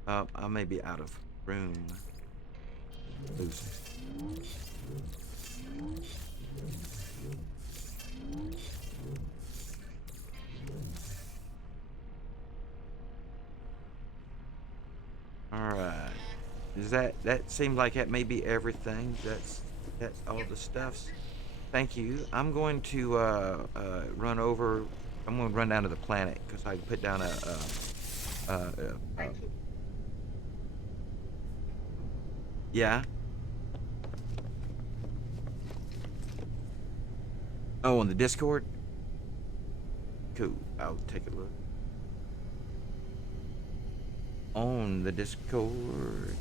I may be out of room. Lucy. All right. Does that seems like that may be everything? That's all Yep. the stuffs. Thank you. I'm going to run over. I'm going to run down to the planet because I put down uh, uh, uh, Thank you. yeah. Oh, on the Discord. Cool. I'll take a look on the Discord.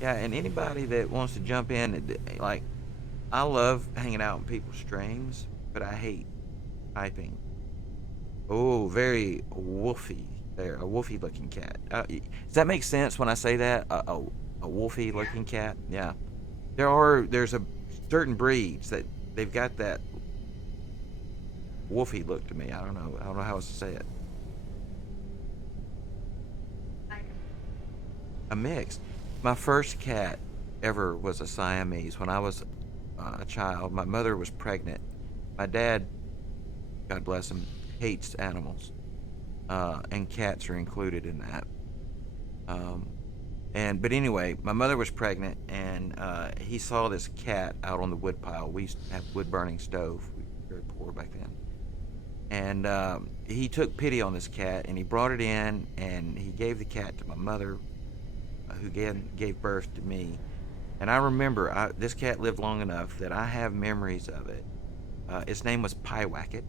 Yeah, and anybody that wants to jump in, like, I love hanging out in people's streams, but I hate typing. Oh, very woofy there, a woofy looking cat. Does that make sense when I say that? A woofy Yeah. looking cat? Yeah. There's a certain breeds that they've got that woofy look to me. I don't know. I don't know how else to say it. I know. A mix. My first cat ever was a Siamese when I was a child. My mother was pregnant. My dad, God bless him, hates animals, and cats are included in that. Um, but anyway, my mother was pregnant, and he saw this cat out on the wood pile. We used to have wood burning stove. We were very poor back then, and he took pity on this cat, and he brought it in, and he gave the cat to my mother, who gave birth to me. And I remember this cat lived long enough that I have memories of it. Its name was Pyewacket,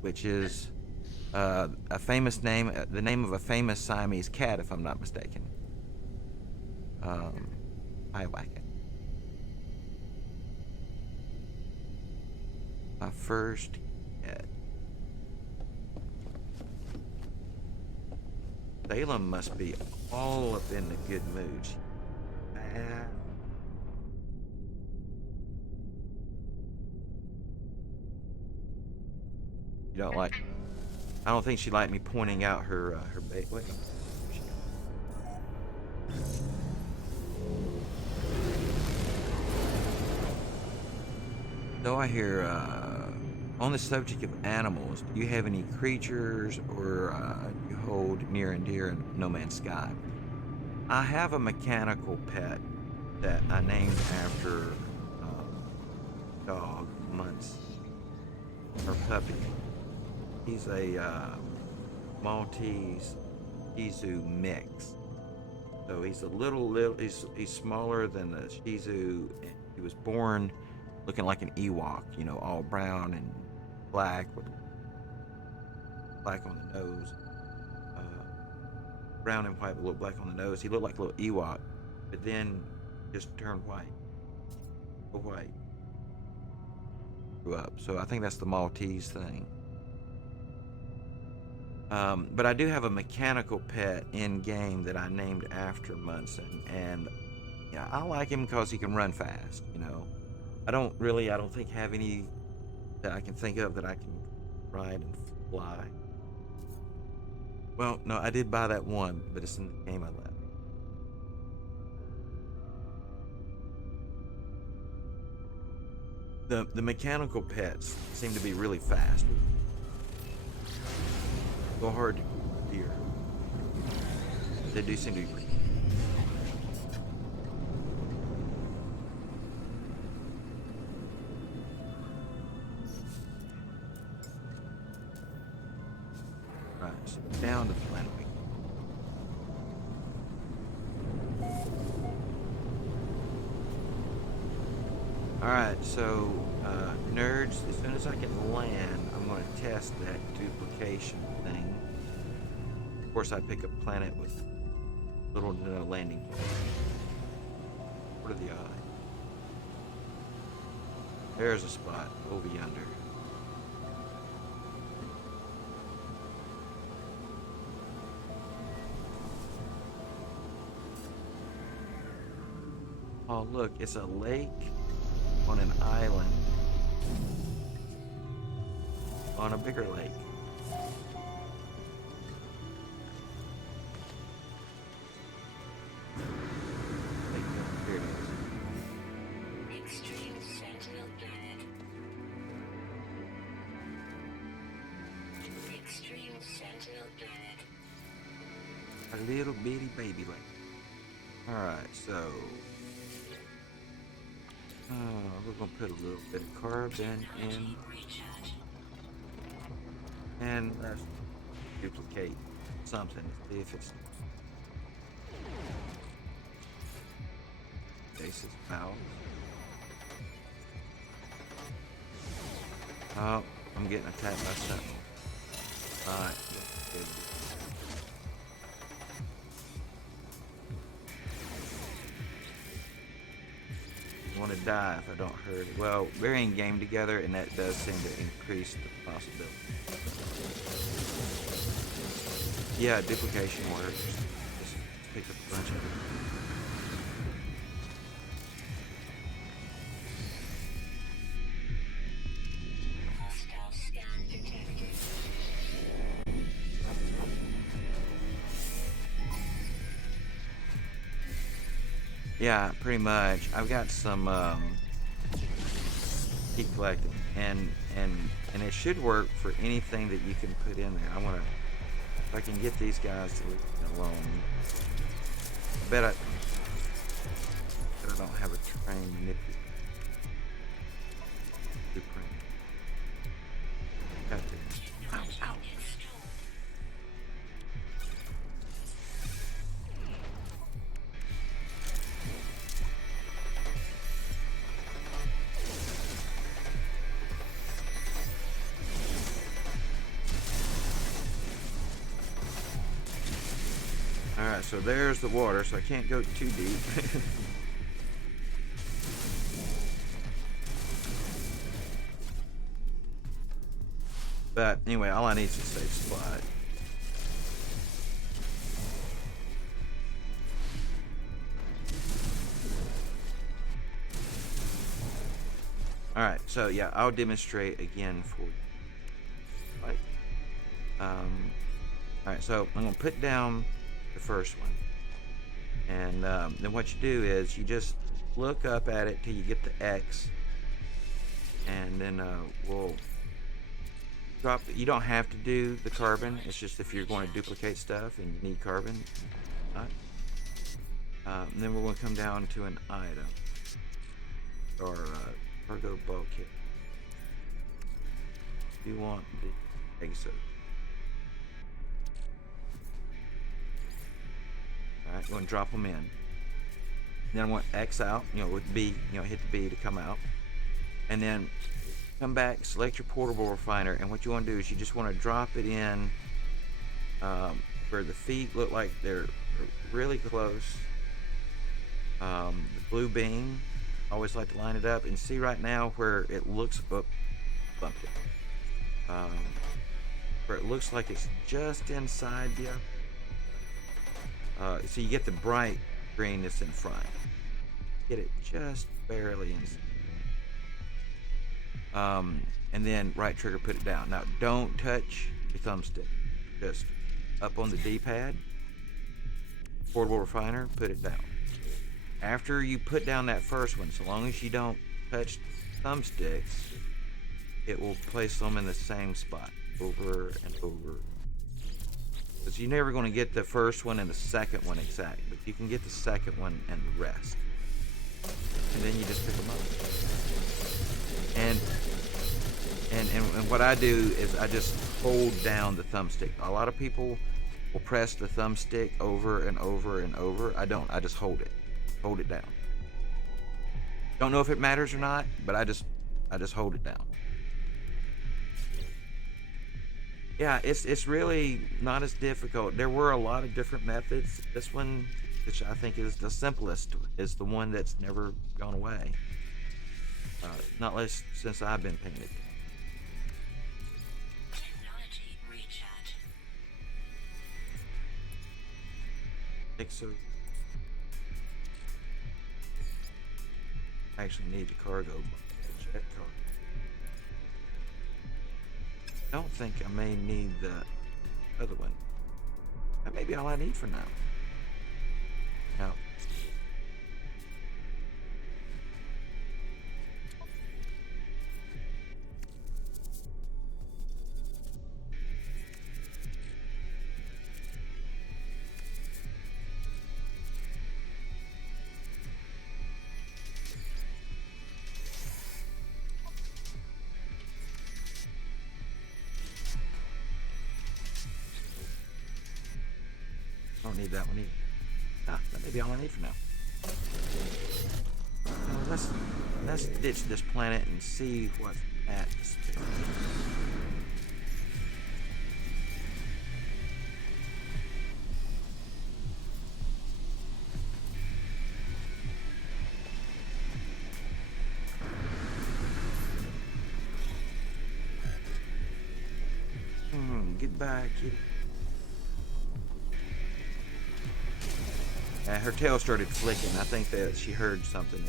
which is a famous name, the name of a famous Siamese cat, if I'm not mistaken. Um, Pyewacket. My first cat. Salem must be all up in the good mood. Ah, you don't like? I don't think she liked me pointing out her bait. Wait, where's she going? So I hear on the subject of animals. Do you have any creatures or you hold near and dear in No Man's Sky? I have a mechanical pet that I named after dog Munts, or puppy. He's a Maltese Shih Tzu mix. So he's a little he's smaller than the Shih Tzu. And he was born looking like an Ewok, all brown and black with black on the nose, uh, brown and white with a little black on the nose. He looked like a little Ewok, but then just turned white, white, grew up. So I think that's the Maltese thing. But I do have a mechanical pet in game that I named after Munson, and Yeah, I like him because he can run fast. You know, I don't think have any that I can think of that I can ride and fly. Well, no, I did buy that one, but it's in the game I left. The mechanical pets seem to be really fast. Go hard to steer. They do seem to be. Right, so down to the planet. Alright, so nerds, as soon as I can land, I'm going to test that duplication thing. Of course, I pick a planet with little to no landing place. What are the odds? There's a spot over yonder. Oh, look, it's a lake on an island on a bigger lake. Here it is. Extreme Sentinel Planet. Extreme Sentinel Planet. A little bitty baby lake. Alright, so we're gonna put a little bit of carbon in, and let's duplicate something to see if it's basis valve. Oh, I'm getting attacked by something. Alright, good. Want to die if I don't hurt it. Well, we're in game together, and that does seem to increase the possibility. Yeah, duplication works. Just pick up a bunch of it. Hostile scan detected. Yeah, pretty much. I've got some heat collecting, and it should work for anything that you can put in there. I want to, if I can get these guys to leave me alone. I don't have a train manipulator. Ow, ow. Alright, so there's the water, so I can't go too deep. But anyway, all I need is a safe spot. Alright, so yeah, I'll demonstrate again for you. Right. Alright, so I'm going to put down the first one. And then what you do is you just look up at it till you get the X. And then we'll drop it. You don't have to do the carbon. It's just if you're going to duplicate stuff and you need carbon. Right. And then we're going to come down to an item. Or cargo bulkhead. You want the exit. Alright, you want to drop them in. Then I want X out, with B, hit the B to come out. And then come back, select your portable refiner, and what you want to do is you just want to drop it in where the feet look like they're really close. The blue beam, I always like to line it up and see right now where it looks bumped it. Where it looks like it's just inside the so you get the bright green that's in front. get it just barely in. And then right trigger, put it down. Now don't touch your thumbstick. Just up on the D-pad, portable refiner, put it down. After you put down that first one, so long as you don't touch thumbsticks, it will place them in the same spot over and over. Because you're never going to get the first one and the second one exact, but you can get the second one and the rest. And then you just pick them up. And what I do is I just hold down the thumbstick. A lot of people will press the thumbstick over and over and over. I don't. I just hold it. Hold it down. Don't know if it matters or not, but I just hold it down. Yeah, it's really not as difficult. There were a lot of different methods. This one, which I think is the simplest, is the one that's never gone away. Not less since I've been painted. Technology recharge. I think so. I actually need a cargo, a jet cargo. I don't think I may need the other one. That may be all I need for now. No. I don't need that one either. That may be all I need for now. So let's ditch this planet and see what's at the space. Get back, kitty. Her tail started flicking. I think that she heard something.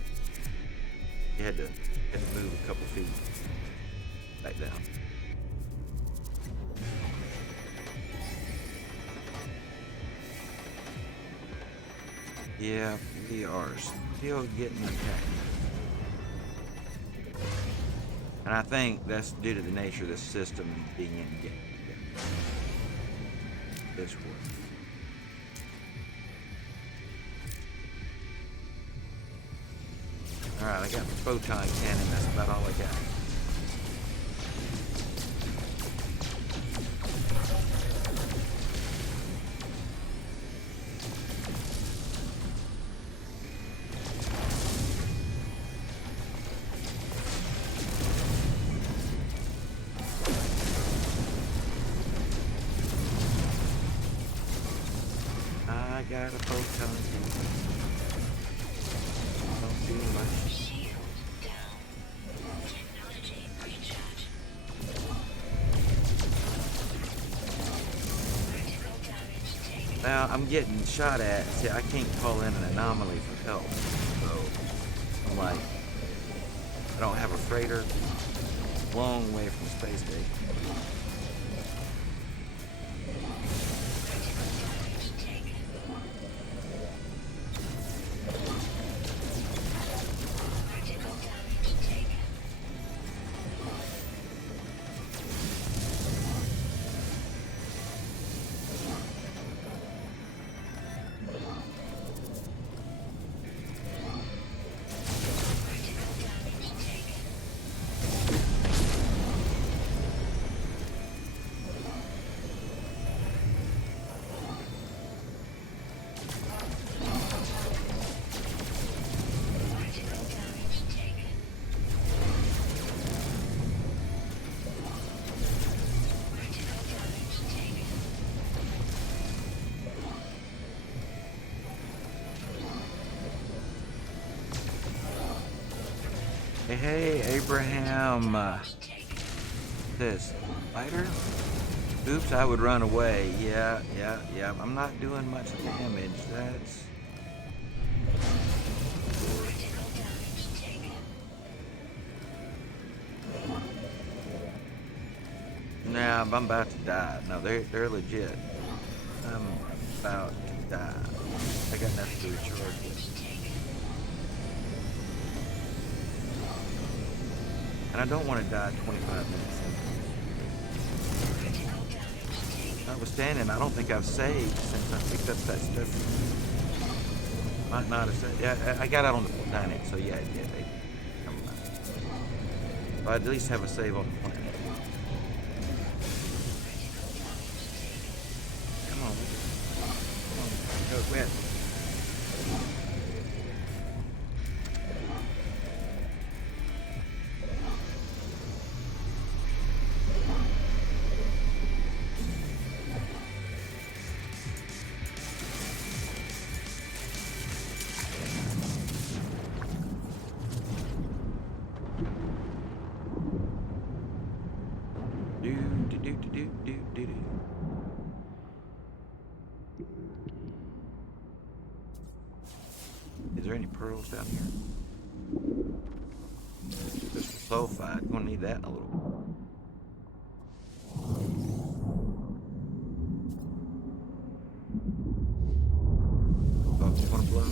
She had to move a couple feet back down. Yeah, we are still getting attacked. And I think that's due to the nature of this system being in game. This work. Alright, I got the photon cannon, that's about all I got. I got a photon cannon. Don't do much. Shield down. Technology recharge. Critical damage taken. Now, I'm getting shot at. See, I can't call in an anomaly for help. So, I'm like, I don't have a freighter. Long way from space station. Critical damage taken. Critical damage taken. Critical damage taken. Critical damage taken. Hey, Abraham. Taken. This fighter? Oops, I would run away. Yeah. I'm not doing much damage. That's Critical I'm about to die. No, they're legit. I'm about to die. I got nothing to recharge with. And I don't want to die 25 minutes in. Notwithstanding, I don't think I've saved since I picked up that stuff. Might not have saved. Yeah, I got out on the planet, so yeah, it did. Never mind. But I'd at least have a save on the planet. Come on. Come on. Go, quit. Do. Is there any pearls down here? Crystal sulfide. Gonna need that in a little while. Oh, it's gonna blow.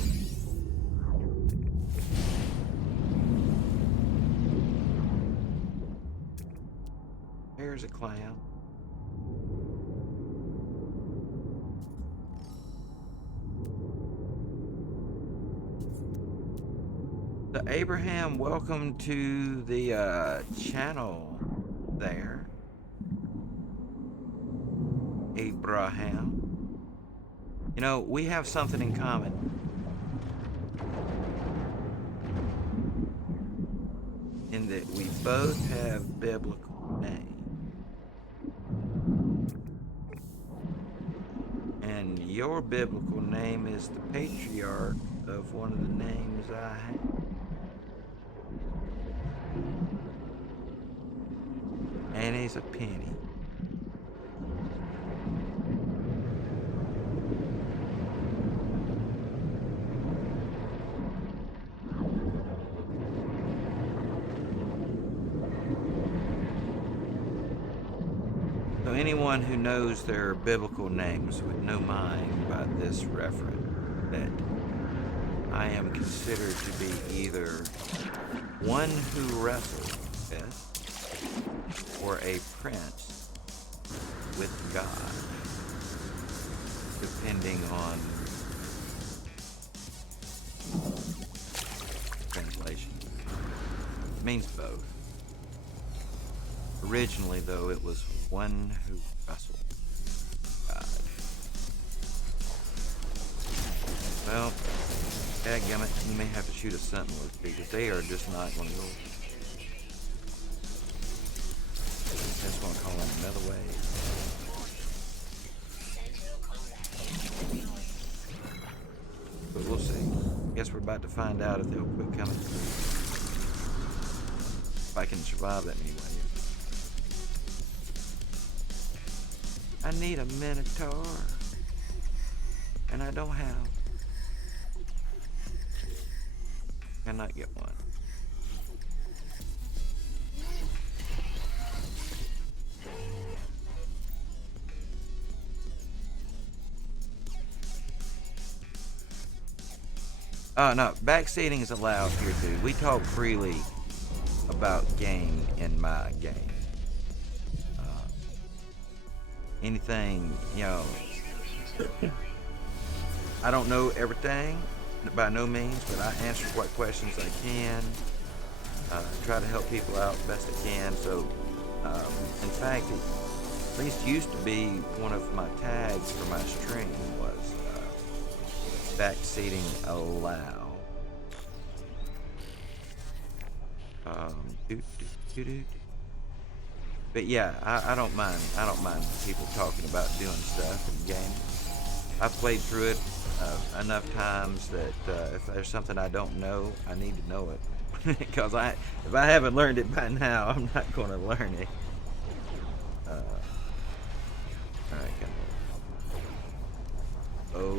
Here's a clown. So Abraham, welcome to the channel there. Abraham. You know, we have something in common. In that we both have biblical names. And your biblical name is the patriarch of one of the names I have. And he's a penny. So anyone who knows their biblical names would know mine by this reference, that I am considered to be either one who wrestled with or a prince with God, depending on translation. It means both. Originally, though, it was one who wrestled with God. Well, dadgummit, you may have to shoot a sentinel because they are just not going to go. That's going to call in another wave. But we'll see. Guess we're about to find out if they'll quit coming. If I can survive that many waves. I need a minotaur. And I don't have. Cannot get one. No, backseating is allowed here too. We talk freely about game in my game. Anything, you know, I don't know everything by no means, but I answer what questions I can. Try to help people out best I can. So, in fact, it at least used to be one of my tags for my stream was backseating allow. But yeah, I don't mind. I don't mind people talking about doing stuff in the game. I've played through it enough times that if there's something I don't know, I need to know it. Because if I haven't learned it by now, I'm not going to learn it. Alright, come on. Oh.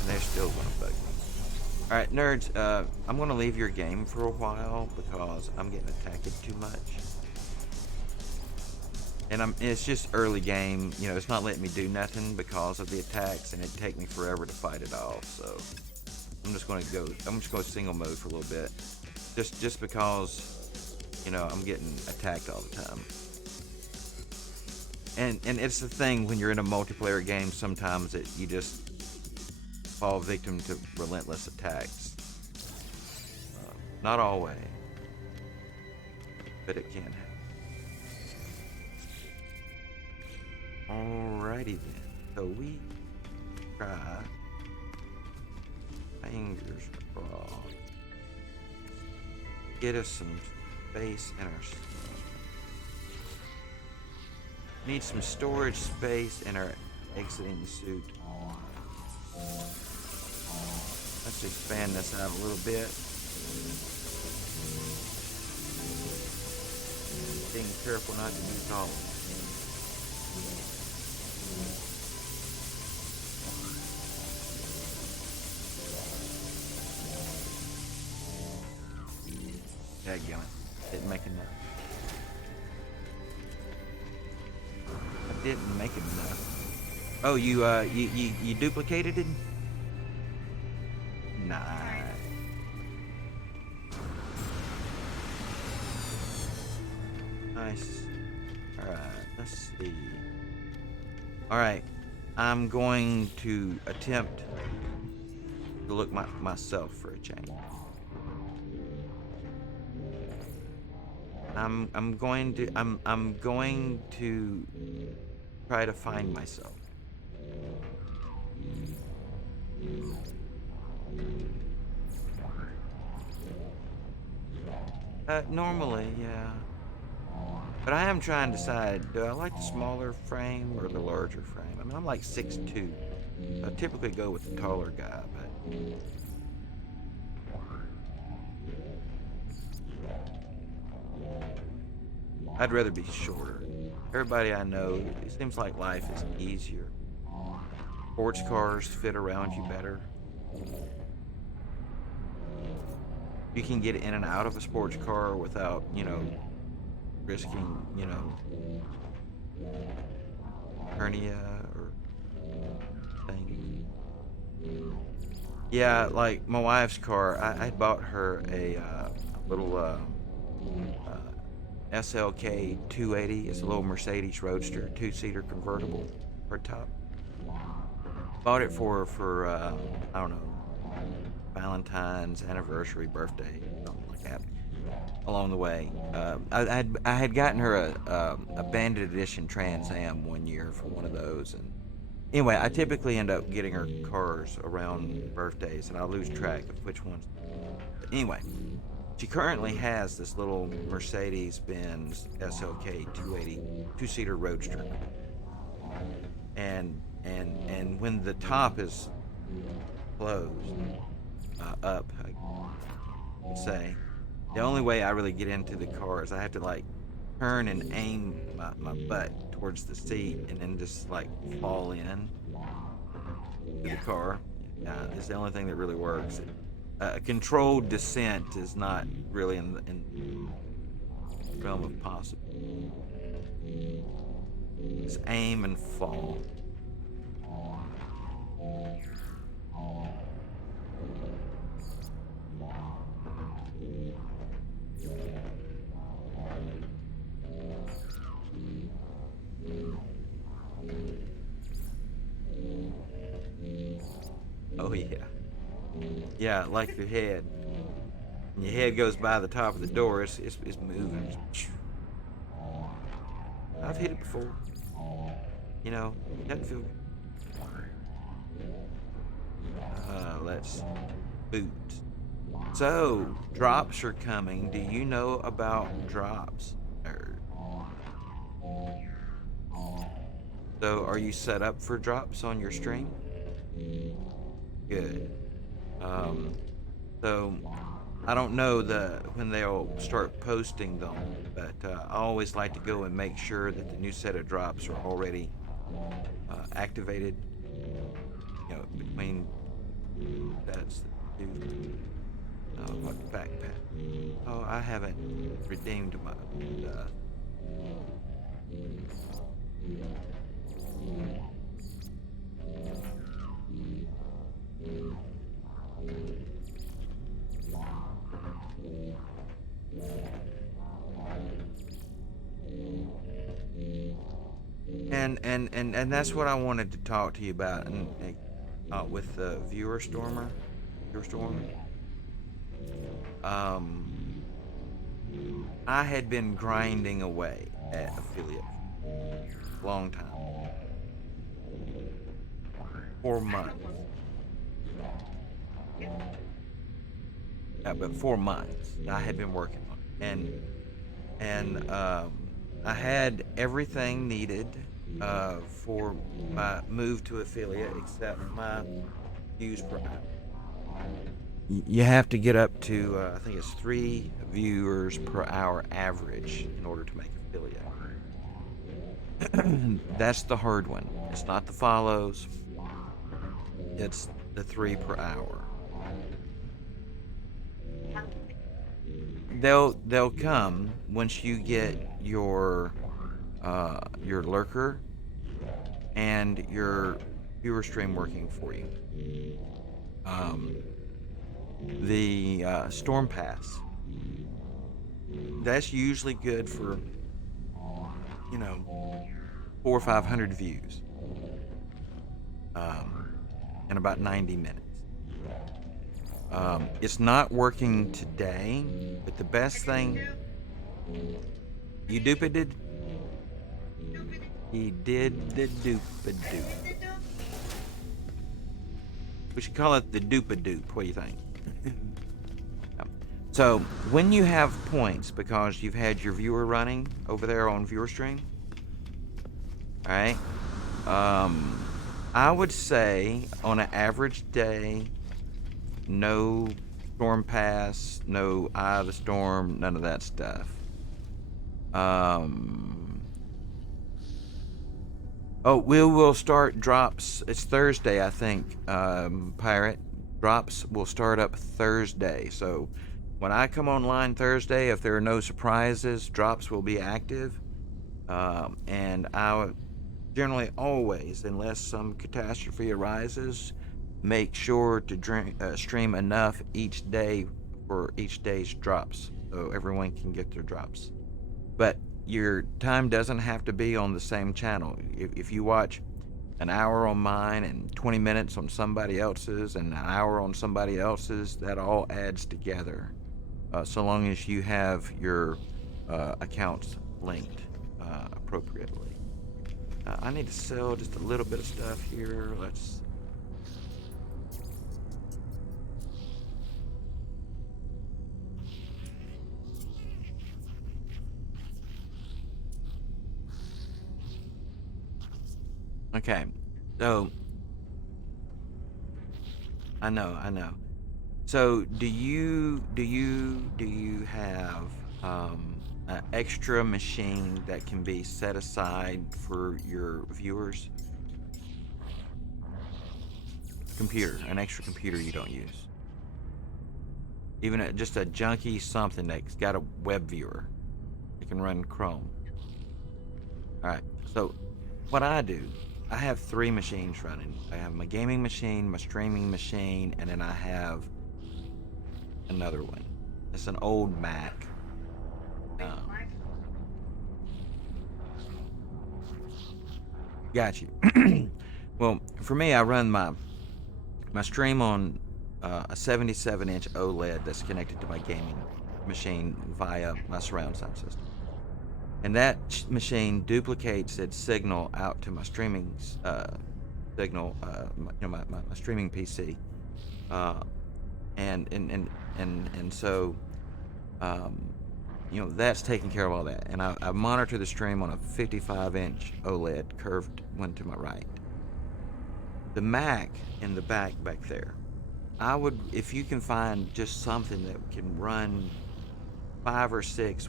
And they're still going to bug me. Alright, nerds, I'm gonna leave your game for a while because I'm getting attacked too much. And it's just early game, you know, it's not letting me do nothing because of the attacks, and it'd take me forever to fight it off, so I'm just gonna single mode for a little bit. Just because, you know, I'm getting attacked all the time. And it's the thing when you're in a multiplayer game, sometimes you just fall victim to relentless attacks. Not always, but it can happen. Alrighty then. So we try fingers crossed. Get us some space in our stuff. Need some storage space in our exiting suit. Let's expand this out a little bit. Being careful not to use all of it. Dadgummit. Didn't make enough. I didn't make enough. Oh, you duplicated it? Nice. Nice. Alright, let's see. Alright, I'm going to attempt to look myself for a change. I'm going to try to find myself. Normally, yeah. But I am trying to decide, do I like the smaller frame or the larger frame? I mean, I'm like 6'2". I typically go with the taller guy, but I'd rather be shorter. Everybody I know, it seems like life is easier. Sports cars fit around you better. You can get in and out of a sports car without, you know, risking, you know, hernia or things. Yeah, like my wife's car, I bought her a little SLK 280. It's a little Mercedes Roadster, 2-seater convertible hardtop. Bought it for I don't know, Valentine's, anniversary, birthday, something like that. Along the way, I had gotten her a Bandit Edition Trans Am one year for one of those, and anyway, I typically end up getting her cars around birthdays, and I lose track of which ones. But anyway, she currently has this little Mercedes-Benz SLK 280 2-seater Roadster, and when the top is closed up, I would say, the only way I really get into the car is I have to like turn and aim my butt towards the seat and then just like fall in to the car. It's the only thing that really works. A controlled descent is not really in the realm of possible. Just aim and fall. Oh yeah. Yeah, like your head. When your head goes by the top of the door, it's moving. I've hit it before. You know, it doesn't feel good. Let's boot. So, drops are coming. Do you know about drops, nerd? So, are you set up for drops on your stream? Good. So I don't know when they'll start posting them, but I always like to go and make sure that the new set of drops are already activated. You know, between sets. What backpack? Oh, I haven't redeemed my. And that's what I wanted to talk to you about, and with the viewer storm. Um, I had been grinding away at affiliate long time, 4 months, but 4 months I had been working on it. And I had everything needed for my move to affiliate except my views per hour. You have to get up to I think it's 3 viewers per hour average in order to make affiliate. That's the hard one. It's not the follows. It's the 3 per hour. They'll come once you get your lurker and your viewer stream working for you. The storm pass, that's usually good for 400 or 500 views in about 90 minutes. It's not working today, but the best thing you did. He did the doop-a-doop. We should call it the doop-a-doop. What do you think? So, when you have points because you've had your viewer running over there on viewer stream, alright, I would say on an average day, no storm pass, no eye of the storm, none of that stuff. We will start drops. It's Thursday, I think. Pirate drops will start up Thursday. So when I come online Thursday, if there are no surprises, drops will be active. And I generally always, unless some catastrophe arises, make sure to stream enough each day for each day's drops, so everyone can get their drops. But your time doesn't have to be on the same channel. If you watch an hour on mine and 20 minutes on somebody else's and an hour on somebody else's, that all adds together, so long as you have your accounts linked appropriately. I need to sell just a little bit of stuff here. Let's. Okay, so I know. So do you have an extra machine that can be set aside for your viewers? An extra computer you don't use. Even just a junky something that's got a web viewer. It can run Chrome. All right. So what I do, I have 3 machines running. I have my gaming machine, my streaming machine, and then I have another one. It's an old Mac. Got you. Well, for me, I run my stream on a 77-inch OLED that's connected to my gaming machine via my surround sound system. And that machine duplicates its signal out to my streaming signal, my streaming PC, and so that's taking care of all that. And I monitor the stream on a 55-inch OLED curved one to my right. The Mac in the back there, I would, if you can find just something that can run 5 or 6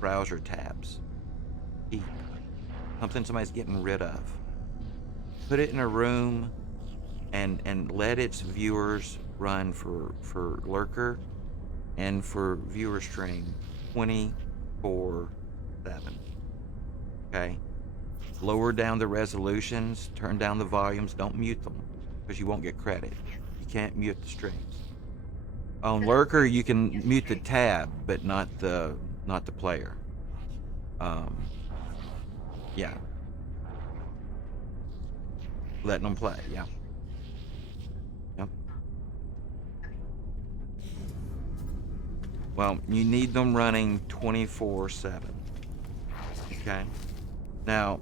browser tabs, something somebody's getting rid of, put it in a room and let its viewers run for lurker and for viewer stream 24/7. Okay, lower down the resolutions, turn down the volumes, don't mute them because you won't get credit. Yes. You can't mute the streams. On Set up lurker privacy you can mute the yesterday. tab but not the player. Um, yeah, letting them play. Yeah. Yep. Well, you need them running 24/7. Okay. Now,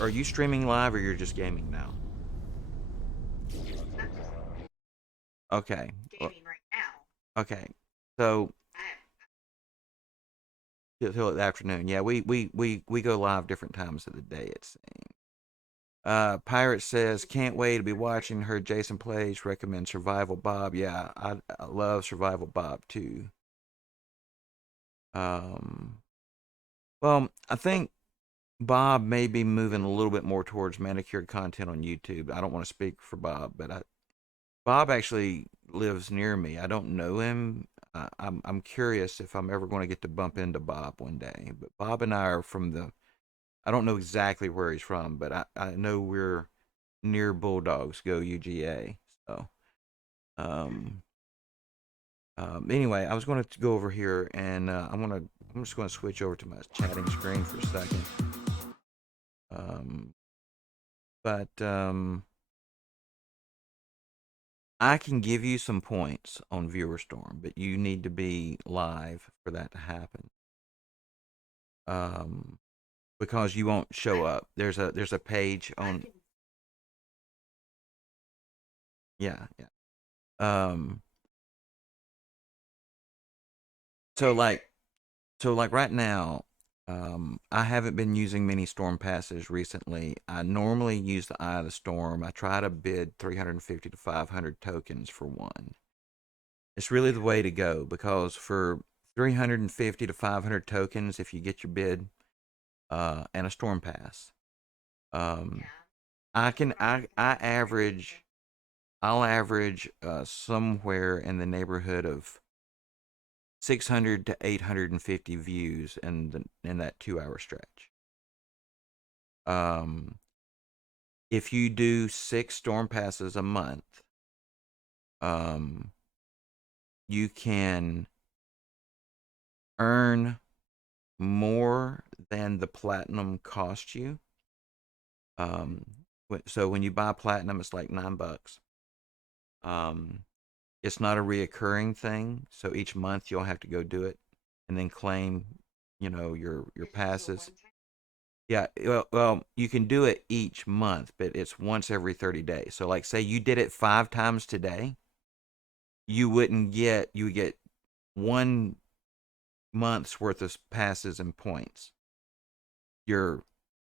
are you streaming live or you're just gaming now? I'm just Okay. Well, gaming right now. okay. So I till the afternoon. Yeah, we go live different times of the day. It seems. Pirate says can't wait to be watching. Heard Jason plays. Recommend Survival Bob. Yeah, I love Survival Bob too. Um, well, I think Bob may be moving a little bit more towards manicured content on YouTube. I don't want to speak for Bob, but Bob actually lives near me. I don't know him. I'm curious if I'm ever going to get to bump into Bob one day. But Bob and I are from the. I don't know exactly where he's from, but I know we're near Bulldogs. Go UGA. So um, anyway, I was going to go over here and I'm just going to switch over to my chatting screen for a second. Um, but I can give you some points on Viewer Storm, but you need to be live for that to happen. Um, because you won't show up. There's a page I on. can Yeah, yeah. Um, so okay, like so right now, I haven't been using many storm passes recently. I normally use the Eye of the Storm. I try to bid 350 to 500 tokens for one. It's really the yeah, way to go because for 350 to 500 tokens, if you get your bid and a storm pass, um, yeah. I That's can what I'm looking I at right now. average I'll average somewhere in the neighborhood of 600 to 850 views in that 2 hour stretch. Um, if you do 6 storm passes a month, um, you can earn more than the platinum cost you. Um, so when you buy platinum, it's like $9. Um, it's not a reoccurring thing, so each month you'll have to go do it and then claim, your It's just a passes. one time. Yeah, well, you can do it each month, but it's once every 30 days. So, like, say you did it 5 times today, you would get 1 month's worth of passes and points. Your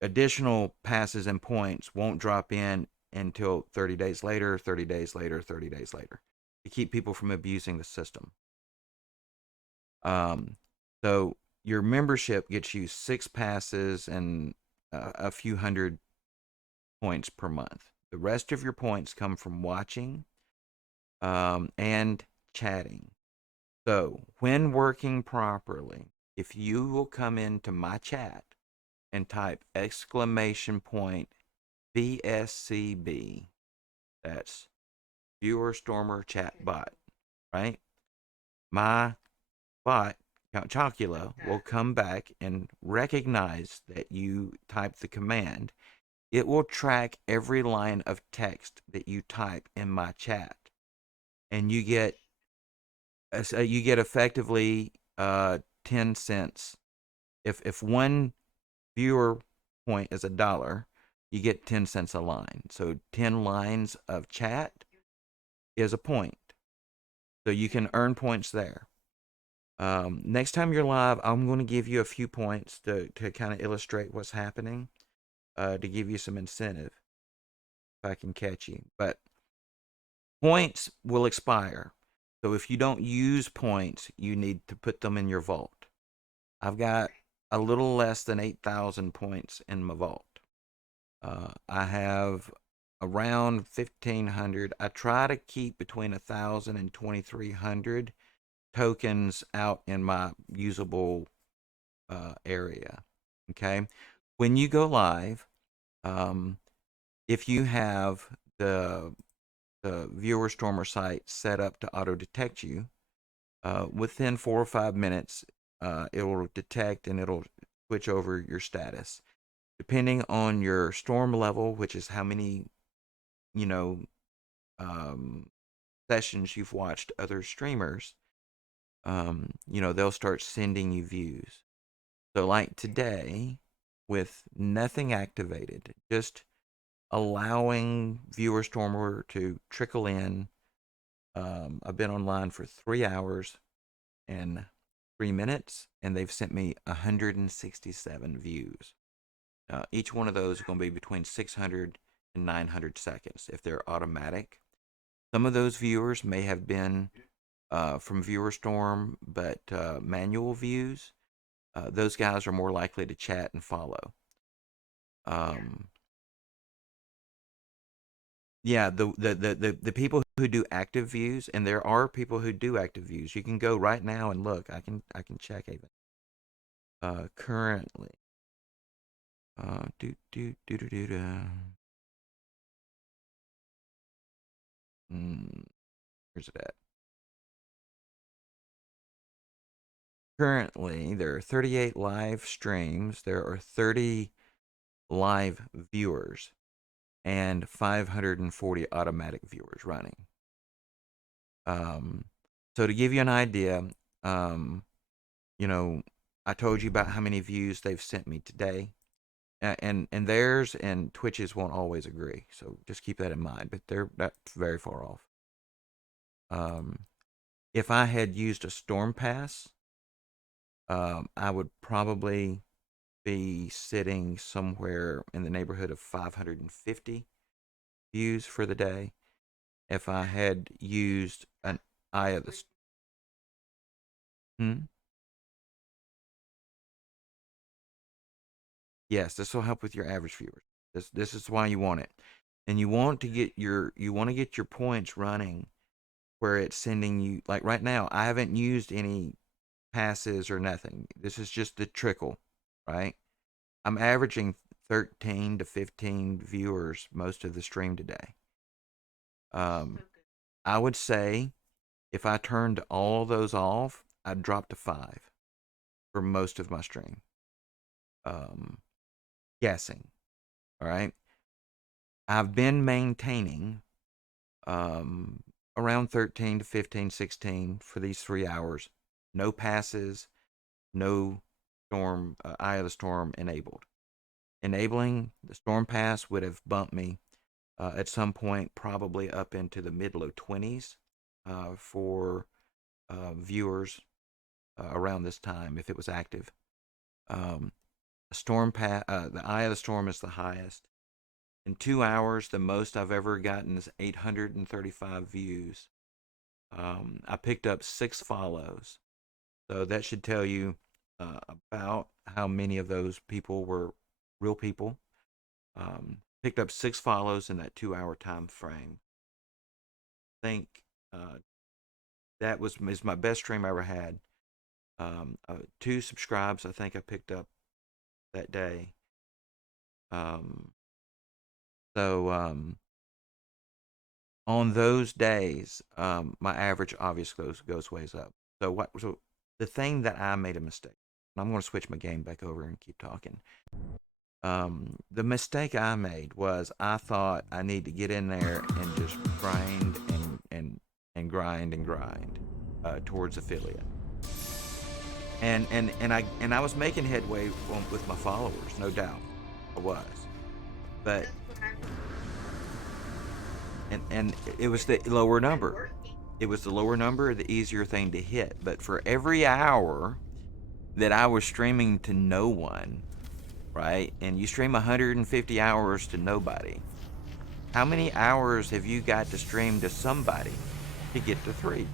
additional passes and points won't drop in until 30 days later, 30 days later, 30 days later to keep people from abusing the system. Um, so your membership gets you 6 passes and a few hundred points per month. The rest of your points come from watching and chatting. So, when working properly, if you will come into my chat and type exclamation point VSCB, that's Viewer Stormer Chat Bot, right? My bot, Count Chocula, will come back and recognize that you typed the command. It will track every line of text that you type in my chat, and you get effectively 10 cents. If one viewer point is $1, you get 10 cents a line. So 10 lines of chat is a point. So you can earn points there. Next time you're live, I'm going to give you a few points to kind of illustrate what's happening, to give you some incentive if I can catch you. But points will expire. So if you don't use points, you need to put them in your vault. I've got a little less than 8,000 points in my vault. I have around 1,500. I try to keep between 1,000 and 2,300 tokens out in my usable area. Okay, when you go live, um, if you have the viewer stormer site set up to auto detect you, within 4 or 5 minutes, it will detect and it'll switch over your status. Depending on your storm level, which is how many, you know, um, sessions you've watched other streamers, they'll start sending you views. So, like today, with nothing activated, just allowing viewer stormer to trickle in. I've been online for 3 hours and 3 minutes, and they've sent me 167 views. Each one of those is going to be between 600 and 900 seconds if they're automatic. Some of those viewers may have been from ViewerStorm, but manual views, those guys are more likely to chat and follow. Yeah, the people who do active views, and there are people who do active views. You can go right now and look. I can check even. Currently, do do do do do do. Where's it at? Currently, there are 38 live streams. There are 30 live viewers and 540 automatic viewers running. So to give you an idea, I told you about how many views they've sent me today. And theirs and Twitch's won't always agree, so just keep that in mind. But they're not very far off. If I had used a storm pass, I would probably be sitting somewhere in the neighborhood of 550 views for the day. If I had used an eye of the hmm? Yes, this will help with your average viewers. This is why you want it, and you want to get your points running where it's sending you, like right now. I haven't used any passes or nothing. This is just the trickle, right? I'm averaging 13 to 15 viewers most of the stream today. I would say if I turned all those off, I'd drop to 5 for most of my stream. Guessing. All right. I've been maintaining around 13 to 15, 16 for these 3 hours. No passes, no storm, eye of the storm enabled. Enabling the storm pass would have bumped me at some point probably up into the mid low 20s for viewers around this time if it was active. The eye of the storm is the highest. In 2 hours, the most I've ever gotten is 835 views. I picked up 6 follows. So that should tell you about how many of those people were real people. Picked up 6 follows in that 2 hour time frame. I think that is my best stream I ever had. 2 subscribes I think I picked up that day. So on those days, my average obviously goes ways up. So the thing that I made a mistake, and I'm going to switch my game back over and keep talking. The mistake I made was I thought I need to get in there and just grind and grind towards affiliate. And I was making headway with my followers, no doubt, I was. But and it was the lower number. It was the lower number, the easier thing to hit. But for every hour that I was streaming to no one, right? And you stream 150 hours to nobody. How many hours have you got to stream to somebody to get to 3?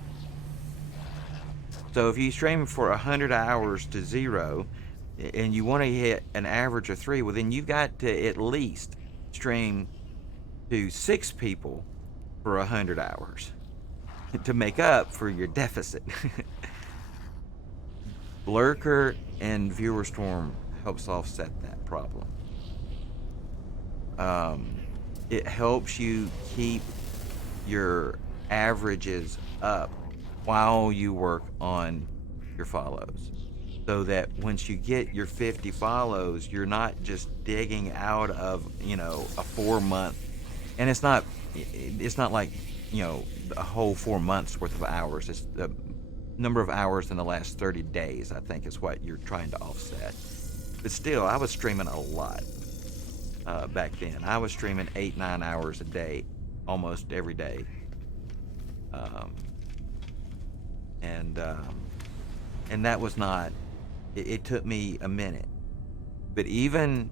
So if you stream for 100 hours to 0 and you want to hit an average of 3, well then you've got to at least stream to 6 people for 100 hours to make up for your deficit. Lurker and Viewer Storm helps offset that problem. It helps you keep your averages up while you work on your follows, so that once you get your 50 follows, you're not just digging out of, a 4 month, and it's not like, a whole 4 months worth of hours. It's the number of hours in the last 30 days, I think, is what you're trying to offset. But still, I was streaming a lot back then. I was streaming 8-9 hours a day, almost every day. And that was not. It took me a minute. But even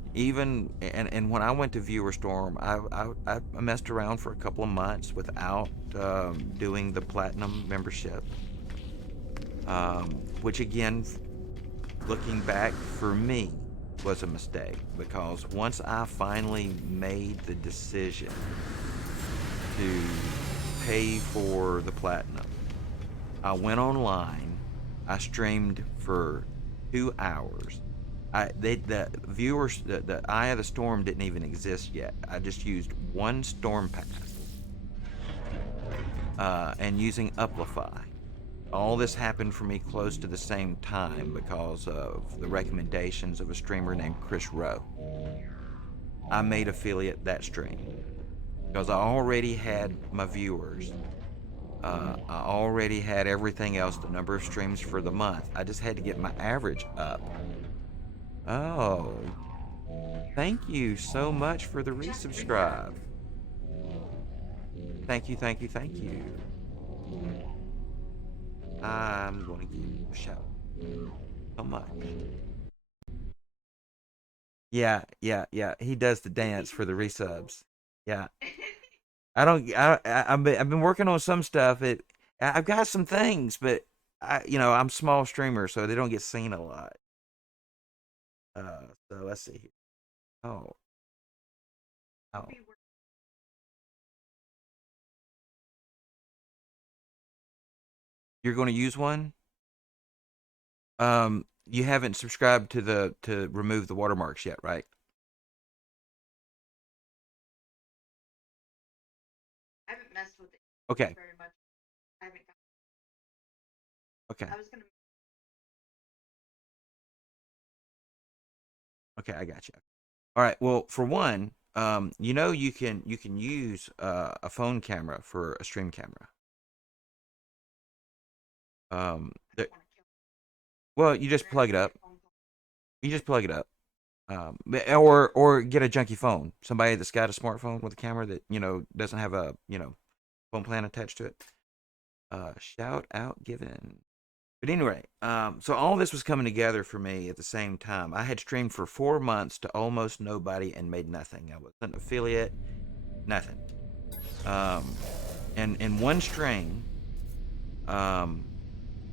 and when I went to Viewer Storm, I messed around for a couple of months without doing the platinum membership, which again, looking back, for me, was a mistake, because once I finally made the decision to pay for the platinum, I went online, I streamed for 2 hours. The viewers, the Eye of the Storm didn't even exist yet. I just used one storm pass, and using Uplify. All this happened for me close to the same time because of the recommendations of a streamer named Chris Rowe. I made affiliate that stream because I already had my viewers. I already had everything else, the number of streams for the month. I just had to get my average up. Oh, thank you so much for the resubscribe. Thank you, thank you, thank you. I'm going to give you a shout. So much. Yeah. He does the dance for the resubs. Yeah. I've been working on some stuff. I've got some things, but I'm small streamer, so they don't get seen a lot. So let's see here. Oh. You're going to use one? You haven't subscribed to remove the watermarks yet, right? I haven't messed with it Okay. very much. I haven't got. Okay. I was gonna. Okay, I got you. All right. Well, for one, you can use a phone camera for a stream camera. There, well, you just plug it up. You just plug it up. Or get a junky phone. Somebody that's got a smartphone with a camera that doesn't have a phone plan attached to it. Shout out given. But anyway, so all this was coming together for me at the same time. I had streamed for 4 months to almost nobody and made nothing. I wasn't an affiliate, nothing. And in one stream,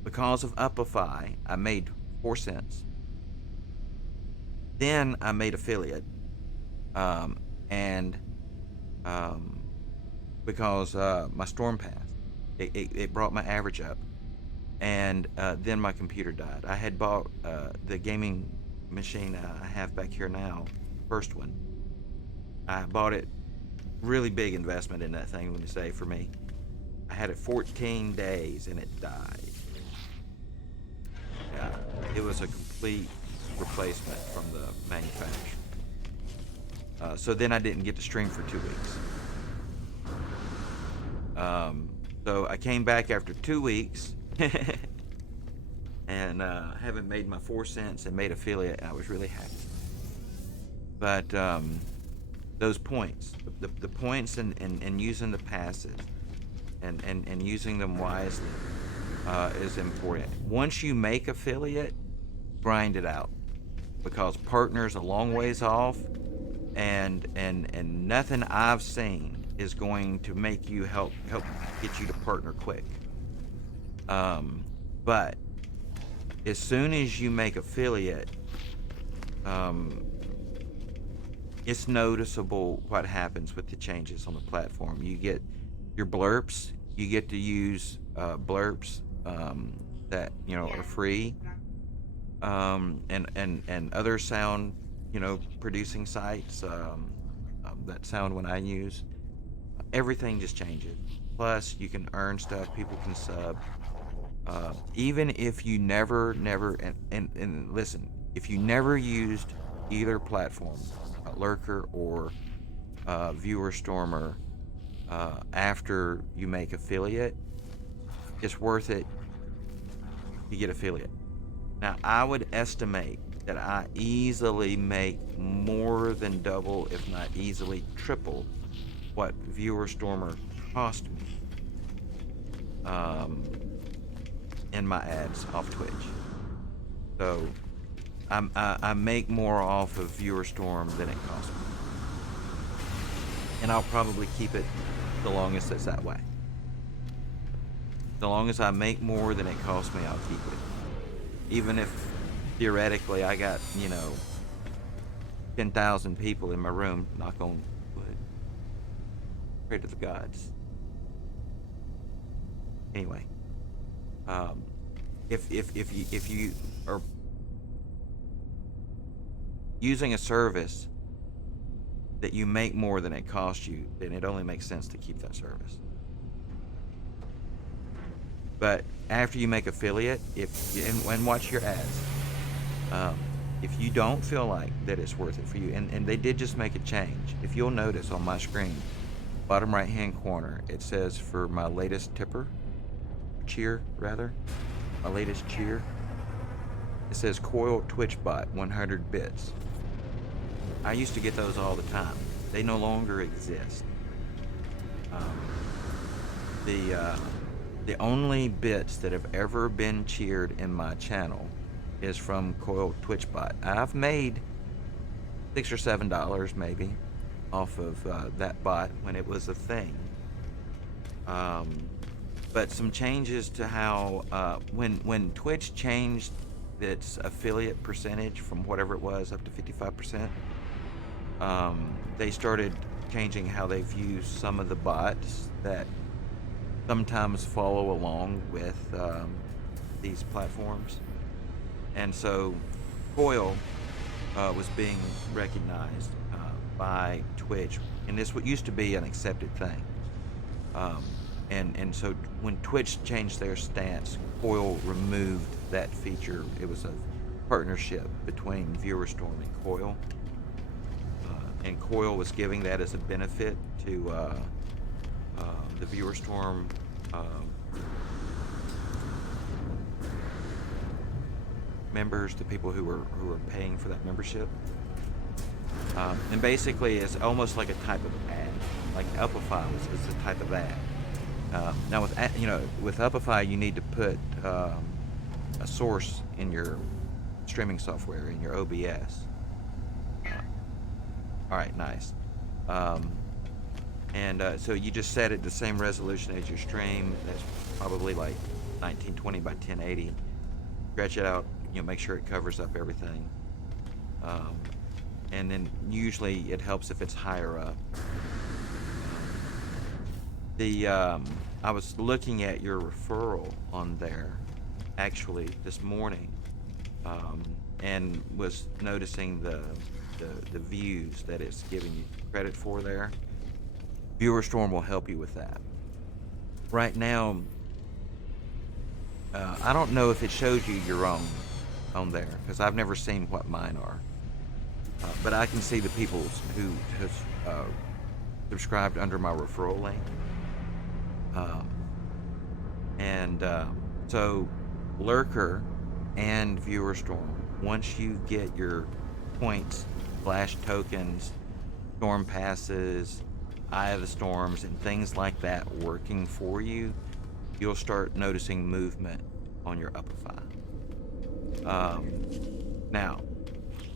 because of Uplify, I made 4 cents. Then I made affiliate, and because my storm pass, it brought my average up, and then my computer died. I had bought the gaming machine I have back here now, first one. I bought it, really big investment in that thing, when you say, for me. I had it 14 days and it died. Yeah, it was a complete replacement from the manufacturer. So then I didn't get to stream for 2 weeks. So I came back after 2 weeks and having made my 4 cents and made affiliate, I was really happy. But those points, the points and using the passes and using them wisely is important. Once you make affiliate, grind it out, because partner's a long ways off, and nothing I've seen is going to make you help get you to partner quick. But as soon as you make affiliate, it's noticeable what happens with the changes on the platform. You get your blurps. You get to use blurps that Yeah. are free, and other sound producing sites that sound when I use. Everything just changes. Plus, you can earn stuff. People can sub. Even if you never, and listen, if you never used either platform, Lurker or Viewer Stormer, after you make affiliate, it's worth it. You get affiliate. Now, I would estimate that I easily make more than double, if not easily triple, what Viewer Stormer cost me um, in my ads off Twitch. So I make more off of Viewer Storm than it costs me, and I'll probably keep it the longest it's that way. So long as I make more than it costs me, I'll keep it. Even if theoretically I got 10,000 people in my room, knock on wood, pray to the gods. Anyway, if you are using a service that you make more than it costs you, then it only makes sense to keep that service. But after you make affiliate, and watch your ads, if you don't feel like that it's worth it for you, and they did just make a change. If you'll notice on my screen, bottom right hand corner, it says for my latest cheer, my latest cheer, it says Coil Twitch Bot 100 bits. I used to get those all the time. They no longer exist. The only bits that have ever been cheered in my channel is from Coil Twitch Bot. I've made $6 or $7 maybe off of that bot when it was a thing. But some changes to how when Twitch changed its affiliate percentage from whatever it was up to 55%, they started changing how they view some of the bots that sometimes follow along with these platforms. And so Coil was being recognized by Twitch, and this what used to be an accepted thing. And so when Twitch changed their stance, Coil removed that feature. It was a partnership between ViewerStorm and Coil, and Coil was giving that as a benefit to the ViewerStorm members, the people who were paying for that membership. And basically, it's almost like a type of ad. Like Upify is a type of ad. Now with Upify, you need to put a source in your streaming software, in your OBS. All right, nice. So you just set it the same resolution as your stream. That's probably like 1920 by 1080. Stretch it out. Make sure it covers up everything. And then usually it helps if it's higher up. I was looking at your referral on there actually this morning, and was noticing the views that it's giving you credit for there. ViewerStorm will help you with that. Right now, I don't know if it shows you your own on there, because I've never seen what mine are. But I can see the people who have subscribed under my referral link. So Lurker and ViewerStorm, once you get your points, flash tokens, storm passes, Eye of the Storms, and things like that working for you, you'll start noticing movement on your Upify. Now,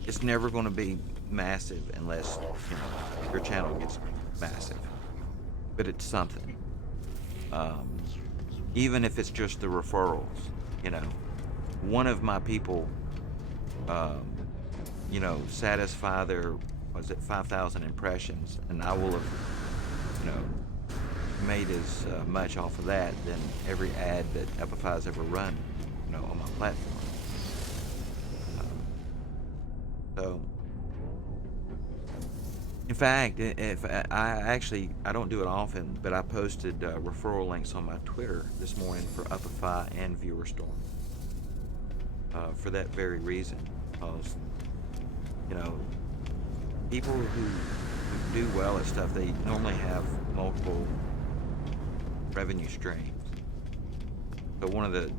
it's never going to be massive unless your channel gets massive, but it's something. Even if it's just the referrals, one of my people, satisfy their was it 5,000 impressions, and I will have, you know, made as much off of that than every ad that Epify's ever run, you know, on my platform. So, in fact, if I don't do it often, but I posted referral links on my Twitter this morning for Upify and Viewerstorm for that very reason, because you know people who do well at stuff, they normally have multiple revenue streams. So one of the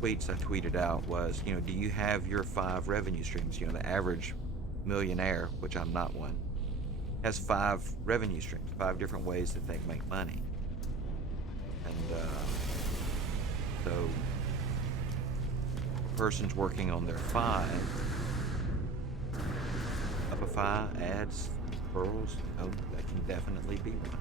tweets I tweeted out was, you know, do you have your 5 revenue streams? You know, the average millionaire, which I'm not one, has 5 revenue streams, 5 different ways that they make money. And so the person's working on their 5. Upify, ads, referrals, you know, that can definitely be one.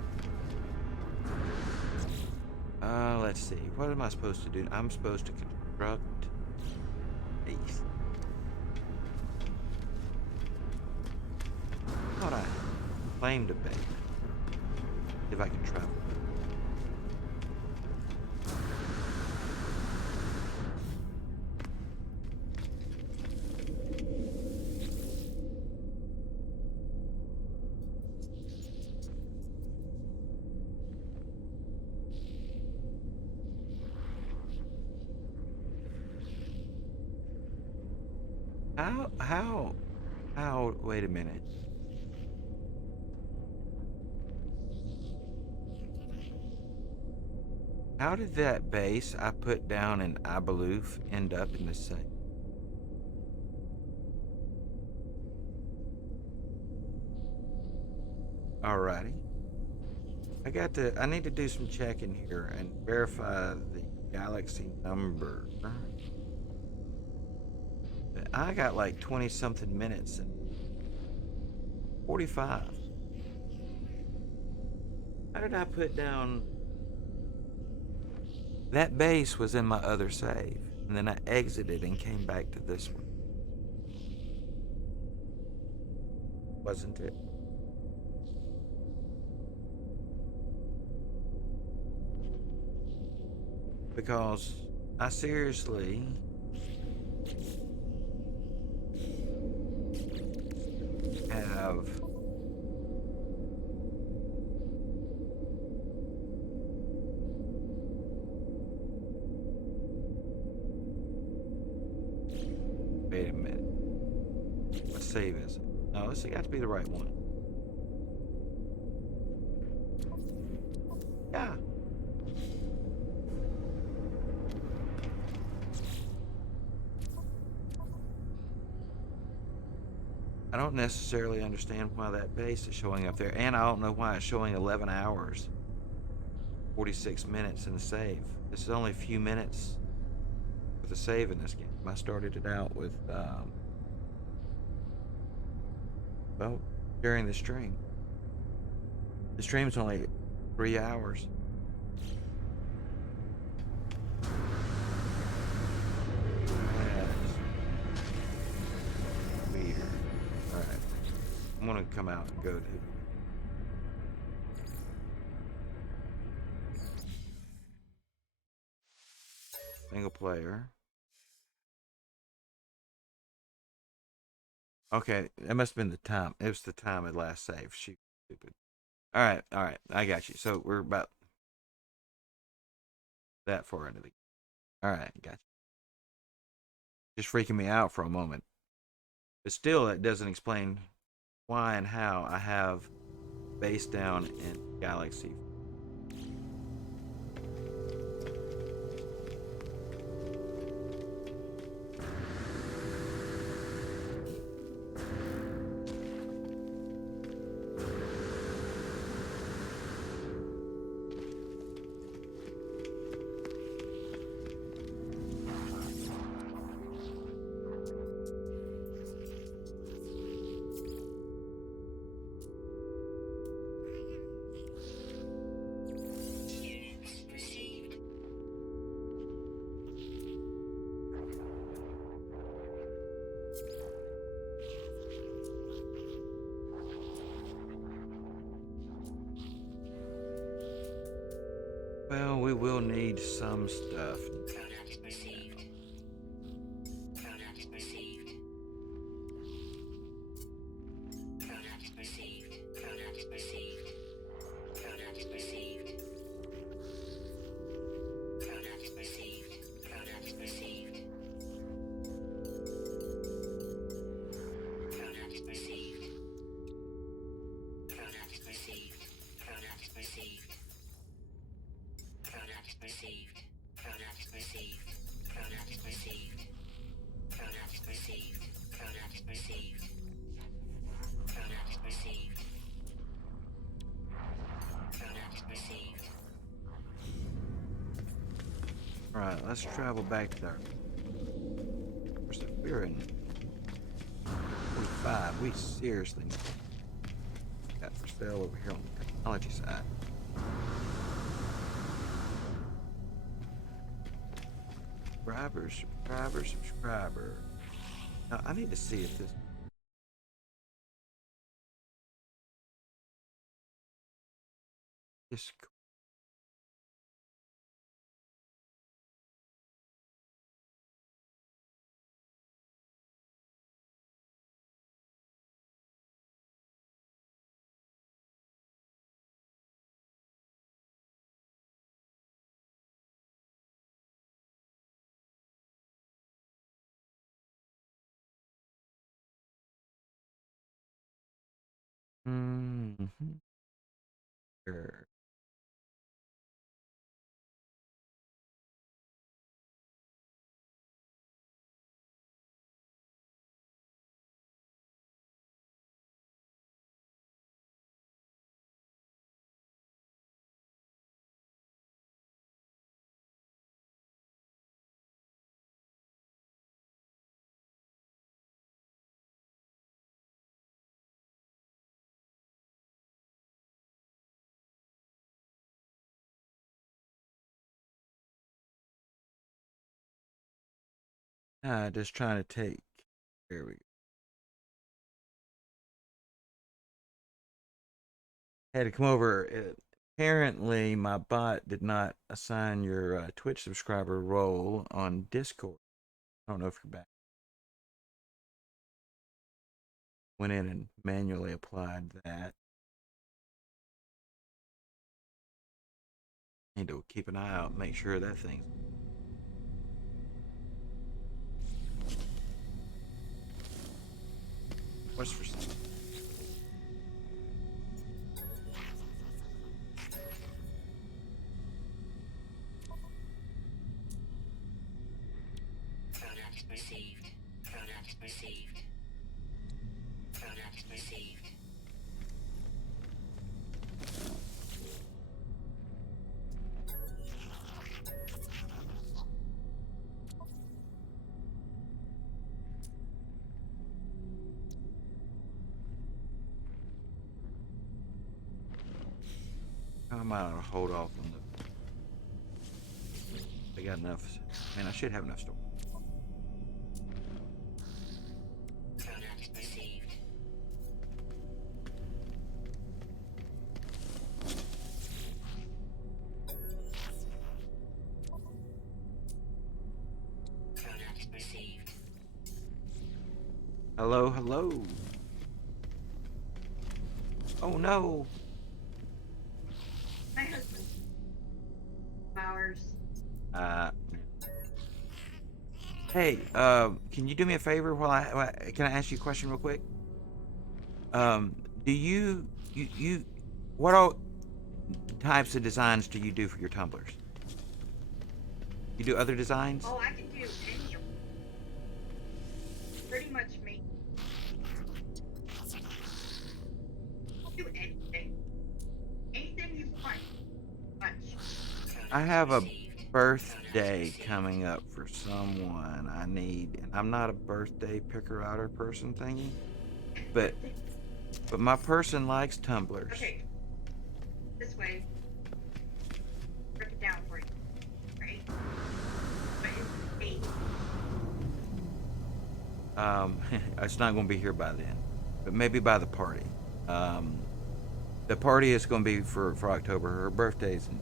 Let's see. What am I supposed to do? I'm supposed to construct base. Thought I claimed a base. See if I can travel. How, wait a minute. How did that base I put down in Ibaloof end up in the same? Alrighty. I need to do some checking here and verify the galaxy number. I got like 20 something minutes and 45. How did I put down? That base was in my other save, and then I exited and came back to this one. Wasn't it? Because I seriously have wait a minute. What save is it? No, this has got to be the right one. Yeah. I don't necessarily understand why that base is showing up there, and I don't know why it's showing 11 hours, 46 minutes in the save. This is only a few minutes for the save in this game. I started it out with, well, during the stream. The stream's only 3 hours. That's weird. Alright. I'm gonna come out and go to single player. Okay, that must have been the time. It was the time at last save. Shoot, stupid. Alright, I got you. So we're about that far into the. Alright, got you. Just freaking me out for a moment. But still, that doesn't explain why and how I have base down in Galaxy. Well, we will need some stuff. Product received. Product received. Product received. Product received. Product received. Product received. Product received. Product received. Product received. Product received. Product received. Product received. Product received. Product received. Product received. Product received. Product received. All right, let's travel back to our. We're in 45. We seriously got for sale over here on the technology side. Subscriber. Now, I need to see if this. Mm-hmm. Sure. Just trying to take. There we go. Had to come over. Apparently, my bot did not assign your Twitch subscriber role on Discord. I don't know if you're back. Went in and manually applied that. Need to keep an eye out, make sure that thing. What's for? Product received. Product received. Product received. I might hold off on the. They got enough. Man, I should have enough storage. Product received. Product received. Hello, hello. Oh no. My husband. Flowers. Uh. Hey, can you do me a favor can I ask you a question real quick? Do you what all types of designs do you do for your tumblers? You do other designs? Oh, I can do any. Pretty much me. Do anything. Anything you want. Much. I have a birthday coming up for someone I need, and I'm not a birthday picker outer person thingy, but my person likes tumblers. Okay. This way. Break it down for you. Right? But it's 8. It's not going to be here by then, but maybe by the party. The party is going to be for October. Her birthday's in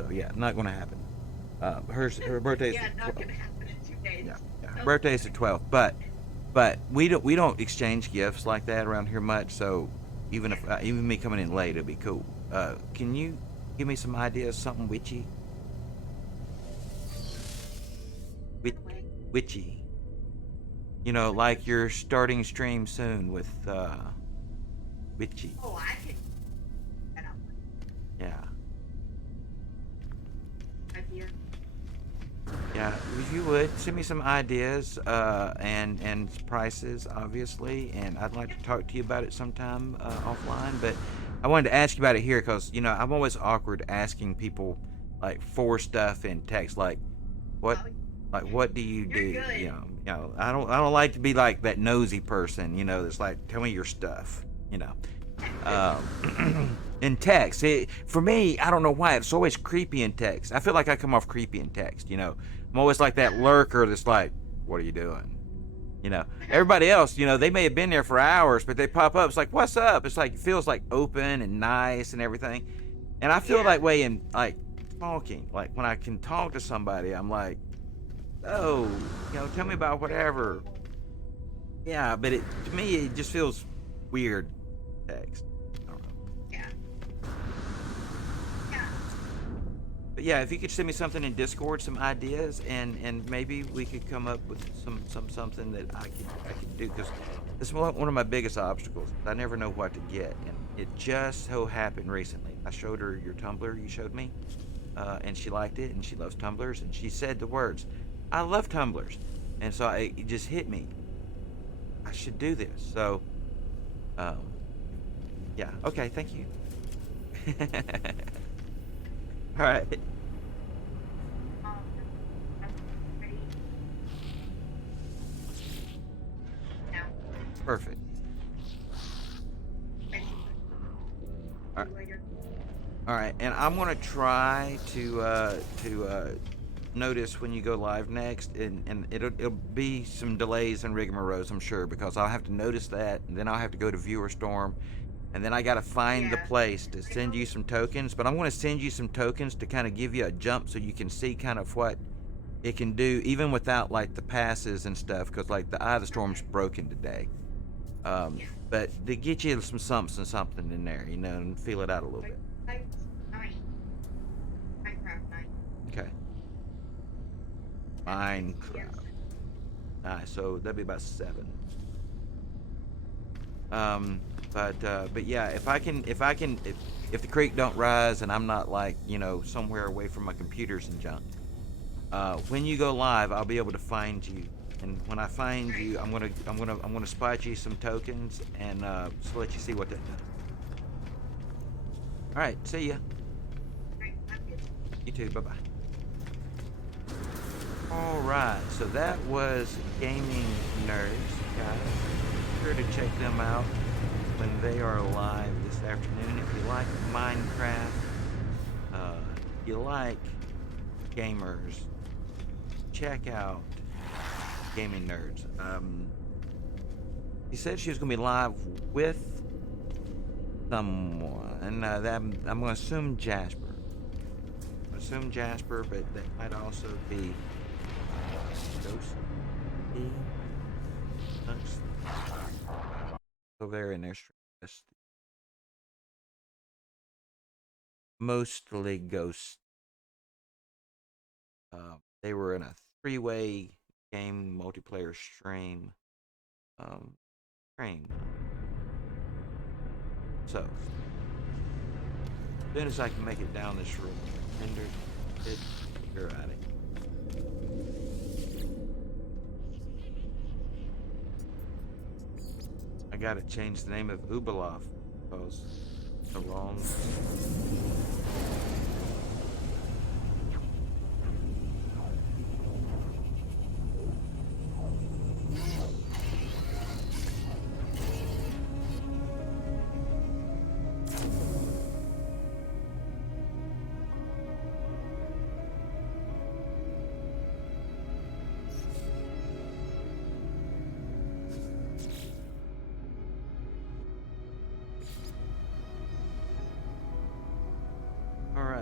So yeah, not going to happen. Her birthday's Yeah, the not 12th. gonna happen in 2 days. Yeah, her Oh, birthday's the 12th. But we don't exchange gifts like that around here much. So even yeah. if even me coming in late, it'd be cool. Can you give me some ideas, something witchy, By wit, the way, witchy? You know, like you're starting stream soon with witchy. oh, I can set up Yeah. an idea. Yeah, if you would send me some ideas and prices, obviously, and I'd like to talk to you about it sometime offline. But I wanted to ask you about it here because I'm always awkward asking people like for stuff in text, what Oh, what do you you're do? good. I don't like to be like that nosy person, that's like tell me your stuff, in text. For me, I don't know why it's always creepy in text. I feel like I come off creepy in text. I'm always like that lurker that's like, "What are you doing?" Everybody else, they may have been there for hours, but they pop up. It's like, "What's up?" It's like it feels like open and nice and everything. And I feel Yeah. that way in like talking. Like when I can talk to somebody, I'm like, "Oh, tell me about whatever." Yeah, but to me it just feels weird text. I don't know. Yeah. Yeah. But yeah, if you could send me something in Discord, some ideas, and maybe we could come up with something that I could do because it's one of my biggest obstacles. I never know what to get, and it just so happened recently. I showed her your Tumblr you showed me, and she liked it, and she loves tumblers, and she said the words, "I love tumblers," and so it just hit me. I should do this. So, um, yeah, okay, thank you. All right, Um, I'm ready now. perfect. Basically, All see right. you later. All right, and I'm gonna try to notice when you go live next, and it'll be some delays and rigmaroles, I'm sure, because I'll have to notice that, and then I'll have to go to Viewer Storm, and then I gotta find the Yeah. place to I send know. you some tokens. But I'm gonna send you some tokens to kind of give you a jump so you can see kind of what it can do, even without like the passes and stuff, because like the Eye of the Storm's Okay. broken today. Um, Yeah. but to get you some something in there, and feel it out a little Like, bit. like 9. Minecraft 9. Okay. At 6 p.m. Minecraft. Nice. So that'd be about 7. Um, but yeah, if the creek don't rise and I'm not like somewhere away from my computers and junk, when you go live, I'll be able to find you. And when I find Right. you, I'm gonna spot you some tokens and just let you see what that does. All right. See ya. Right. I'm good. You too. Bye bye. All right. So that was Gaming Nerds, guys. Be sure to check them out when they are live this afternoon. If you like Minecraft, if you like gamers, check out Gaming Nerds. He said she was going to be live with someone. I'm going to assume Jasper. But that might also be Ghosty. Over there in their stream. Mostly Ghost. They were in a three-way game multiplayer stream. Um, stream. So, as soon as I can make it down this road, rendered it, you're at it. I gotta change the name of Ubaloff because the wrong.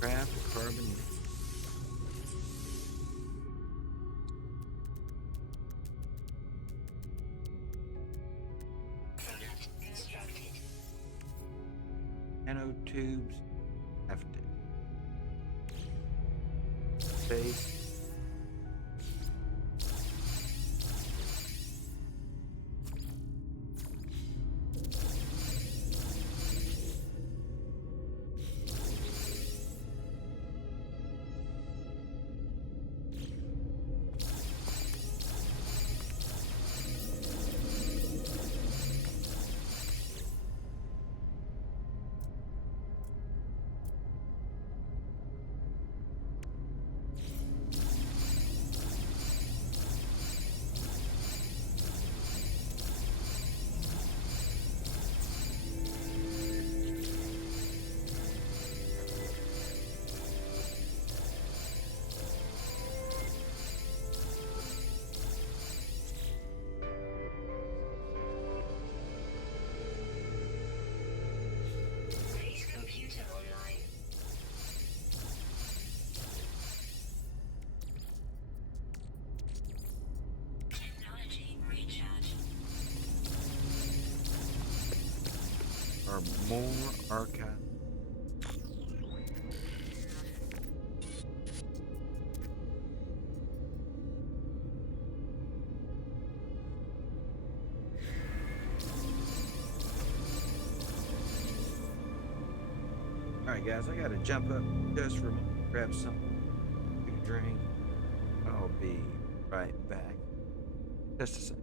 Craft a carbon. Product constructed. Nanotubes. Crafted. Space. Base computer online. Technology recharge. Or more archive. Alright guys, I gotta jump up just for a minute, grab something to drink. I'll be right back. Just a second.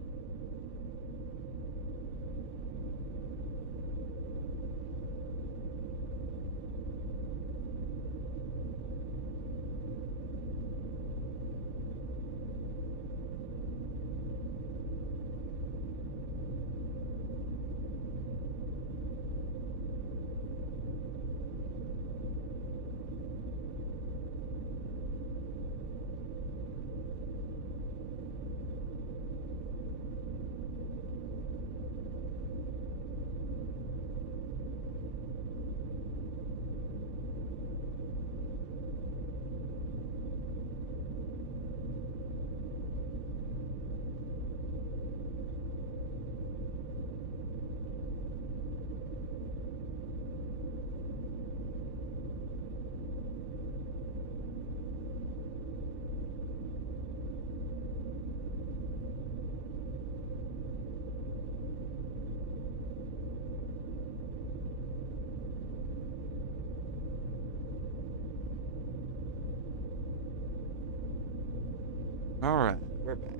Alright, we're back.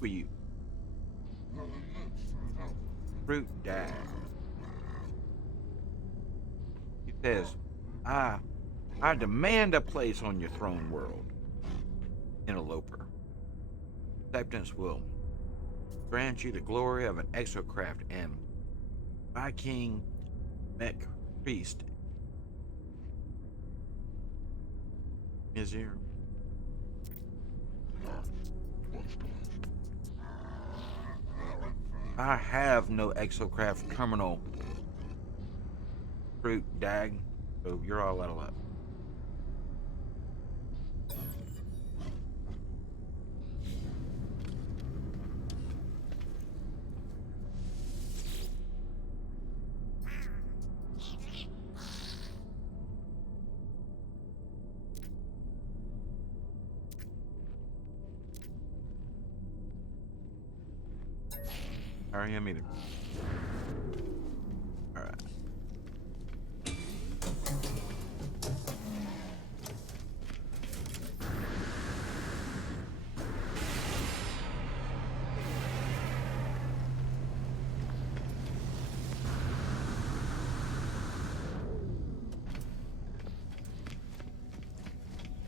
for you. Fruit dag. He says, I I demand a place on your throne world, interloper. Acceptance will grant you the glory of an exocraft and Viking mech priest. Is here. I have no exocraft terminal, fruit dag, so you're all out of luck. I am either. Alright.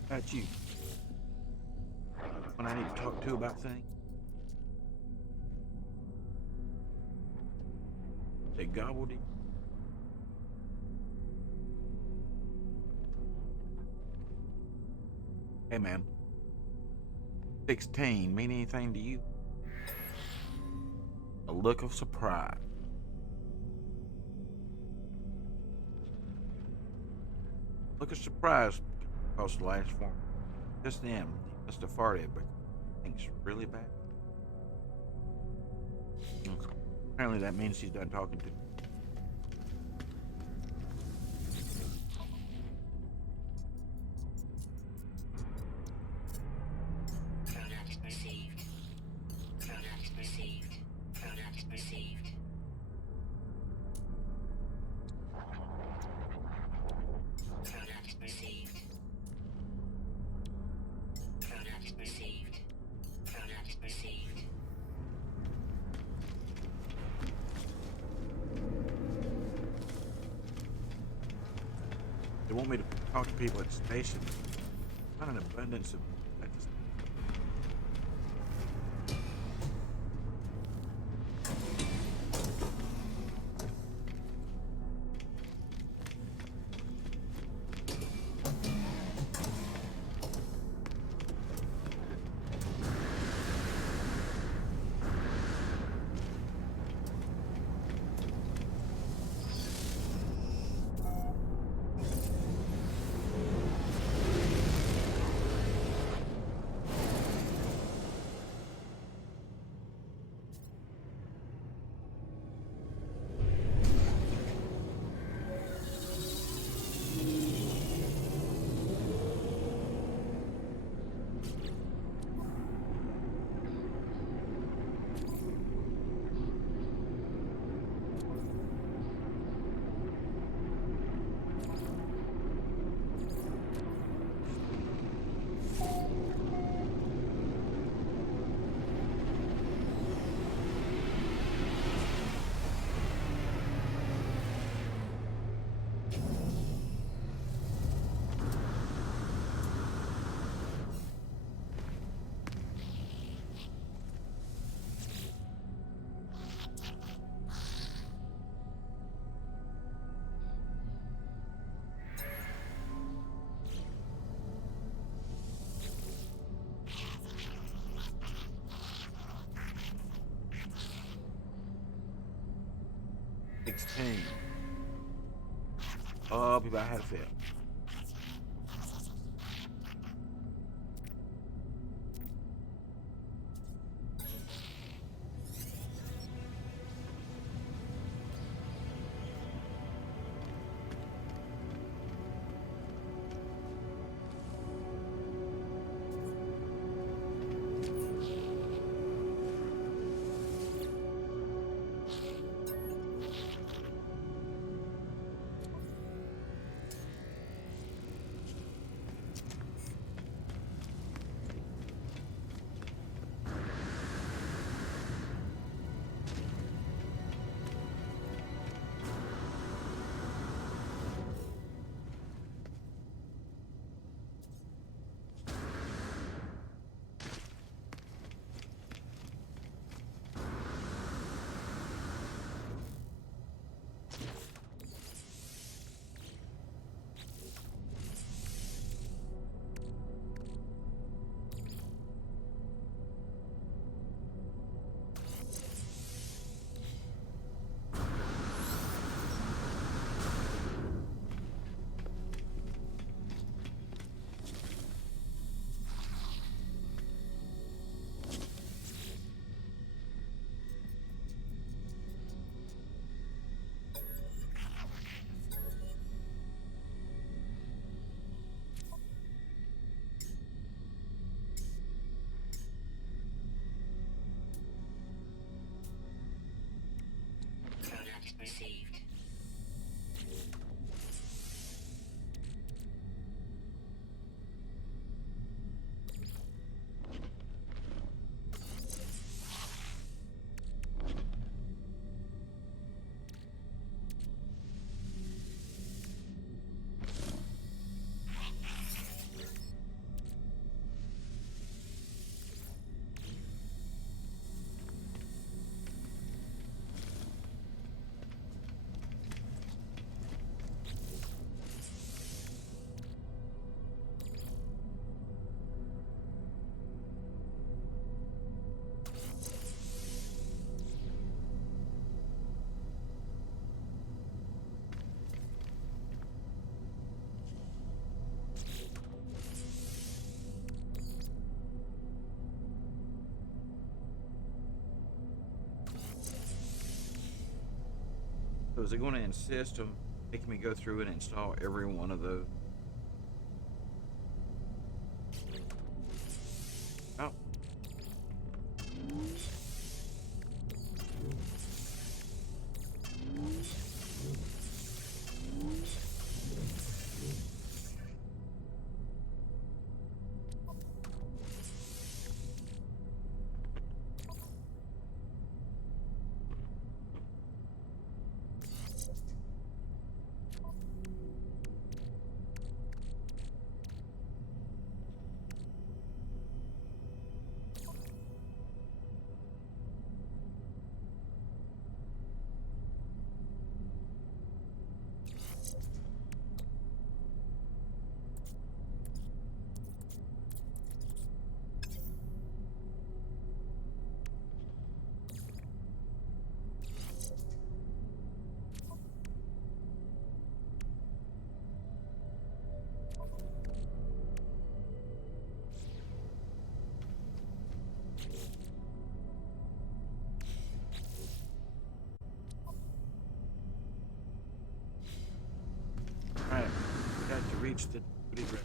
That's you. When I need to talk to about things. They gobbled it. Hey man. 16 mean anything to you? A look of surprise. Look of surprise across the last form. Just then, he must have farted, but things really bad. Apparently that means he's done talking to me. Product received. Product received. Product received. Product received. Product received. Product received. They want me to talk to people at the station. Not an abundance of. Oh, people, I had a fail. So is it going to insist on making me go through and install every one of those? Oh, all right. We got to reach the booty grip.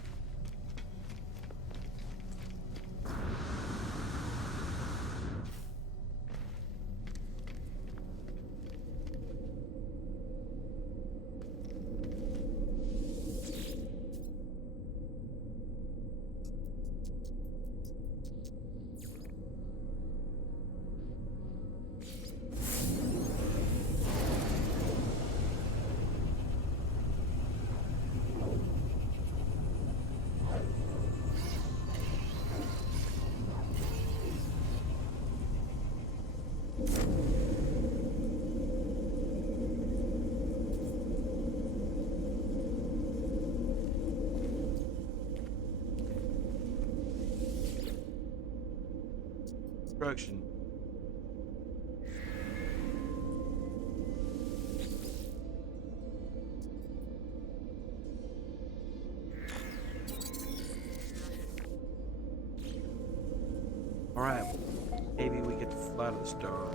Instruction. All right. Maybe we get to fly to the star.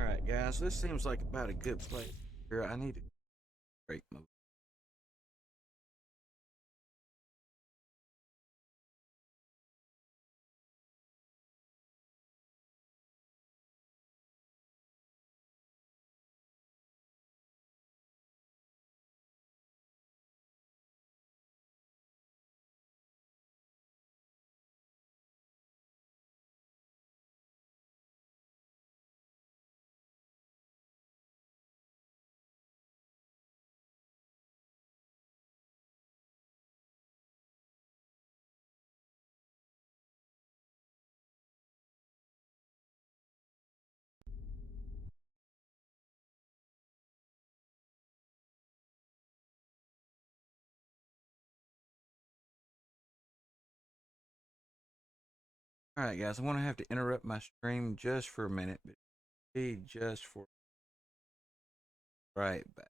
All right, guys. This seems like about a good place. Here, I need to break mode. All right, guys. I'm gonna have to interrupt my stream just for a minute, but be just for right back.